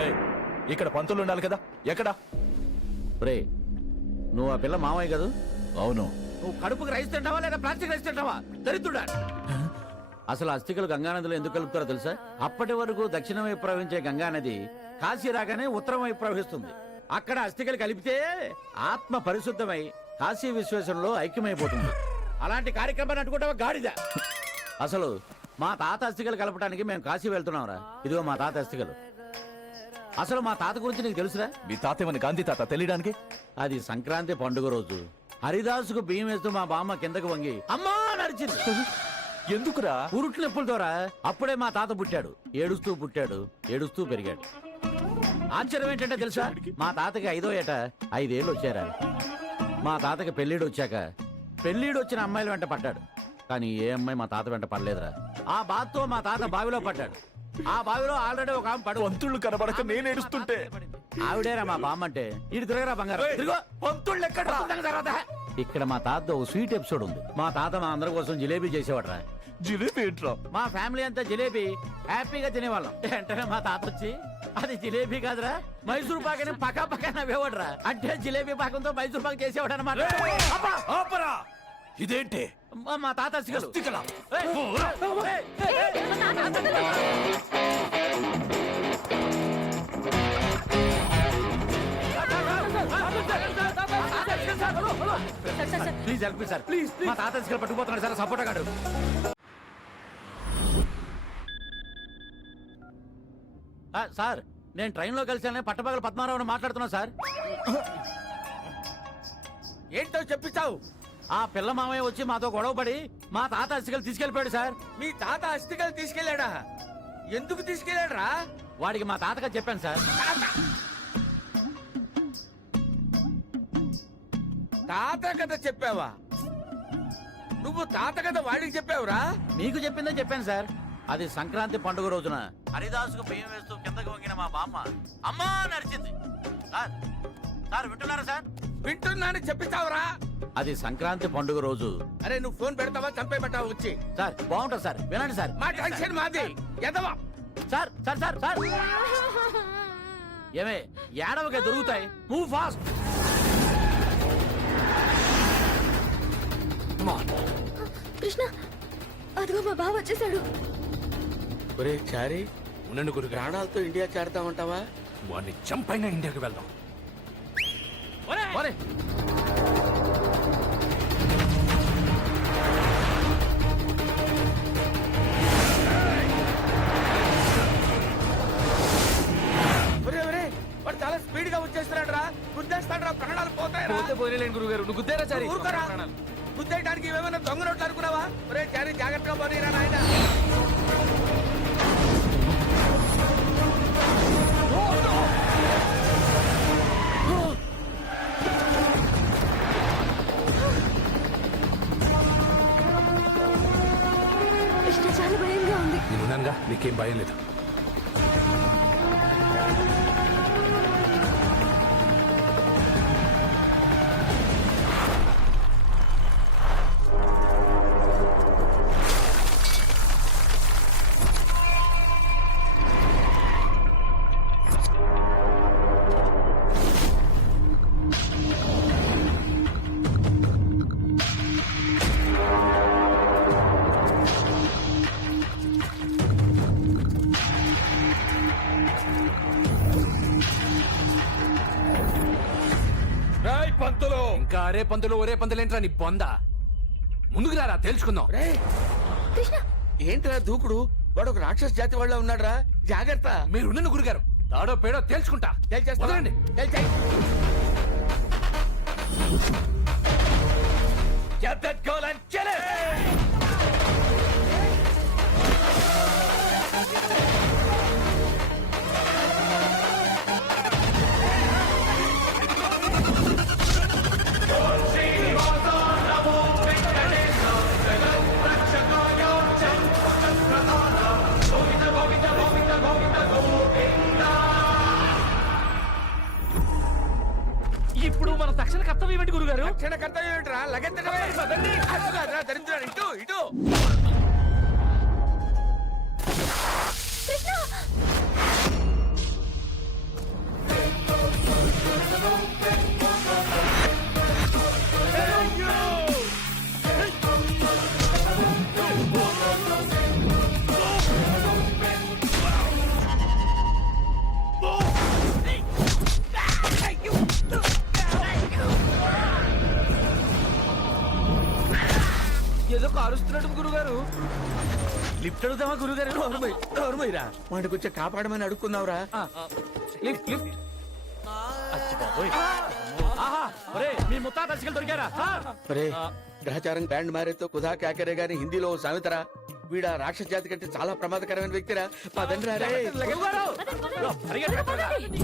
ఏయ్, ఇక్కడ పంతులు ఉండాలి కదా ఎక్కడా రే నువ్వు ఆ పిల్ల మామయ్య కదా అవును నువ్వు కడుపుకి రైస్ తింటావా లేదా ప్లాస్టిక్ రైస్ తింటావా దరిద్రుడా అసలు అస్థికలు గంగానదిలో ఎందుకు కలుపుతారో తెలుసా అప్పటి వరకు దక్షిణం వైపు ప్రవహించే గంగానది కాశీ రాగానే ఉత్తరం వైపు ప్రవహిస్తుంది అక్కడ అస్థికలు కలిపితే ఆత్మ పరిశుద్ధమై కాశీ విశ్వేశ్వరంలో ఐక్యమైపోతుంది అలాంటి కార్యక్రమాన్ని అనుకుంటావా గాడిద అసలు మా తాత అస్థికలు కలపడానికి మేము కాశీ వెళ్తున్నాంరా ఇదిగో మా తాత అస్థికలు అసలు మా తాత గురించి నీకు తెలుసురా మీ తాత ఏమని గాంధీ తాత తెలియడానికి అది సంక్రాంతి పండుగ రోజు హరిదాసుకు బియ్యం వేస్తూ మా బామ్మ కిందకు వంగి అమ్మా నడిచింది ఎందుకురా ఉరుట్లు నొప్పులతోరా అప్పుడే మా తాత పుట్టాడు ఏడుస్తూ పుట్టాడు ఏడుస్తూ పెరిగాడు ఆశ్చర్యం ఏంటంటే తెలుసా మా తాతకి 5వ ఏట 5 ఏళ్ళు వచ్చారా మా తాతకి పెళ్లిడు వచ్చాక పెళ్లిడు వచ్చిన అమ్మాయిల వెంట పడ్డాడు కానీ ఏ అమ్మాయి మా తాత వెంట పడలేదురా ఆ బాధతో మా తాత బావిలో పడ్డాడు ఆ బావిలో ఆల్రెడీ ఒక ఆమె పడు పంతుళ్ళు కనబడక నేను ఏడుస్తుంటే ఆవిడేరా మా బామ్మ అంటే ఇటు తిరగరా బంగారం తిరుగు. పంతుళ్ళు ఎక్కడ తర్వాత ఇక్కడ మా తాత ఒక స్వీట్ ఎపిసోడ్ ఉంది మా తాత మా అందరి కోసం జిలేబీ చేసేవాడరా జిలేబీ ఏంట్రా మా ఫ్యామిలీ అంతా జిలేబీ హ్యాపీగా తినేవాళ్ళం వెంటనే మా తాత వచ్చి అది జిలేబీ కాదురా మైసూర్ పాక్ అని పక్క నవ్వేవాడురా అంటే జిలేబీ పాకంతో మైసూర్ పాక్ చేసేవాడు అనమాట ఆపరా ఇదేంటి మా తాత అస్థికలు. అస్థికలా? ఏయ్, ఏయ్, ఏయ్, please help me sir please మా తాత అస్థికలు పట్టుకుపోతున్నాడు సార్ సపోర్ట్ గాడు సార్ నేను ట్రైన్ లో కలిసానే పట్టపగల పద్మారావుని మాట్లాడుతున్నా సార్ ఏంటో చెప్పిస్తావు ఆ పిల్ల మామయ్య వచ్చి మాతో గొడవపడి మా తాత అస్థికలు తీసుకెళ్లిపోయాడు సార్ మీ తాత అస్థికలు తీసుకెళ్ళాడా ఎందుకు తీసుకెళ్ళాడురా వాడికి మా తాతగా చెప్పాను సార్ తాత కథ చెప్పావా నువ్వు తాత కథ వాడికి చెప్పావురా మీకు చెప్పిందే చెప్పాను సార్ అది సంక్రాంతి పండుగ రోజున హరిదాసుకు బియ్యం వేస్తూ కిందకు వంగిన మా బామ్మ అమ్మా నడిచింది సార్ సార్ వింటున్నారా సార్ వింటున్నాను చెప్పిస్తావురా. అది సంక్రాంతి పండుగ రోజు. అరే నువ్వు ఫోన్ పెడతావా చంపేయమంటావా వచ్చి? సార్ బాగుంటుంది సార్, వినండి సార్. మా టెన్షన్ మాది ఎదవా. సార్ సార్ సార్ సార్ ఏమే ఏడవకే దొరుకుతాయి. Move fast. కృష్ణ అదిగో మా బావ వచ్చేసాడు. ఒరే చారి ఉండండి గురు, ప్రాణాలతో ఇండియా చేరతామంటావా? వాడిని చంపైనా ఇండియాకి వెళ్దాం. ఒరే, ఒరే ఒరే వాడు చాలా స్పీడ్ గా వచ్చేస్తున్నాడు రా. గుద్దేస్తాడు రా, ప్రాణాలు పోతాయి రా. పోతే పోయిలేండి గురుగారు, నువ్వు గుద్దేరా చారి. ఊరుకోరా. గుద్దేయడానికి ఏమైనా దొంగ నోట్లు అనుకున్నావా? ఒరే చారి జాగ్రత్తగా పోనీరా నాయన. కృష్ణ చాలా భయంగా ఉంది. నేనున్నానుగా, నీకేం భయం లేదు. ఇంకా అరే పంతులు ఒరే పంతులేంట్రా నీ బొంద. ముందుకు రారా తేల్చుకుందాం. రే కృష్ణ ఏంట్రా దూకుడు? వాడు ఒక రాక్షస జాతి వాళ్ళ ఉన్నాడు రా, జాగ్రత్త. మీరున్న గురుగారు, తాడో పేడో తేల్చుకుంటా. వదలండి. get that girl and kill it. ఇప్పుడు మన తక్షణ కర్తవ్యం ఏంటి గురుగారు? రక్షణ కర్తవ్యం ఏంట్రా? లగెత్తడమే. అటు కాదురా, దరిద్రుడు. ఇటు ఇటు. ఏదో కారుస్తున్నాడు గురుగారు. లిఫ్ట్ అడుగుతామా గురుగారు? నోరుమయ్యరా, వాడికి వచ్చి కాపాడమని అడుక్కున్నావురా. Lift lift. ఆహా, ఒరే మీ ముత్తాత దర్శకులు దొరికారా? ఒరే గ్రహచారం బ్యాండ్ మారేతో కుదా క్యాకరే గాని హిందీలో ఓ సామెతరా. వీడా రాక్షస జాతి కంటే చాలా ప్రమాదకరమైన వ్యక్తిరా. పదండి రా రే. గురుగారు, పరిగెత్తండి.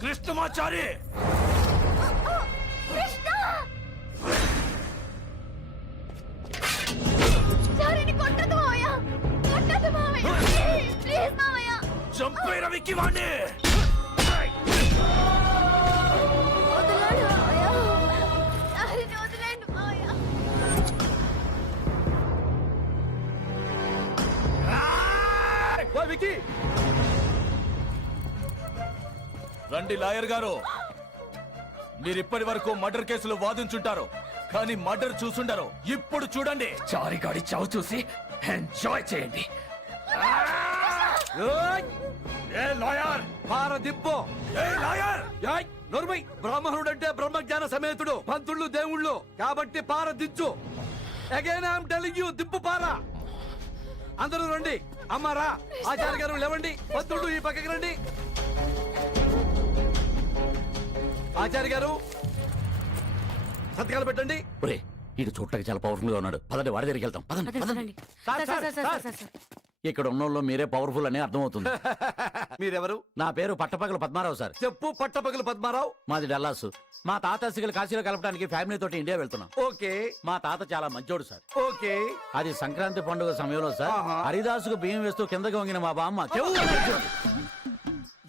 కృష్ణమాచారి, చంపే రవికి వాణ్ణి. రండి లాయర్ గారు, మీరు ఇప్పటి వరకు మర్డర్ కేసులు వాదించుంటారు, కానీ మర్డర్ చూసుండరు. ఇప్పుడు చూడండి. చారిగాడి చావు చూసి ఎంజాయ్ చేయండి. ఏ లాయర్ పార దిప్పు. ఏ లాయర్ నోర్మై. బ్రాహ్మణుడంటే బ్రహ్మజ్ఞాన సమేతుడు, పంతుళ్ళు దేవుళ్ళు కాబట్టి పార దించు. అగైన్ ఐఎమ్ టెలింగ్ యూ, దిప్పు పార. అందరూ రండి. అమ్మారా, ఆచార్య గారు లేవండి. పంతుళ్ళు ఈ పక్కకి రండి. ఆచార్య గారు సంతకాలు పెట్టండి. ఒరే, ఇటు చూడటానికి చాలా పవర్ఫుల్ గా ఉన్నాడు. పదండి, వాడి దగ్గరికి వెళ్తాం. పదండి, అదే పదండి. రండి. Sir, sir, sir, sir, sir. ఇక్కడ ఉన్న మీరే పవర్ఫుల్ అని అర్థమవుతుంది. మీరెవరు? నా పేరు పట్టపగల పద్మారావు సార్. చెప్పు. పట్టపగలు పద్మారావు. మాది డల్లాస్. మా తాత అస్థికలు కాశీలో కలపడానికి ఫ్యామిలీ తోటి ఇండియా వెళ్తున్నాం. ఓకే మా తాత చాలా మంచోడు సార్. ఓకే. అది సంక్రాంతి పండుగ సమయంలో సార్ ఆహా. హరిదాసుకు బియ్యం వేస్తూ కిందకి వంగిన మా బామ్మ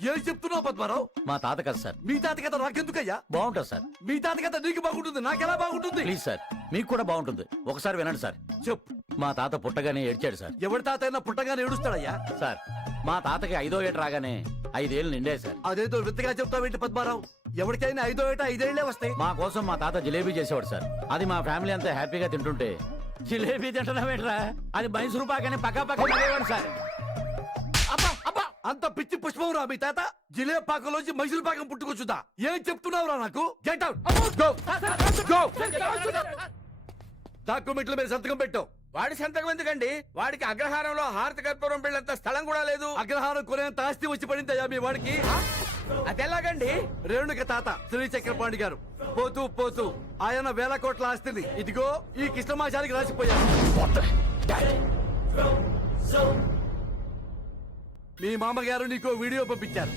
ఏం చెప్తున్నావు పద్మారావు? మా తాత కదా సార్. మీ తాత కథ నాకెందుకయ్యా? బాగుంటుంది సార్. మీ తాత కథ నీకు బాగుంటుంది, నాకెలా బాగుంటుంది? ప్లీజ్ సార్, మీకు కూడా బాగుంటుంది. ఒకసారి వినండి సార్. చెప్పు. మా తాత పుట్టగానే ఏడ్చాడు సార్. ఎవరి తాత అయినా పుట్టగానే ఏడుస్తాడయ్యా? సార్, మా తాతకి 5వ ఏట రాగానే 5 ఏళ్ళు నిండాయి సార్. అదేదో విత్తగా చెప్తావేంటి పద్మారావు? ఎవరికైనా 5వ ఏట 5 ఏళ్లే వస్తాయి. మా కోసం మా తాత జిలేబీ చేసేవాడు సార్. అది మా ఫ్యామిలీ అంతా హ్యాపీగా తింటుంటే, జిలేబీ తింటున్నావేంట్రా, అది మైసూరు పాకని పక్క నవ్వేవాడు సార్. అబ్బా అబ్బా, అంత పిచ్చి పుష్పం రా మీ తాత. జిలేబీ పాకంలోంచి మైసూరు పాకం పుట్టుకొచ్చుదా? ఏం చెప్తున్నావురా నాకు? Get out. గో. డాక్యుమెంట్ల మీద సంతకం పెట్టు. వాడి సంతకం ఎందుకండి? వాడికి అగ్రహారంలో హారతి కర్పూరం బిళ్ళంత స్థలం కూడా లేదు. అగ్రహారం కొనేంత ఆస్తి వచ్చి పడిందయ్యా మీ వాడికి. అదెలాగండి? రేణుక తాత శ్రీ చక్రపాణి గారు పోతూ పోతూ ఆయన 1000 కోట్ల ఆస్తిని ఇదిగో ఈ కృష్ణమాచారికి రాసిపోయారు. మీ మామగారు నీకో వీడియో పంపించారు.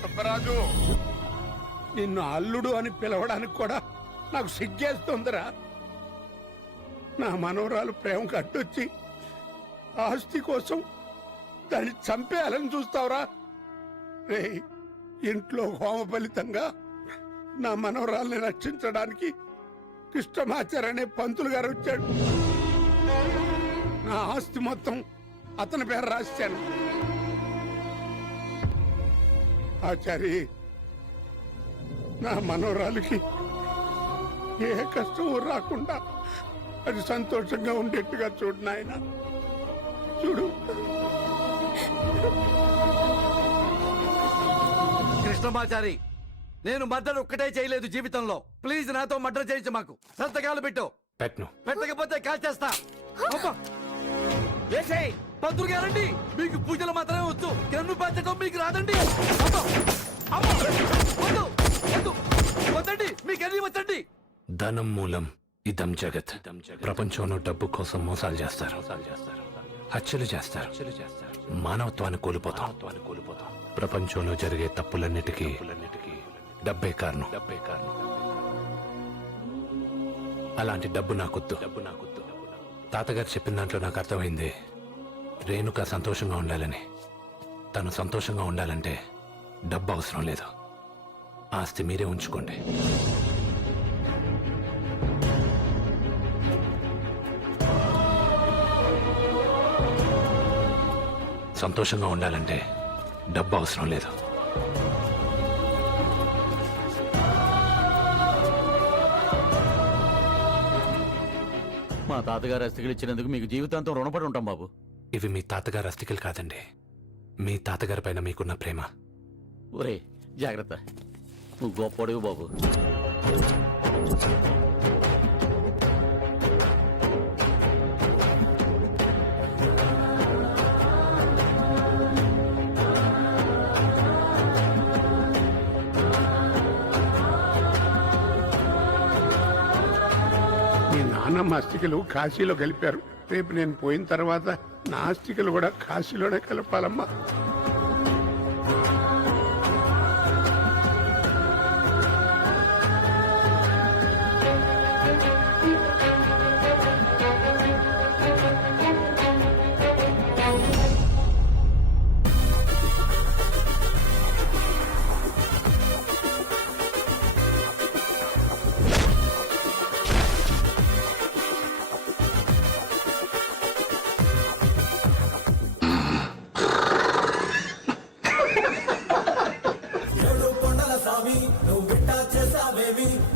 సుబ్బరాజు, నిన్ను అల్లుడు అని పిలవడానికి కూడా నాకు సిగ్గేస్తుందిరా. నా మనవరాలు ప్రేమ కట్టొచ్చి ఆస్తి కోసం దాన్ని చంపేయాలని చూస్తావురా? రే, ఇంట్లో హోమ ఫలితంగా నా మనవరాల్ని రక్షించడానికి కృష్ణమాచార్య అనే పంతులు గారు వచ్చాడు. నా ఆస్తి మొత్తం అతని పేరు రాశాను. ఆచారి, నా మనవరాలికి ఏ కష్టం రాకుండా అది సంతోషంగా ఉండేట్టుగా చూడు నాయన. చూడు. కృష్ణమాచారి, నేను మర్డర్ ఒక్కటే చేయలేదు జీవితంలో. ప్లీజ్ నాతో మర్డర్ చేయించు. మాకు సంతకాలు పెట్టు. పెట్టకపోతే కాల్ చేస్తా. వేసేయ్. పంతులు గారండి, మీకు పూజలు మాత్రమే వచ్చు, కన్ను పంచడం మీకు రాదండి. వద్దండి, మీకు అన్ని వచ్చండి. ధనం మూలం ఇదం జగత్. ప్రపంచంలో డబ్బు కోసం మోసాలు చేస్తారు, హత్యలు చేస్తారు, మానవత్వాన్ని కోల్పోతాం. ప్రపంచంలో జరిగే తప్పులన్నిటికీ డబ్బే కారణం. అలాంటి డబ్బు నాకొద్దు. తాతగారు చెప్పిన దాంట్లో నాకు అర్థమైంది, రేణుక సంతోషంగా ఉండాలని. తను సంతోషంగా ఉండాలంటే డబ్బు అవసరం లేదు. ఆస్తి మీరే ఉంచుకోండి. సంతోషంగా ఉండాలంటే డబ్బు అవసరం లేదు. మా తాతగారు అస్థికలు ఇచ్చినందుకు మీకు జీవితాంతం రుణపడి ఉంటాం బాబు. ఇవి మీ తాతగారు అస్థికలు కాదండి, మీ తాతగారి పైన మీకున్న ప్రేమ. ఒరే జాగ్రత్త, నువ్వు గొప్పడివి బాబు. మీ నాన్నమ్మ అస్థికలు కాశీలో కలిపారు. రేపు నేను పోయిన తర్వాత నా అస్థికలు కూడా కాశీలోనే కలపాలమ్మా.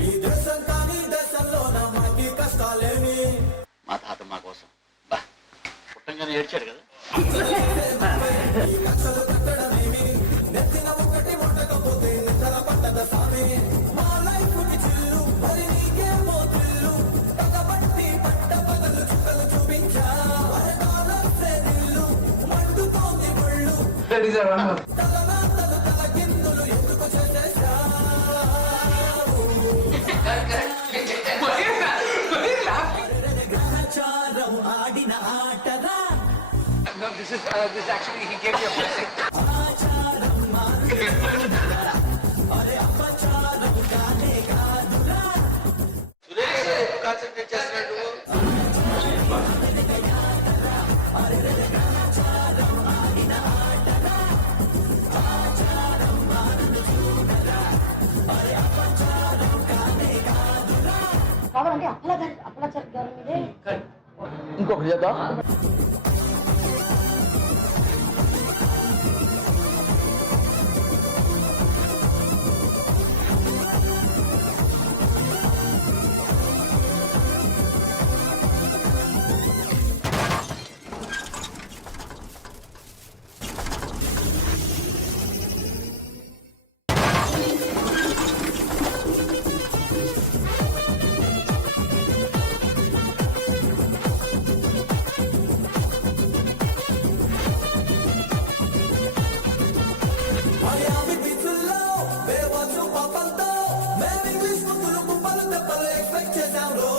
ఈ దేశం కానీ దేశంలో మనకి కష్టాలేమి మా తాత మా కోసం బా పుట్టంగానే ఏడ్చాడు కదా. ఈ కక్షలు కట్టడమేమి నెత్తిన ఒకటి ఉండకపోతే నిద్ర పట్టద సామి మా లైఫ్ కి చిల్లు మరి నీకేమో థ్రిల్లు పగబట్టి పట్ట పగలు చుక్కలు చూపించా అరకాలే నిల్లు మండుతోంది ఒళ్ళు తలనాతలు తలకిందులు ఎందుకు చేసేసా గ్రహచారం ఆడిన ఆటరా ఆచారం అరే అపచారం కానే కాదురా కాన్సన్ట్రేట్ చేస్తున్నాడు ఇంకొకటి చేద్దాం. మయామి బీచుల్లో బేవచ్చు పాపంతో మేము ఇంగ్లీష్ ముద్దులు కుప్పలు దెబ్బలు ఎక్స్పెక్ట్ చేశాం రో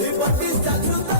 ఈ పట్టి స్టాచ్యూతో